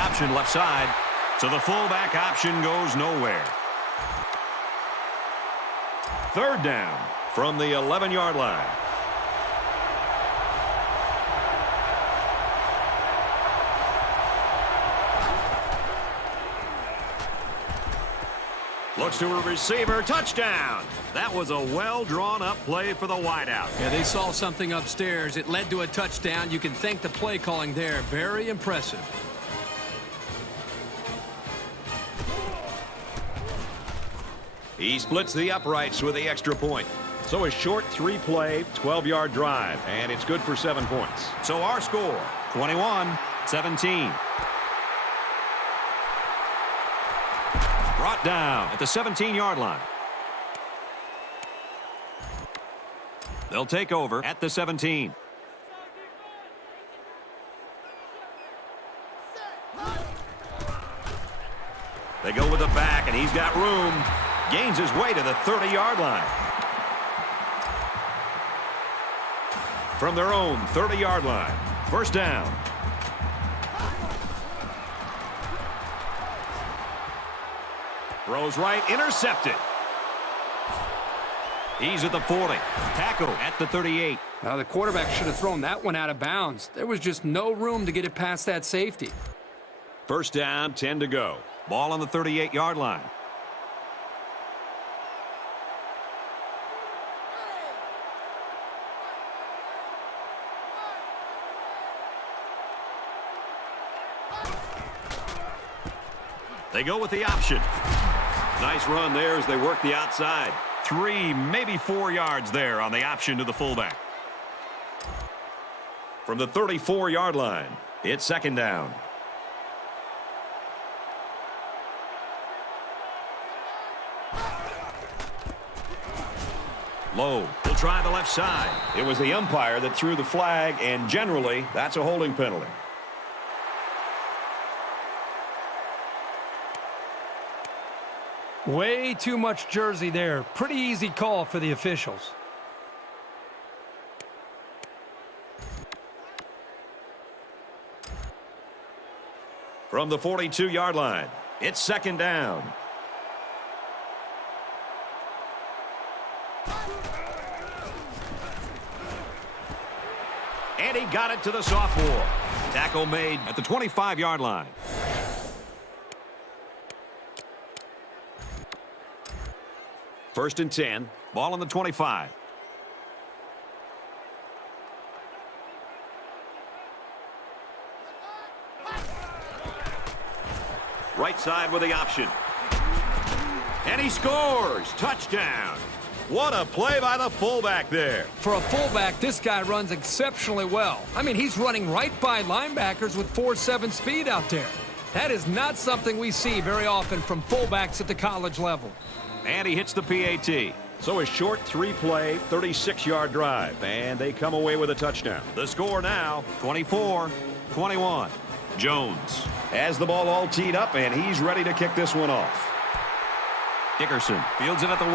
option left side. So the fullback option goes nowhere. Third down from the 11-yard line. Looks to a receiver. Touchdown. That was a well-drawn-up play for the wideout. Yeah, they saw something upstairs. It led to a touchdown. You can thank the play calling there. Very impressive. He splits the uprights with the extra point. So a short 3-play, 12-yard drive, and it's good for 7 points. So our score, 21-17. Brought down at the 17-yard line. They'll take over at the 17. They go with the back, and he's got room. Gains his way to the 30-yard line. From their own 30-yard line. First down. Throws right, intercepted. He's at the 40. Tackle at the 38. Now the quarterback should have thrown that one out of bounds. There was just no room to get it past that safety. First down, 10 to go. Ball on the 38-yard line. They go with the option. Nice run there as they work the outside. 3, maybe 4 yards there on the option to the fullback. From the 34-yard line, it's second down. Low will try the left side. It was the umpire that threw the flag, and generally, that's a holding penalty. Way too much jersey there. Pretty easy call for the officials. From the 42-yard line, it's second down. And he got it to the sophomore. Tackle made at the 25-yard line. First and 10. Ball on the 25. Right side with the option. And he scores. Touchdown. What a play by the fullback there. For a fullback, this guy runs exceptionally well. I mean, he's running right by linebackers with 4.7 speed out there. That is not something we see very often from fullbacks at the college level. And he hits the PAT. So a short 3-play, 36-yard drive, and they come away with a touchdown. The score now, 24-21. Jones has the ball all teed up, and he's ready to kick this one off. Dickerson fields it at the 1.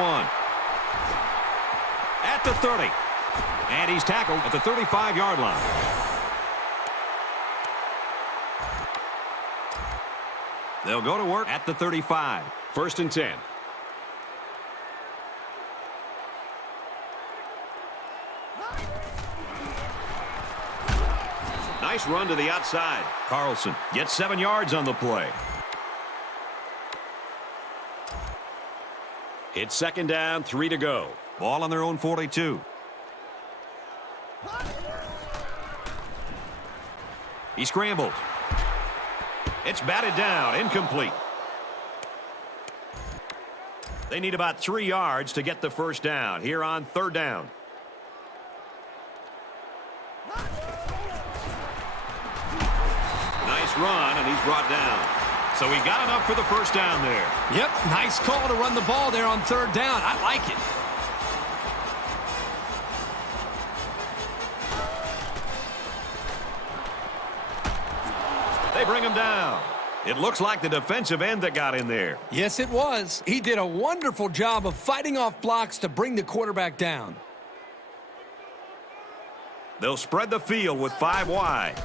At the 30. And he's tackled at the 35-yard line. They'll go to work at the 35. First and 10. Nice run to the outside. Carlson gets 7 yards on the play. It's second down, 3 to go. Ball on their own 42. He scrambles. It's batted down, incomplete. They need about 3 yards to get the first down here on third down. Nice run, and he's brought down. So he got enough for the first down there. Yep, nice call to run the ball there on third down. I like it. They bring him down. It looks like the defensive end that got in there. Yes, it was. He did a wonderful job of fighting off blocks to bring the quarterback down. They'll spread the field with 5 wide.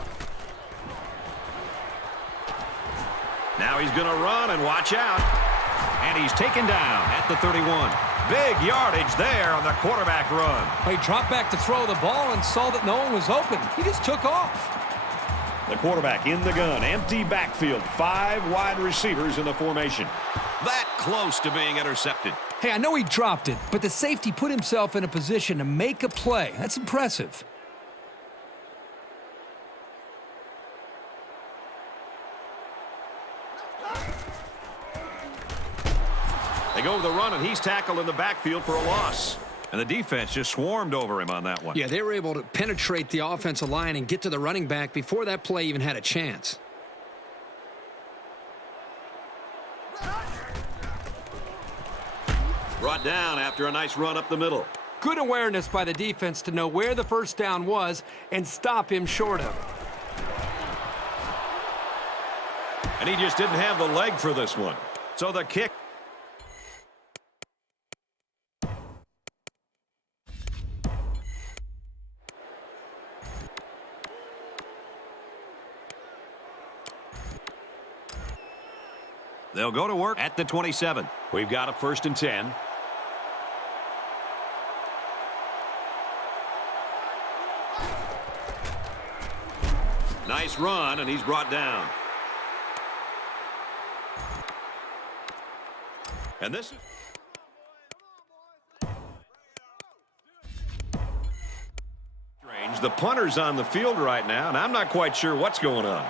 Now he's going to run and watch out. And he's taken down at the 31. Big yardage there on the quarterback run. He dropped back to throw the ball and saw that no one was open. He just took off. The quarterback in the gun. Empty backfield. 5 wide receivers in the formation. That close to being intercepted. Hey, I know he dropped it, but the safety put himself in a position to make a play. That's impressive. They go to the run, and he's tackled in the backfield for a loss. And the defense just swarmed over him on that one. Yeah, they were able to penetrate the offensive line and get to the running back before that play even had a chance. Brought down after a nice run up the middle. Good awareness by the defense to know where the first down was and stop him short of. And he just didn't have the leg for this one. So the kick. They'll go to work at the 27. We've got a 1st and 10. Nice run, and he's brought down. And this is... strange. The punter's on the field right now, and I'm not quite sure what's going on.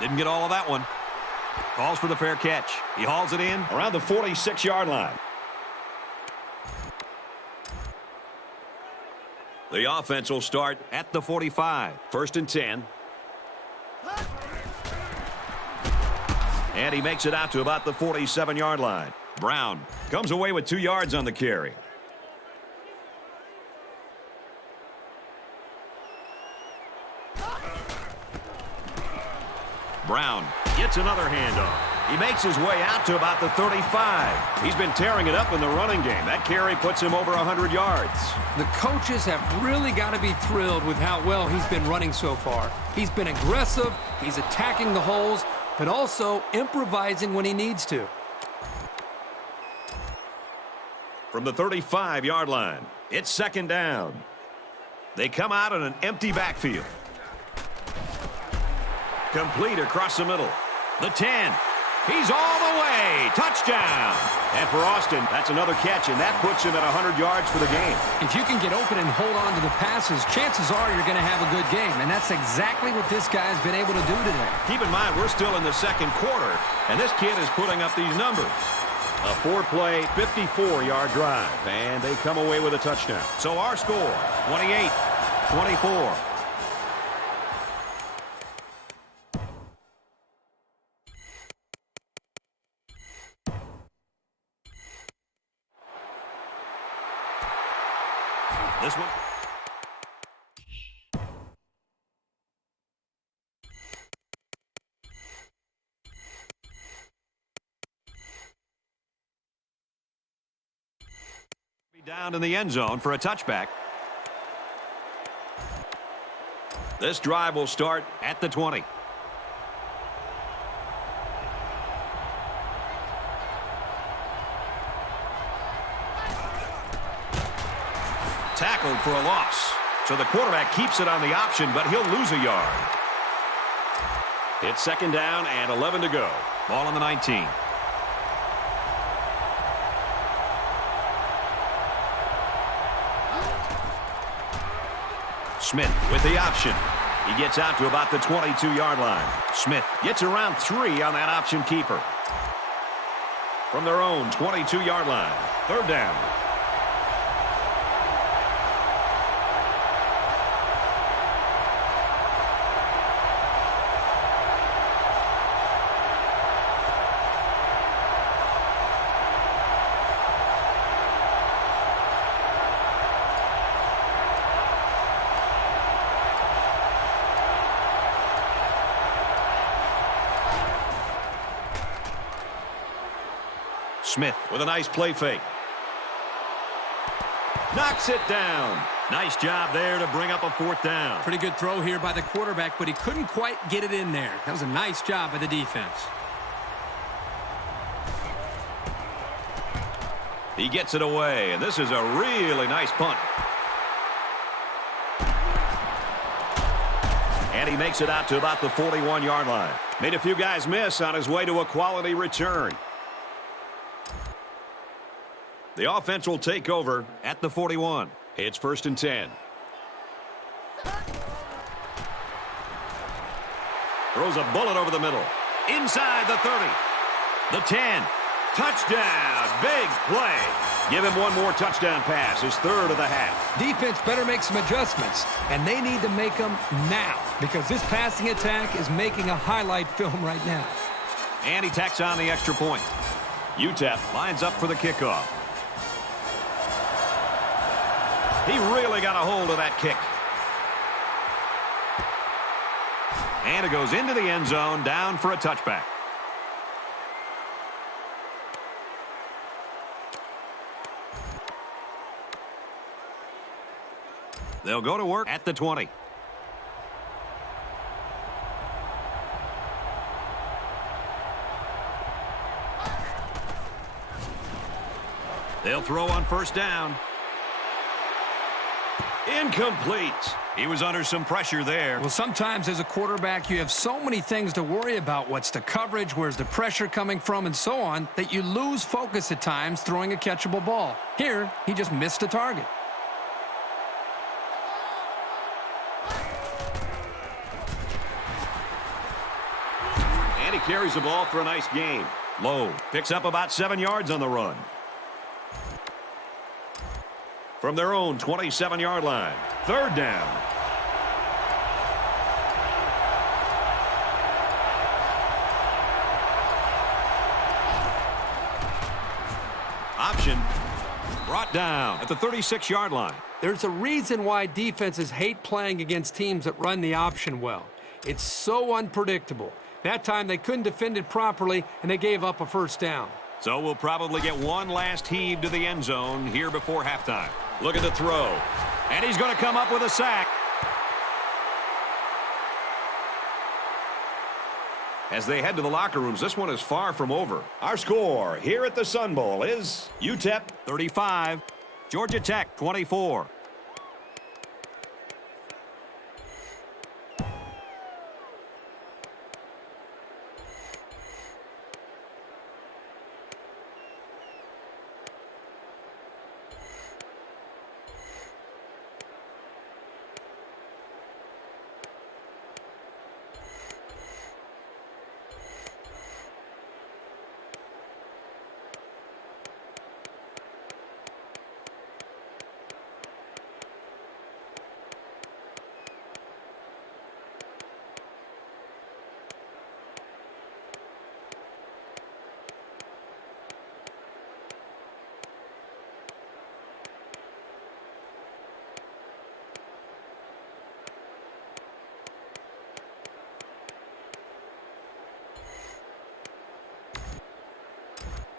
Didn't get all of that one. Calls for the fair catch. He hauls it in around the 46-yard line. The offense will start at the 45. 1st and 10. And he makes it out to about the 47-yard line. Brown comes away with 2 yards on the carry. Brown gets another handoff. He makes his way out to about the 35. He's been tearing it up in the running game. That carry puts him over 100 yards. The coaches have really got to be thrilled with how well he's been running so far. He's been aggressive, he's attacking the holes, but also improvising when he needs to. From the 35-yard line, it's 2nd down. They come out in an empty backfield. Complete across the middle. The 10. He's all the way. Touchdown. And for Austin, that's another catch, and that puts him at 100 yards for the game. If you can get open and hold on to the passes, chances are you're going to have a good game. And that's exactly what this guy's been able to do today. Keep in mind, we're still in the 2nd quarter, and this kid is putting up these numbers. A 4-play, 54-yard drive, and they come away with a touchdown. So our score, 28-24. This one. Down in the end zone for a touchback. This drive will start at the 20. Tackled for a loss. So the quarterback keeps it on the option, but he'll lose a yard. It's 2nd down and 11 to go. Ball on the 19. Smith with the option. He gets out to about the 22-yard line. Smith gets around 3 on that option keeper. From their own 22-yard line. 3rd down. Smith with a nice play fake. Knocks it down. Nice job there to bring up a 4th down. Pretty good throw here by the quarterback, but he couldn't quite get it in there. That was a nice job by the defense. He gets it away, and this is a really nice punt. And he makes it out to about the 41-yard line. Made a few guys miss on his way to a quality return. The offense will take over at the 41. It's 1st and 10. Throws a bullet over the middle. Inside the 30. The 10. Touchdown. Big play. Give him one more touchdown pass. His 3rd of the half. Defense better make some adjustments, and they need to make them now because this passing attack is making a highlight film right now. And he tacks on the extra point. UTEP lines up for the kickoff. He really got a hold of that kick. And it goes into the end zone, down for a touchback. They'll go to work at the 20. They'll throw on 1st down. Incomplete. He was under some pressure there. Well, sometimes as a quarterback, you have so many things to worry about. What's the coverage? Where's the pressure coming from? And so on, that you lose focus at times throwing a catchable ball. Here, he just missed the target. And he carries the ball for a nice gain. Lowe picks up about 7 yards on the run. From their own 27-yard line. 3rd down. Option brought down at the 36-yard line. There's a reason why defenses hate playing against teams that run the option well. It's so unpredictable. That time they couldn't defend it properly, and they gave up a 1st down. So we'll probably get one last heave to the end zone here before halftime. Look at the throw. And he's going to come up with a sack. As they head to the locker rooms, this one is far from over. Our score here at the Sun Bowl is UTEP 35, Georgia Tech 24.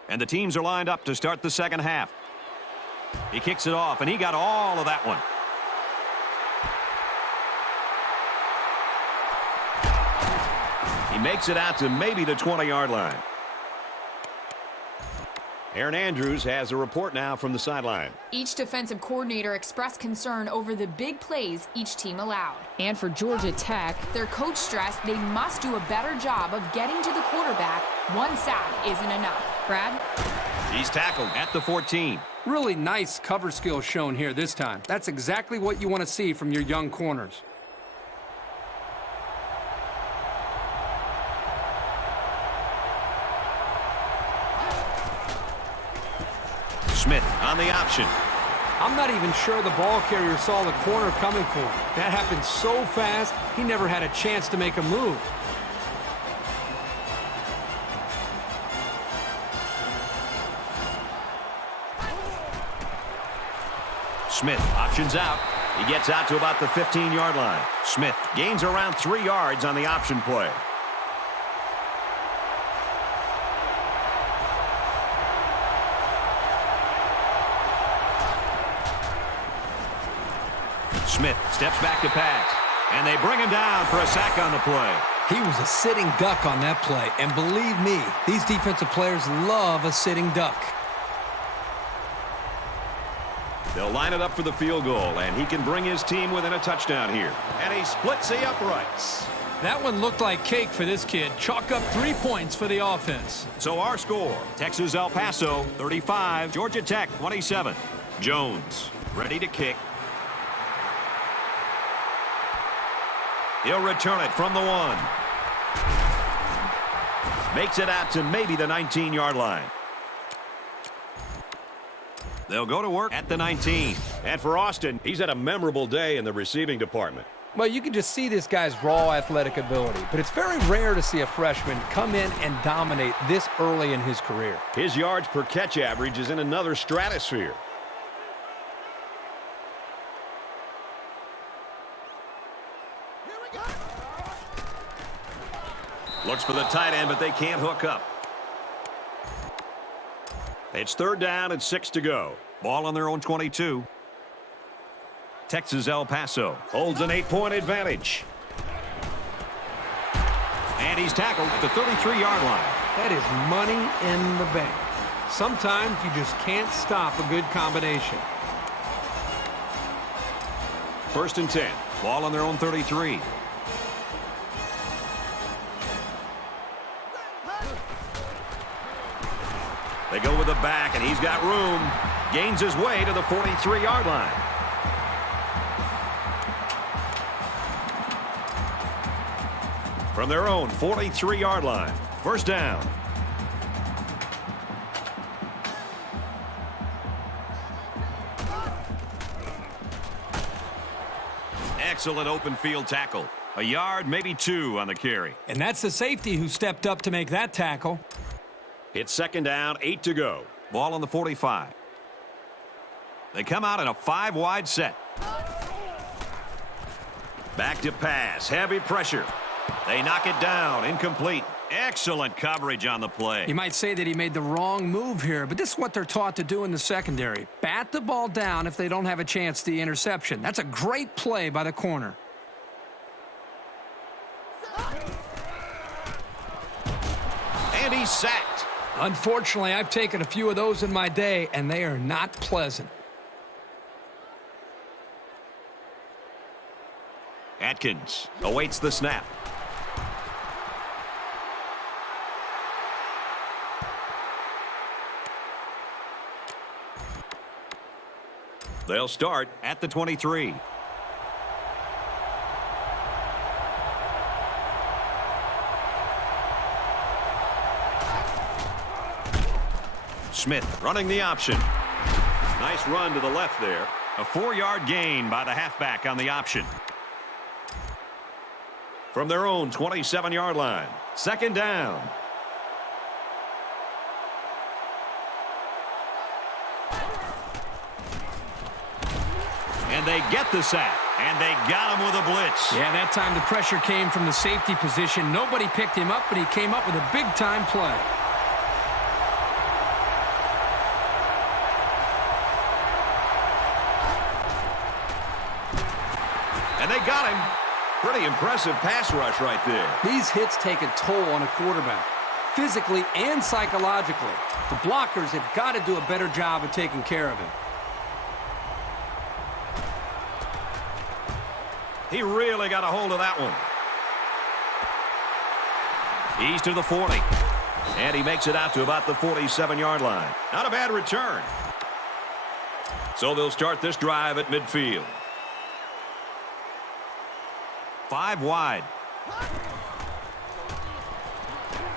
And the teams are lined up to start the second half. He kicks it off, and he got all of that one. He makes it out to maybe the 20-yard line. Aaron Andrews has a report now from the sideline. Each defensive coordinator expressed concern over the big plays each team allowed. And for Georgia Tech, their coach stressed they must do a better job of getting to the quarterback. One sack isn't enough. Brad? He's tackled at the 14. Really nice cover skills shown here this time. That's exactly what you want to see from your young corners. Smith on the option. I'm not even sure the ball carrier saw the corner coming for him. That happened so fast, he never had a chance to make a move. Smith options out. He gets out to about the 15-yard line. Smith gains around 3 yards on the option play. Smith steps back to pass, and they bring him down for a sack on the play. He was a sitting duck on that play, and believe me, these defensive players love a sitting duck. They'll line it up for the field goal, and he can bring his team within a touchdown here. And he splits the uprights. That one looked like cake for this kid. Chalk up 3 points for the offense. So our score, Texas El Paso 35, Georgia Tech 27. Jones ready to kick. He'll return it from the 1. Makes it out to maybe the 19-yard line. They'll go to work at the 19. And for Austin, he's had a memorable day in the receiving department. Well, you can just see this guy's raw athletic ability, but it's very rare to see a freshman come in and dominate this early in his career. His yards per catch average is in another stratosphere. Looks for the tight end, but they can't hook up. It's 3rd down and 6 to go. Ball on their own 22. Texas El Paso holds an 8-point advantage. And he's tackled at the 33-yard line. That is money in the bank. Sometimes you just can't stop a good combination. 1st and 10. Ball on their own 33. They go with the back, and he's got room. Gains his way to the 43-yard line. From their own 43-yard line. 1st down. Excellent open field tackle. A yard, maybe 2 on the carry. And that's the safety who stepped up to make that tackle. It's 2nd down, 8 to go. Ball on the 45. They come out in a 5-wide set. Back to pass. Heavy pressure. They knock it down. Incomplete. Excellent coverage on the play. You might say that he made the wrong move here, but this is what they're taught to do in the secondary. Bat the ball down if they don't have a chance to the interception. That's a great play by the corner. And he's sacked. Unfortunately, I've taken a few of those in my day, and they are not pleasant. Atkins awaits the snap. They'll start at the 23. Smith running the option. Nice run to the left there. A 4-yard gain by the halfback on the option. From their own 27-yard line. 2nd down. And they get the sack. And they got him with a blitz. Yeah, that time the pressure came from the safety position. Nobody picked him up, but he came up with a big-time play. And they got him. Pretty impressive pass rush right there. These hits take a toll on a quarterback, physically and psychologically. The blockers have got to do a better job of taking care of him. He really got a hold of that one. He's to the 40. And he makes it out to about the 47-yard line. Not a bad return. So they'll start this drive at midfield. 5 wide.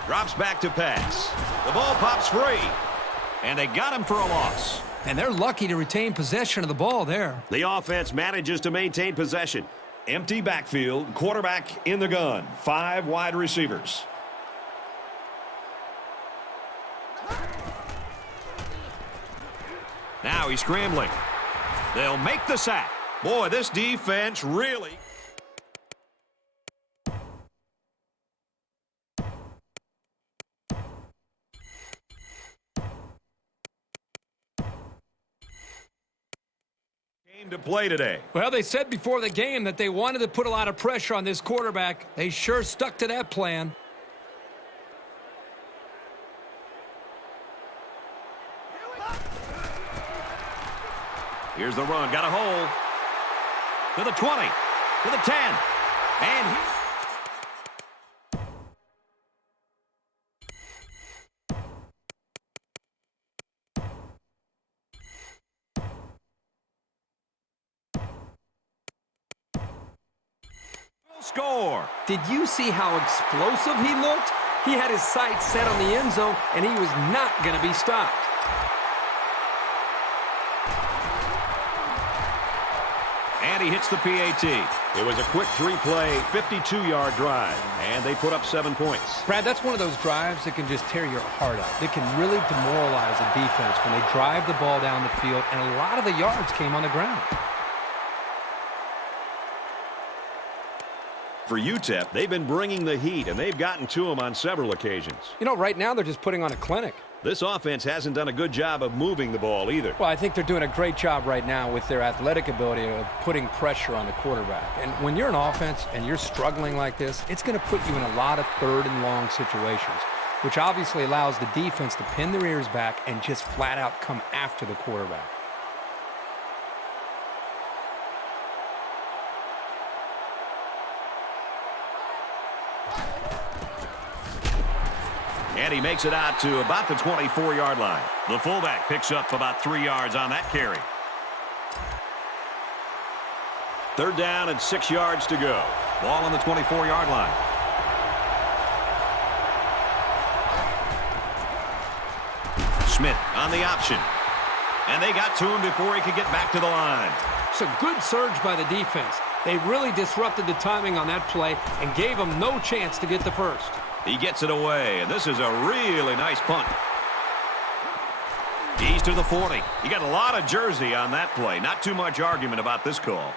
Drops back to pass. The ball pops free. And they got him for a loss. And they're lucky to retain possession of the ball there. The offense manages to maintain possession. Empty backfield, quarterback in the gun. 5 wide receivers. Now he's scrambling. They'll make the sack. Boy, this defense really... To play today. Well, they said before the game that they wanted to put a lot of pressure on this quarterback. They sure stuck to that plan. Here's the run. Got a hole. To the 20. To the 10. And he... Score. Did you see how explosive he looked? He had his sights set on the end zone, and he was not going to be stopped. And he hits the PAT. It was a quick three-play, 52-yard drive, and they put up 7 points. Brad, that's one of those drives that can just tear your heart out. It can really demoralize a defense when they drive the ball down the field, and a lot of the yards came on the ground. For UTEP, they've been bringing the heat, and they've gotten to them on several occasions. You know, right now they're just putting on a clinic. This offense hasn't done a good job of moving the ball either. Well, I think they're doing a great job right now with their athletic ability of putting pressure on the quarterback. And when you're an offense and you're struggling like this, it's going to put you in a lot of third and long situations, which obviously allows the defense to pin their ears back and just flat out come after the quarterback. And he makes it out to about the 24-yard line. The fullback picks up about 3 yards on that carry. 3rd down and 6 yards to go. Ball on the 24-yard line. Smith on the option. And they got to him before he could get back to the line. It's a good surge by the defense. They really disrupted the timing on that play and gave them no chance to get the first. He gets it away, and this is a really nice punt. He's to the 40. He got a lot of jersey on that play. Not too much argument about this call.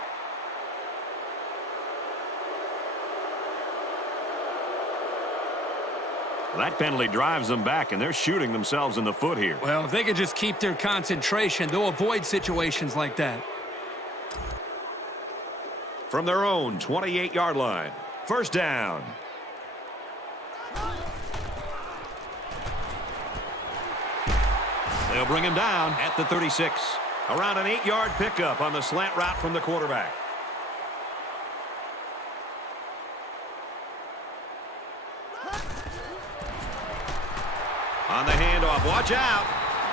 That penalty drives them back, and they're shooting themselves in the foot here. Well, if they can just keep their concentration, they'll avoid situations like that. From their own 28-yard line, 1st down. They'll bring him down at the 36. Around an 8-yard pickup on the slant route from the quarterback. On the handoff, watch out.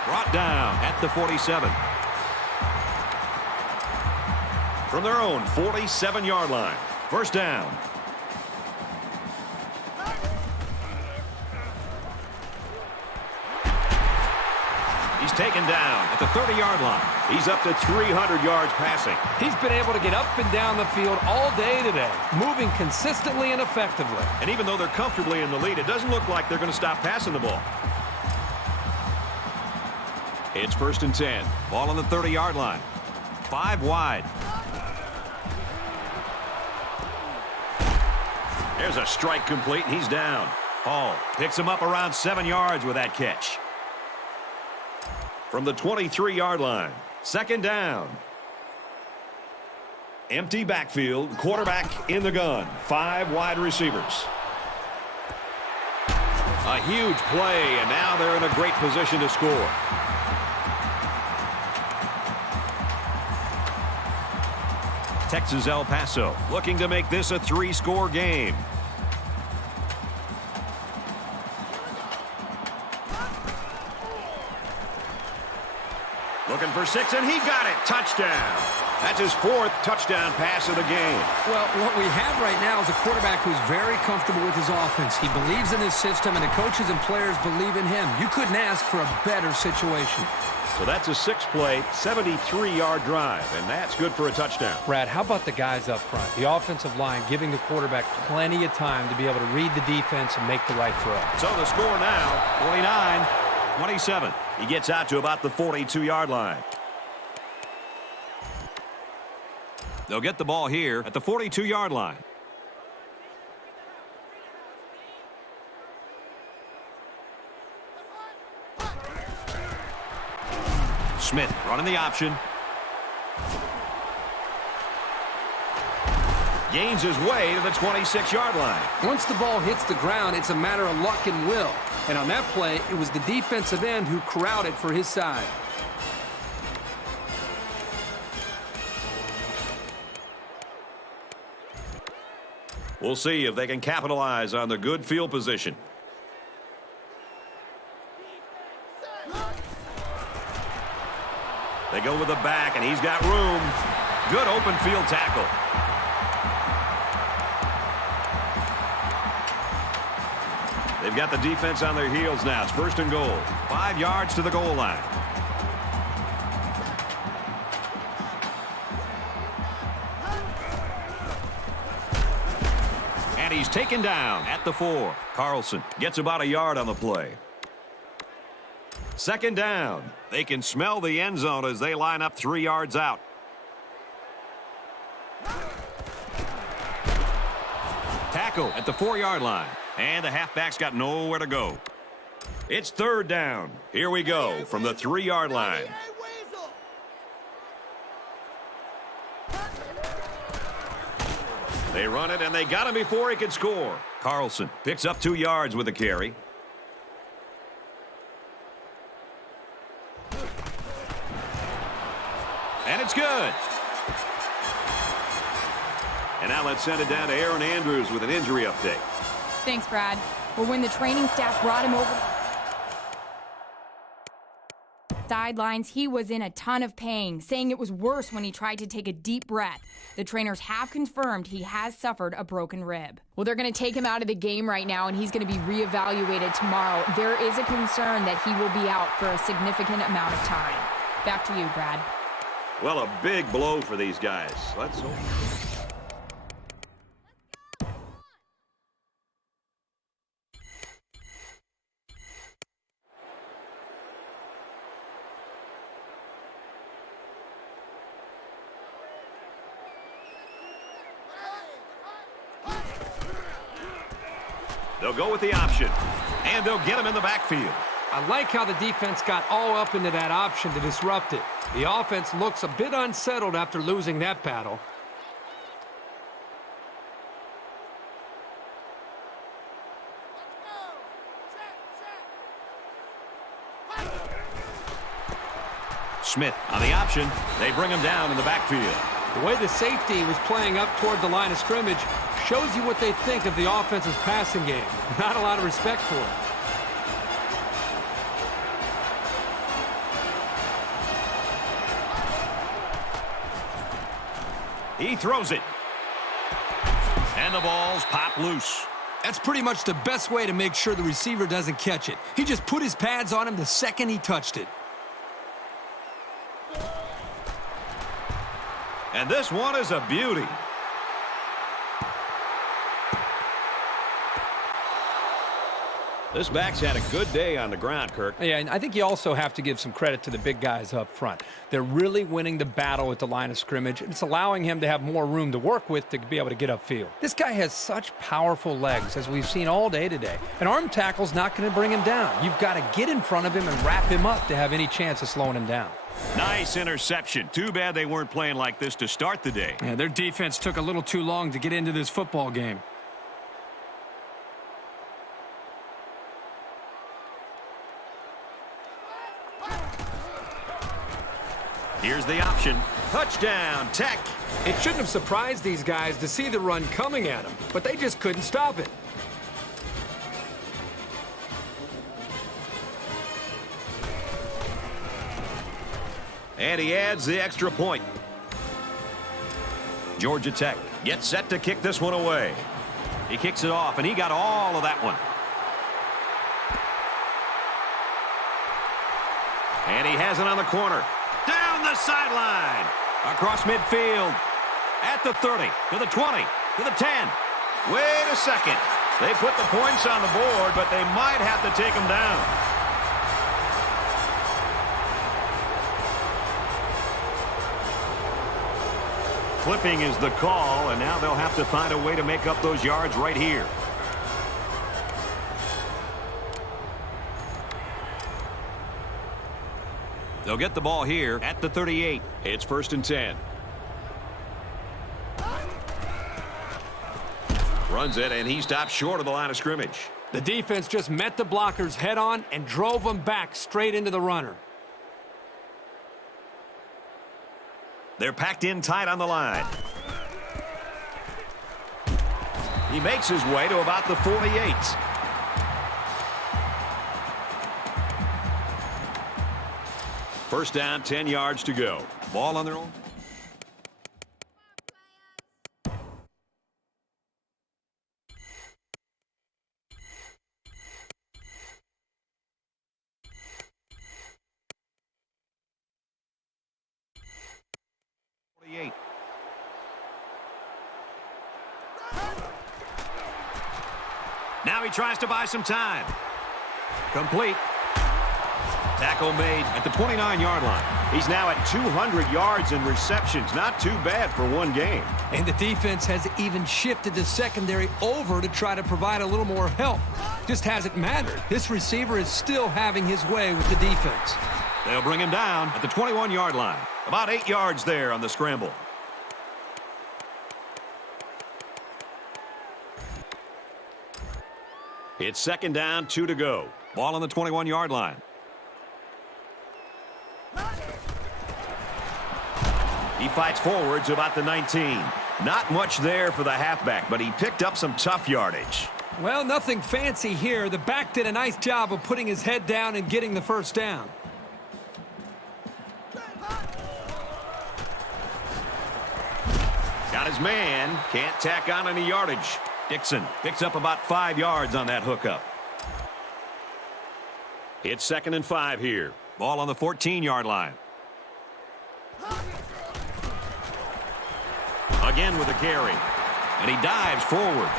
Brought down at the 47. From their own 47-yard line, 1st down. He's taken down at the 30-yard line. He's up to 300 yards passing. He's been able to get up and down the field all day today, moving consistently and effectively. And even though they're comfortably in the lead, it doesn't look like they're going to stop passing the ball. It's 1st and 10. Ball on the 30-yard line. 5 wide. There's a strike complete, and he's down. Hall picks him up around 7 yards with that catch. From the 23-yard line, 2nd down. Empty backfield, quarterback in the gun, 5 wide receivers. A huge play, and now they're in a great position to score. Texas El Paso looking to make this a 3-score game. Looking for 6, and he got it. Touchdown. That's his 4th touchdown pass of the game. Well, what we have right now is a quarterback who's very comfortable with his offense. He believes in his system, and the coaches and players believe in him. You couldn't ask for a better situation. So that's a 6-play, 73-yard drive, and that's good for a touchdown. Brad, how about the guys up front? The offensive line giving the quarterback plenty of time to be able to read the defense and make the right throw. So the score now, 49-27. He gets out to about the 42-yard line. They'll get the ball here at the 42-yard line. Smith running the option. gains his way to the 26-yard line. Once the ball hits the ground, it's a matter of luck and will. And on that play, it was the defensive end who corralled it for his side. We'll see if they can capitalize on the good field position. They go with the back, and he's got room. Good open field tackle. They've got the defense on their heels now. It's 1st and goal. 5 yards to the goal line. And he's taken down at the 4. Carlson gets about a yard on the play. 2nd down. They can smell the end zone as they line up 3 yards out. Tackle at the 4-yard line. And the halfback's got nowhere to go. It's 3rd down. Here we go from the 3-yard line. They run it, and they got him before he could score. Carlson picks up 2 yards with the carry. And it's good. And now let's send it down to Aaron Andrews with an injury update. Thanks, Brad. Well, when the training staff brought him over sidelines, he was in a ton of pain, saying it was worse when he tried to take a deep breath. The trainers have confirmed he has suffered a broken rib. Well, they're going to take him out of the game right now, and he's going to be reevaluated tomorrow. There is a concern that he will be out for a significant amount of time. Back to you, Brad. Well, a big blow for these guys. Let's hope. They'll go with the option, and they'll get him in the backfield. I like how the defense got all up into that option to disrupt it. The offense looks a bit unsettled after losing that battle. Smith on the option. They bring him down in the backfield. The way the safety was playing up toward the line of scrimmage shows you what they think of the offense's passing game. Not a lot of respect for it. He throws it. And the ball's popped loose. That's pretty much the best way to make sure the receiver doesn't catch it. He just put his pads on him the second he touched it. And this one is a beauty. This back's had a good day on the ground, Kirk. Yeah, and I think you also have to give some credit to the big guys up front. They're really winning the battle at the line of scrimmage, and it's allowing him to have more room to work with to be able to get upfield. This guy has such powerful legs, as we've seen all day today. An arm tackle's not going to bring him down. You've got to get in front of him and wrap him up to have any chance of slowing him down. Nice interception. Too bad they weren't playing like this to start the day. Yeah, their defense took a little too long to get into this football game. Here's the option. Touchdown, Tech. It shouldn't have surprised these guys to see the run coming at them, but they just couldn't stop it. And he adds the extra point. Georgia Tech gets set to kick this one away. He kicks it off, and he got all of that one. And he has it on the corner. Down the sideline. Across midfield. At the 30, to the 20, to the 10. Wait a second. They put the points on the board, but they might have to take them down. Clipping is the call, and now they'll have to find a way to make up those yards right here. They'll get the ball here at the 38. It's 1st and 10. Runs it, and he stops short of the line of scrimmage. The defense just met the blockers head on and drove them back straight into the runner. They're packed in tight on the line. He makes his way to about the 48. First down, 10 yards to go. Ball on their own. Now he tries to buy some time. Complete. Tackle made at the 29-yard line. He's now at 200 yards in receptions. Not too bad for one game. And the defense has even shifted the secondary over to try to provide a little more help. Just hasn't mattered. This receiver is still having his way with the defense. They'll bring him down at the 21-yard line. About 8 yards there on the scramble. It's second down, 2 to go. Ball on the 21-yard line. He fights forward to about the 19. Not much there for the halfback, but he picked up some tough yardage. Well, nothing fancy here. The back did a nice job of putting his head down and getting the first down. Got his man. Can't tack on any yardage. Dixon picks up about 5 yards on that hookup. It's second and 5 here. Ball on the 14-yard line. Again with a carry. And he dives forward.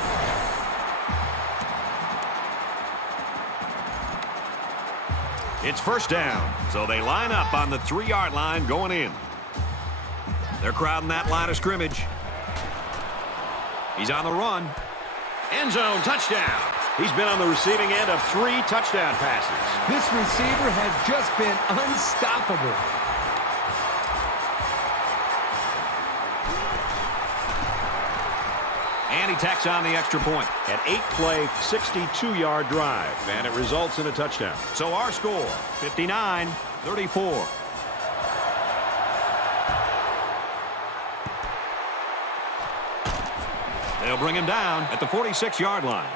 It's first down. So they line up on the 3-yard line going in. They're crowding that line of scrimmage. He's on the run. End zone touchdown. He's been on the receiving end of 3 touchdown passes. This receiver has just been unstoppable. And he tacks on the extra point. An 8-play, 62-yard drive, and it results in a touchdown. So our score, 59-34. They'll bring him down at the 46-yard line.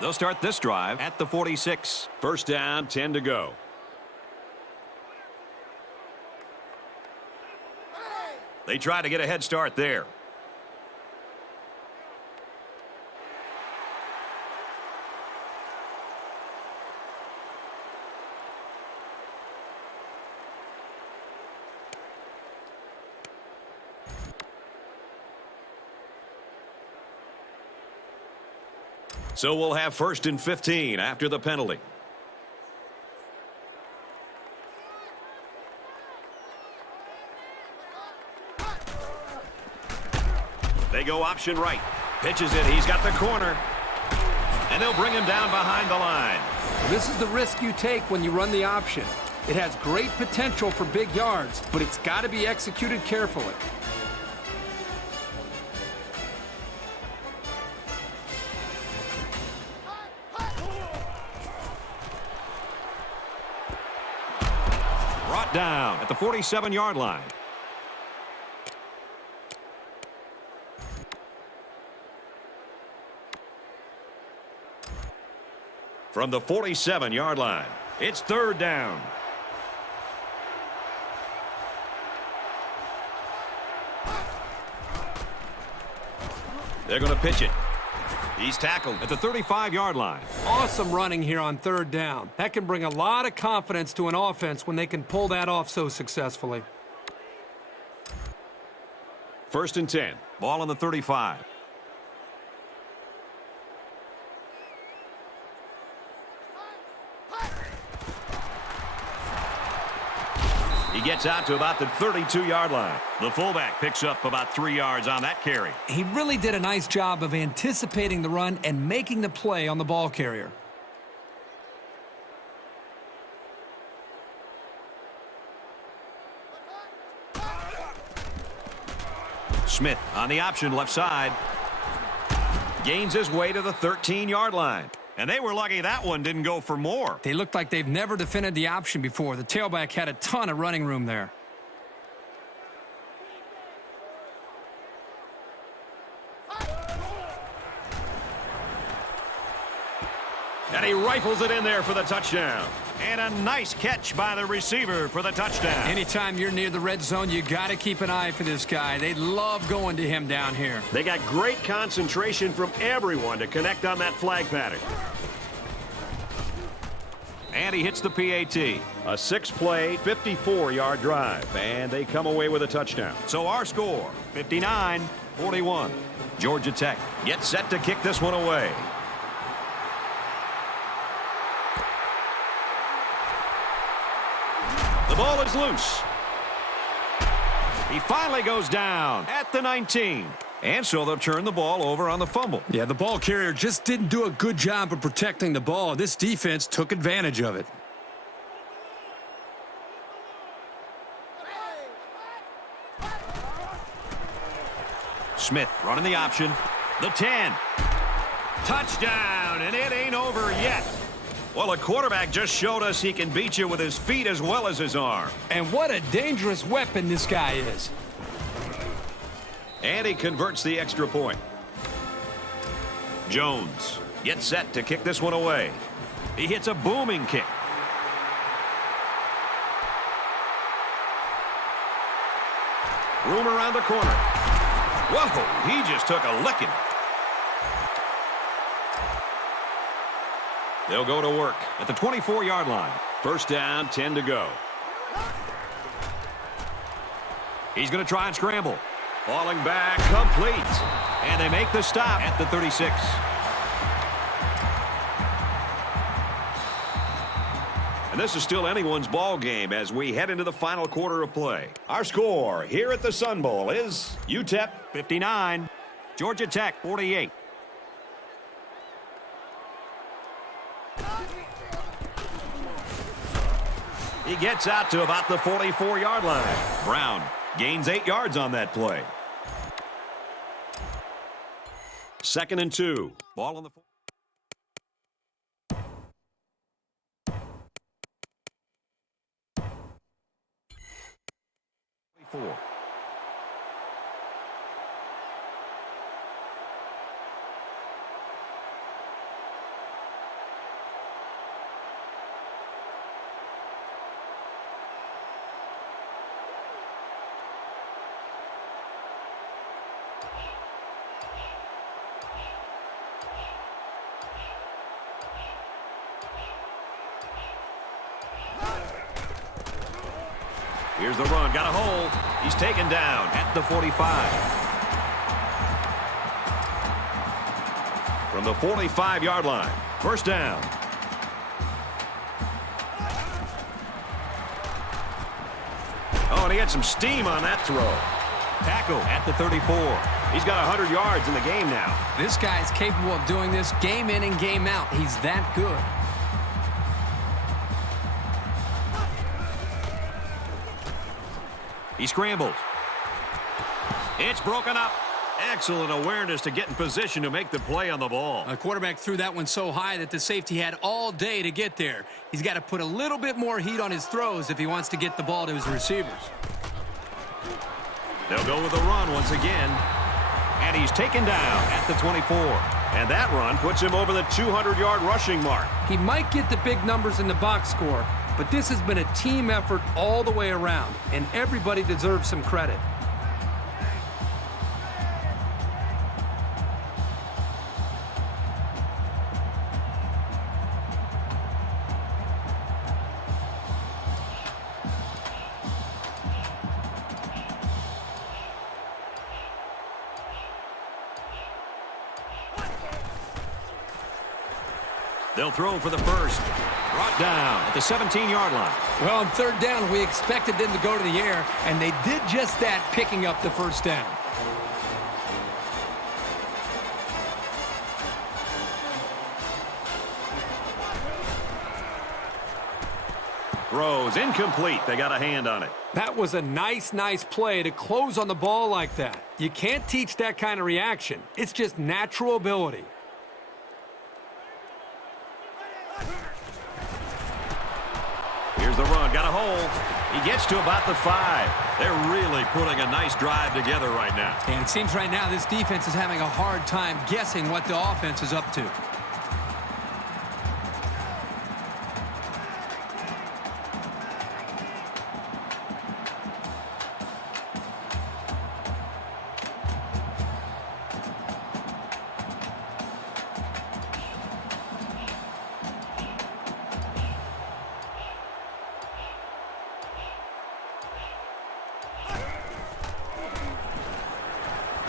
They'll start this drive at the 46. First down, 10 to go. They try to get a head start there. So we'll have first and 15 after the penalty. They go option right. Pitches it. He's got the corner. And they'll bring him down behind the line. This is the risk you take when you run the option. It has great potential for big yards, but it's got to be executed carefully. Brought down at the 47-yard line. From the 47-yard line, it's third down. They're going to pitch it. He's tackled at the 35-yard line. Awesome running here on third down. That can bring a lot of confidence to an offense when they can pull that off so successfully. First and 10. Ball on the 35. He gets out to about the 32-yard line. The fullback picks up about 3 yards on that carry. He really did a nice job of anticipating the run and making the play on the ball carrier. Smith on the option left side. Gains his way to the 13-yard line. And they were lucky that one didn't go for more. They look like they've never defended the option before. The tailback had a ton of running room there. And he rifles it in there for the touchdown. And a nice catch by the receiver for the touchdown. Anytime you're near the red zone, you got to keep an eye for this guy. They love going to him down here. They got great concentration from everyone to connect on that flag pattern. And he hits the PAT. A 6-play, 54-yard drive. And they come away with a touchdown. So our score, 59-41. Georgia Tech gets set to kick this one away. The ball is loose. He finally goes down at the 19. And so they'll turn the ball over on the fumble. Yeah, the ball carrier just didn't do a good job of protecting the ball. This defense took advantage of it. Smith running the option. The 10. Touchdown, and it ain't over yet. Well, a quarterback just showed us he can beat you with his feet as well as his arm. And what a dangerous weapon this guy is. And he converts the extra point. Jones gets set to kick this one away. He hits a booming kick. Room around the corner. Whoa, he just took a licking. They'll go to work at the 24-yard line. First down, 10 to go. He's going to try and scramble. Falling back, complete. And they make the stop at the 36. And this is still anyone's ball game as we head into the final quarter of play. Our score here at the Sun Bowl is UTEP 59, Georgia Tech 48. He gets out to about the 44-yard line. Brown gains 8 yards on that play. 2nd and 2. Ball on the 4. Here's the run. Got a hold. He's taken down at the 45. From the 45-yard line. First down. Oh, and he had some steam on that throw. Tackle at the 34. He's got 100 yards in the game now. This guy is capable of doing this game in and game out. He's that good. He scrambles. It's broken up. Excellent awareness to get in position to make the play on the ball. The quarterback threw that one so high that the safety had all day to get there. He's got to put a little bit more heat on his throws if he wants to get the ball to his receivers. They'll go with a run once again. And he's taken down at the 24. And that run puts him over the 200-yard rushing mark. He might get the big numbers in the box score, but this has been a team effort all the way around, and everybody deserves some credit. They'll throw for the first. Brought down at the 17-yard line. Well, on third down, we expected them to go to the air, and they did just that, picking up the first down. Throws incomplete. They got a hand on it. That was a nice play to close on the ball like that. You can't teach that kind of reaction. It's just natural ability. Here's the run. Got a hole. He gets to about the 5. They're really putting a nice drive together right now. And it seems right now this defense is having a hard time guessing what the offense is up to.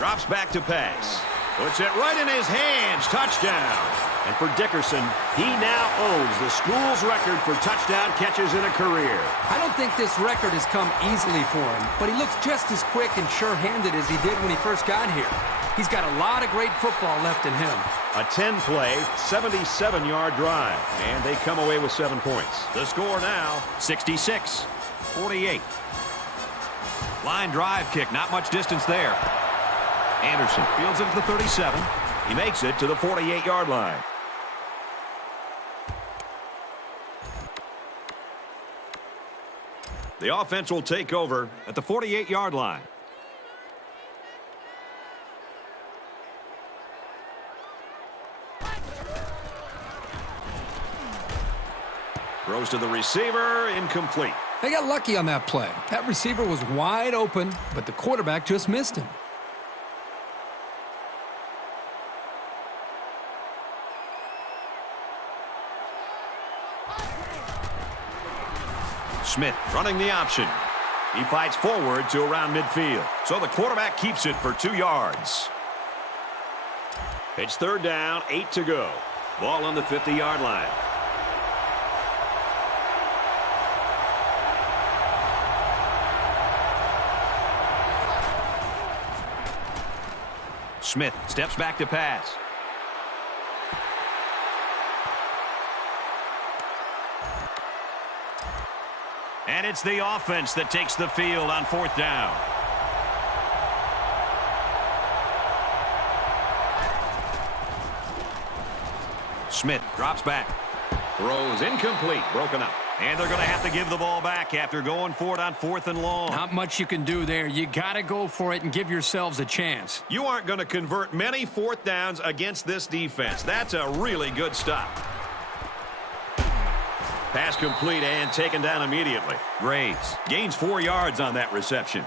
Drops back to pass. Puts it right in his hands. Touchdown. And for Dickerson, he now owns the school's record for touchdown catches in a career. I don't think this record has come easily for him, but he looks just as quick and sure-handed as he did when he first got here. He's got a lot of great football left in him. A 10-play, 77-yard drive, and they come away with 7 points. The score now, 66-48. Line drive kick, not much distance there. Anderson fields it at the 37. He makes it to the 48-yard line. The offense will take over at the 48-yard line. Throws to the receiver, incomplete. They got lucky on that play. That receiver was wide open, but the quarterback just missed him. Smith running the option. He fights forward to around midfield. So the quarterback keeps it for 2 yards. It's 3rd down, 8 to go. Ball on the 50-yard line. Smith steps back to pass. And it's the offense that takes the field on 4th down. Smith drops back. Throws incomplete. Broken up. And they're going to have to give the ball back after going for it on 4th and long. Not much you can do there. You got to go for it and give yourselves a chance. You aren't going to convert many 4th downs against this defense. That's a really good stop. Pass complete and taken down immediately. Graves gains 4 yards on that reception.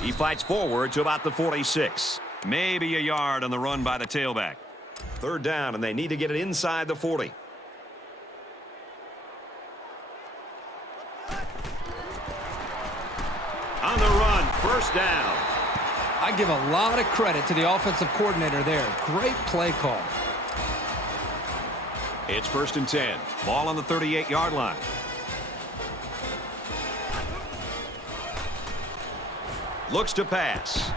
He fights forward to about the 46. Maybe a yard on the run by the tailback. 3rd down, and they need to get it inside the 40. On the run, 1st down. I give a lot of credit to the offensive coordinator there. Great play call. It's 1st and 10. Ball on the 38-yard line. Looks to pass.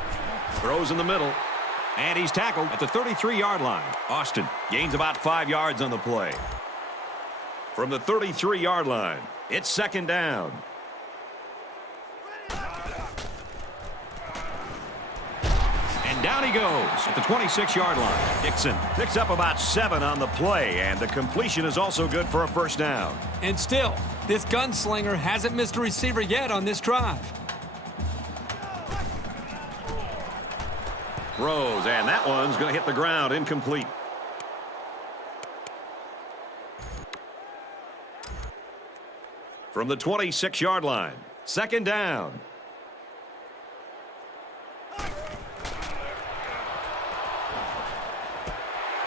Throws in the middle. And he's tackled at the 33-yard line. Austin gains about 5 yards on the play. From the 33-yard line, it's 2nd down. And down he goes at the 26-yard line. Dixon picks up about 7 on the play, and the completion is also good for a 1st down. And still, this gunslinger hasn't missed a receiver yet on this drive. Throws, and that one's going to hit the ground, incomplete. From the 26-yard line, 2nd down.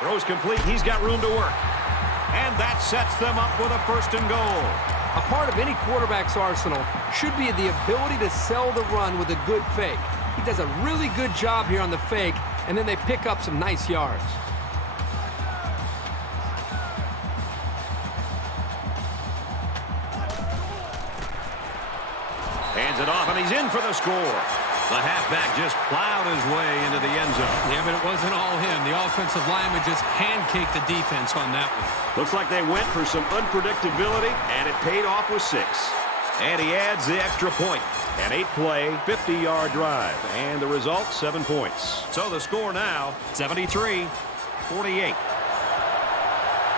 Throws complete. He's got room to work. And that sets them up with a 1st and goal. A part of any quarterback's arsenal should be the ability to sell the run with a good fake. He does a really good job here on the fake, and then they pick up some nice yards. Hands it off, and he's in for the score. The halfback just plowed his way into the end zone. Yeah, but it wasn't all him. The offensive lineman just pancaked the defense on that one. Looks like they went for some unpredictability, and it paid off with 6. And he adds the extra point. An 8-play, 50-yard drive. And the result, 7 points. So the score now, 73-48.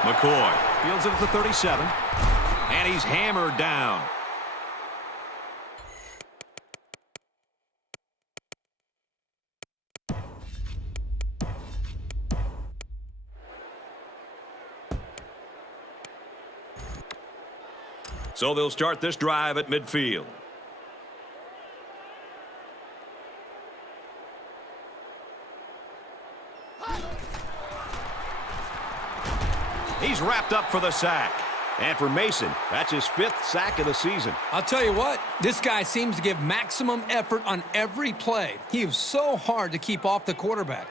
McCoy fields it at the 37. And he's hammered down. So they'll start this drive at midfield. He's wrapped up for the sack. And for Mason, that's his 5th sack of the season. I'll tell you what, this guy seems to give maximum effort on every play. He is so hard to keep off the quarterback.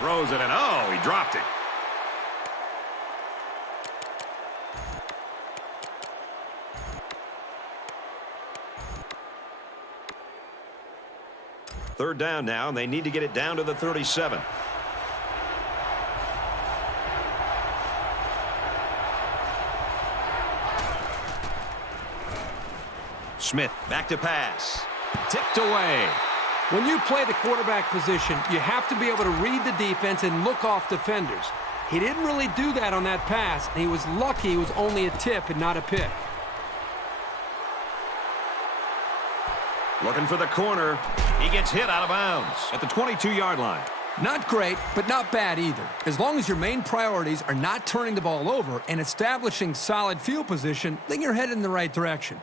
Throws it, and oh, he dropped it. Third down now, and they need to get it down to the 37. Smith back to pass. Tipped away. When you play the quarterback position, you have to be able to read the defense and look off defenders. He didn't really do that on that pass, and he was lucky it was only a tip and not a pick. Looking for the corner. He gets hit out of bounds at the 22-yard line. Not great, but not bad either. As long as your main priorities are not turning the ball over and establishing solid field position, then you're headed in the right direction.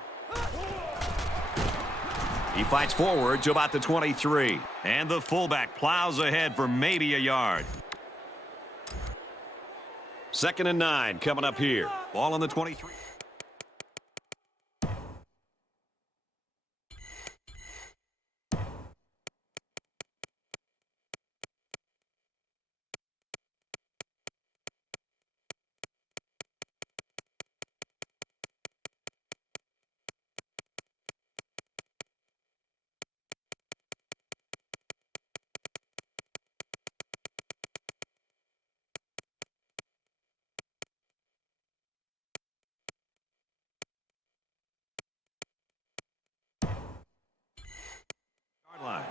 He fights forward to about the 23. And the fullback plows ahead for maybe a yard. 2nd and 9 coming up here. Ball on the 23. Line.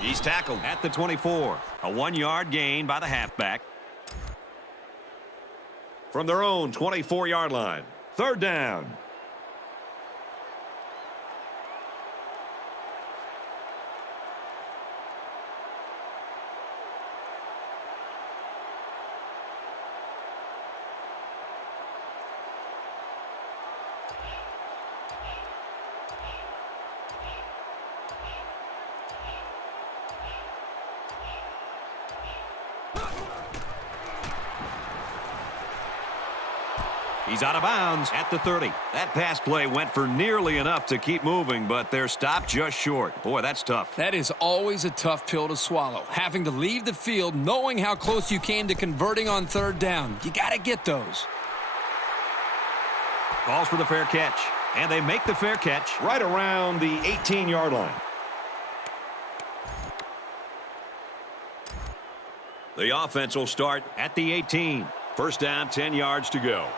He's tackled at the 24. A 1-yard gain by the halfback. From their own 24-yard line. 3rd down. He's out of bounds at the 30. That pass play went for nearly enough to keep moving, but they're stopped just short. Boy, that's tough. That is always a tough pill to swallow. Having to leave the field knowing how close you came to converting on 3rd down. You got to get those. Calls for the fair catch. And they make the fair catch right around the 18-yard line. The offense will start at the 18. 1st down, 10 yards to go.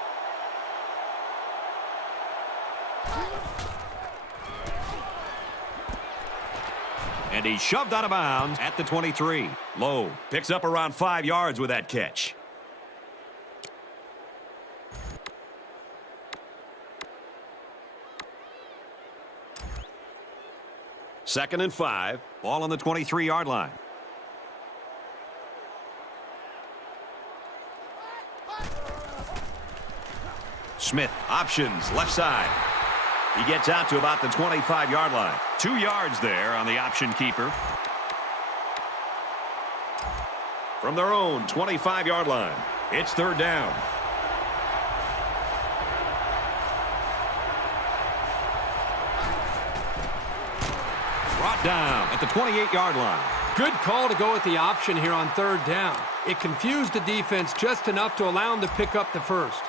And he's shoved out of bounds at the 23. Lowe picks up around 5 yards with that catch. Second and 5. Ball on the 23-yard line. Smith options left side. He gets out to about the 25-yard line. 2 yards there on the option keeper. From their own 25-yard line, it's 3rd down. Brought down at the 28-yard line. Good call to go with the option here on 3rd down. It confused the defense just enough to allow them to pick up the first.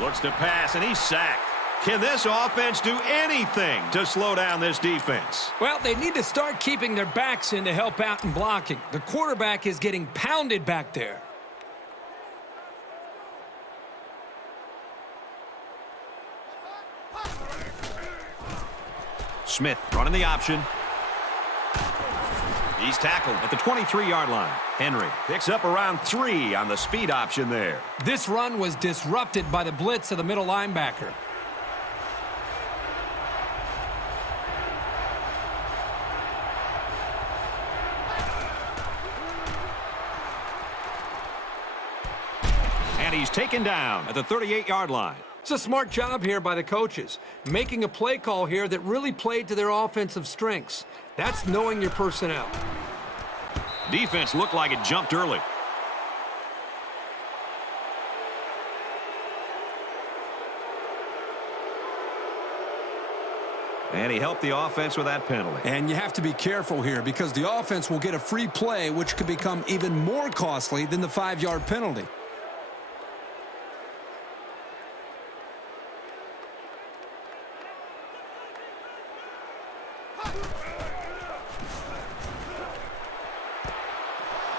Looks to pass, and he's sacked. Can this offense do anything to slow down this defense? Well, they need to start keeping their backs in to help out in blocking. The quarterback is getting pounded back there. Smith running the option. He's tackled at the 23-yard line. Henry picks up around 3 on the speed option there. This run was disrupted by the blitz of the middle linebacker. And he's taken down at the 38-yard line. It's a smart job here by the coaches, making a play call here that really played to their offensive strengths. That's knowing your personnel. Defense looked like it jumped early. And he helped the offense with that penalty. And you have to be careful here because the offense will get a free play, which could become even more costly than the 5-yard penalty.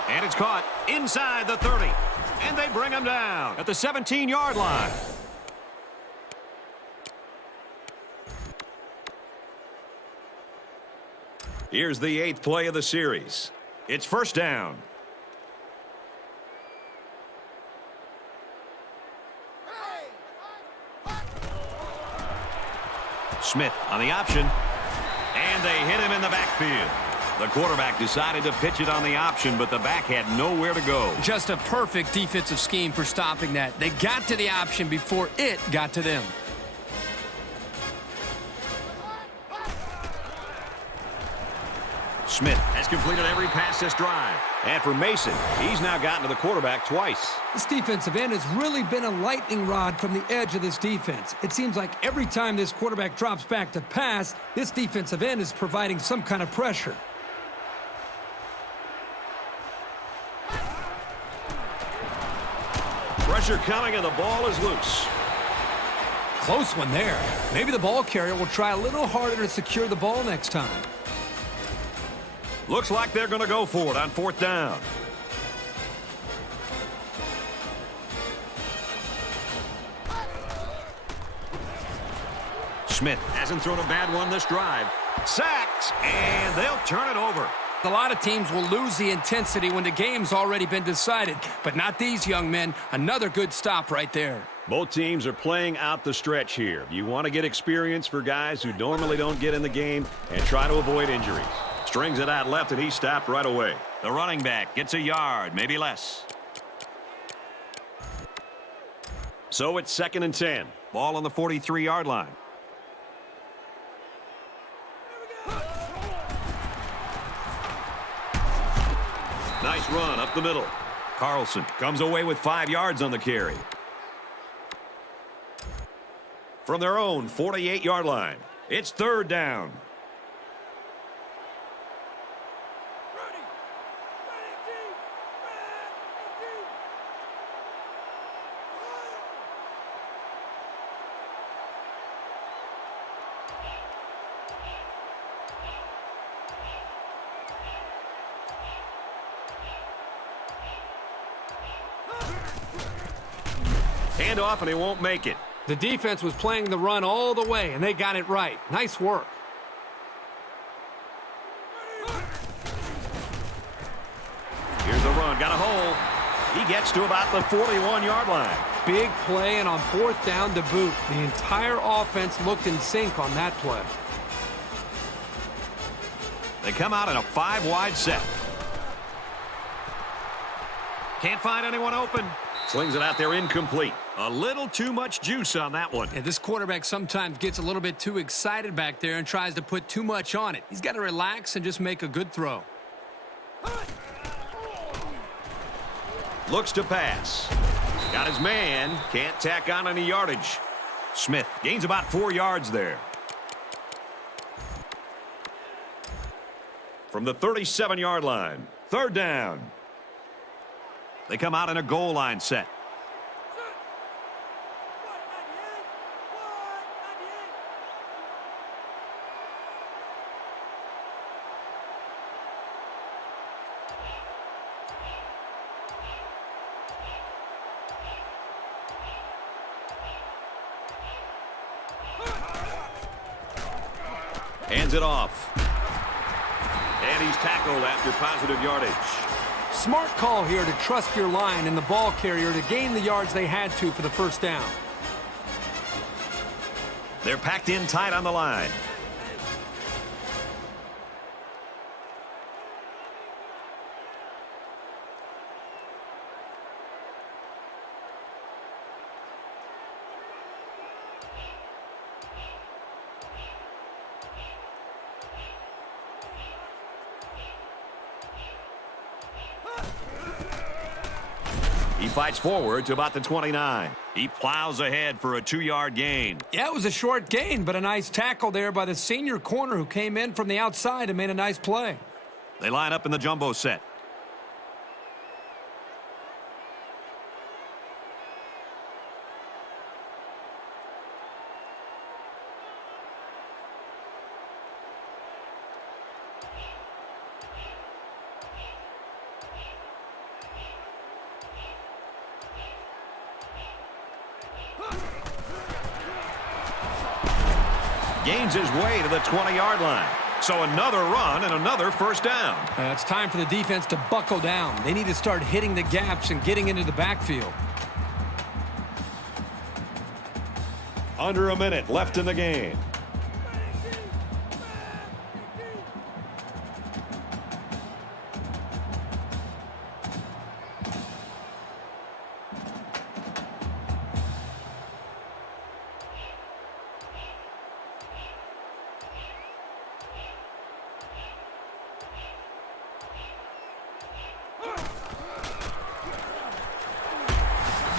And it's caught inside the 30. And they bring him down at the 17-yard line. Here's the 8th play of the series. It's first down. Smith on the option. And they hit him in the backfield. The quarterback decided to pitch it on the option, but the back had nowhere to go. Just a perfect defensive scheme for stopping that. They got to the option before it got to them. Smith has completed every pass this drive. And for Mason, he's now gotten to the quarterback twice. This defensive end has really been a lightning rod from the edge of this defense. It seems like every time this quarterback drops back to pass, this defensive end is providing some kind of pressure. Pressure coming and the ball is loose. Close one there. Maybe the ball carrier will try a little harder to secure the ball next time. Looks like they're going to go for it on 4th down. Smith hasn't thrown a bad one this drive. Sacked, and they'll turn it over. A lot of teams will lose the intensity when the game's already been decided, but not these young men. Another good stop right there. Both teams are playing out the stretch here. You want to get experience for guys who normally don't get in the game and try to avoid injuries. Strings it out left, and he stopped right away. The running back gets a yard, maybe less. So it's 2nd and 10. Ball on the 43-yard line. Nice run up the middle. Carlson comes away with 5 yards on the carry. From their own 48-yard line, it's 3rd down. Handoff, and he won't make it. The defense was playing the run all the way, and they got it right. Nice work. Here's the run. Got a hole. He gets to about the 41-yard line. Big play, and on 4th down to boot. The entire offense looked in sync on that play. They come out in a 5-wide set. Can't find anyone open. Slings it out there incomplete. A little too much juice on that one. And this quarterback sometimes gets a little bit too excited back there and tries to put too much on it. He's got to relax and just make a good throw. Looks to pass. Got his man. Can't tack on any yardage. Smith gains about 4 yards there. from the 37-yard line. Third down. They come out in a goal line set. Hands it off. And he's tackled after positive yardage. Smart call here to trust your line and the ball carrier to gain the yards they had to for the first down. They're packed in tight on the line. He fights forward to about the 29. He plows ahead for a 2-yard gain. Yeah, it was a short gain, but a nice tackle there by the senior corner who came in from the outside and made a nice play. They line up in the jumbo set. Gains his way to the 20-yard line. So another run and another first down. It's time for the defense to buckle down. They need to start hitting the gaps and getting into the backfield. Under a minute left in the game.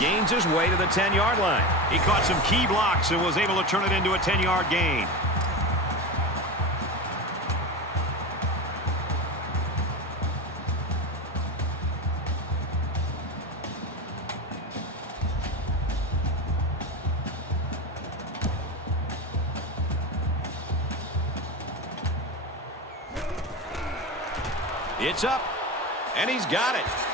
Gains his way to the 10-yard line. He caught some key blocks and was able to turn it into a 10-yard gain. It's up, and he's got it.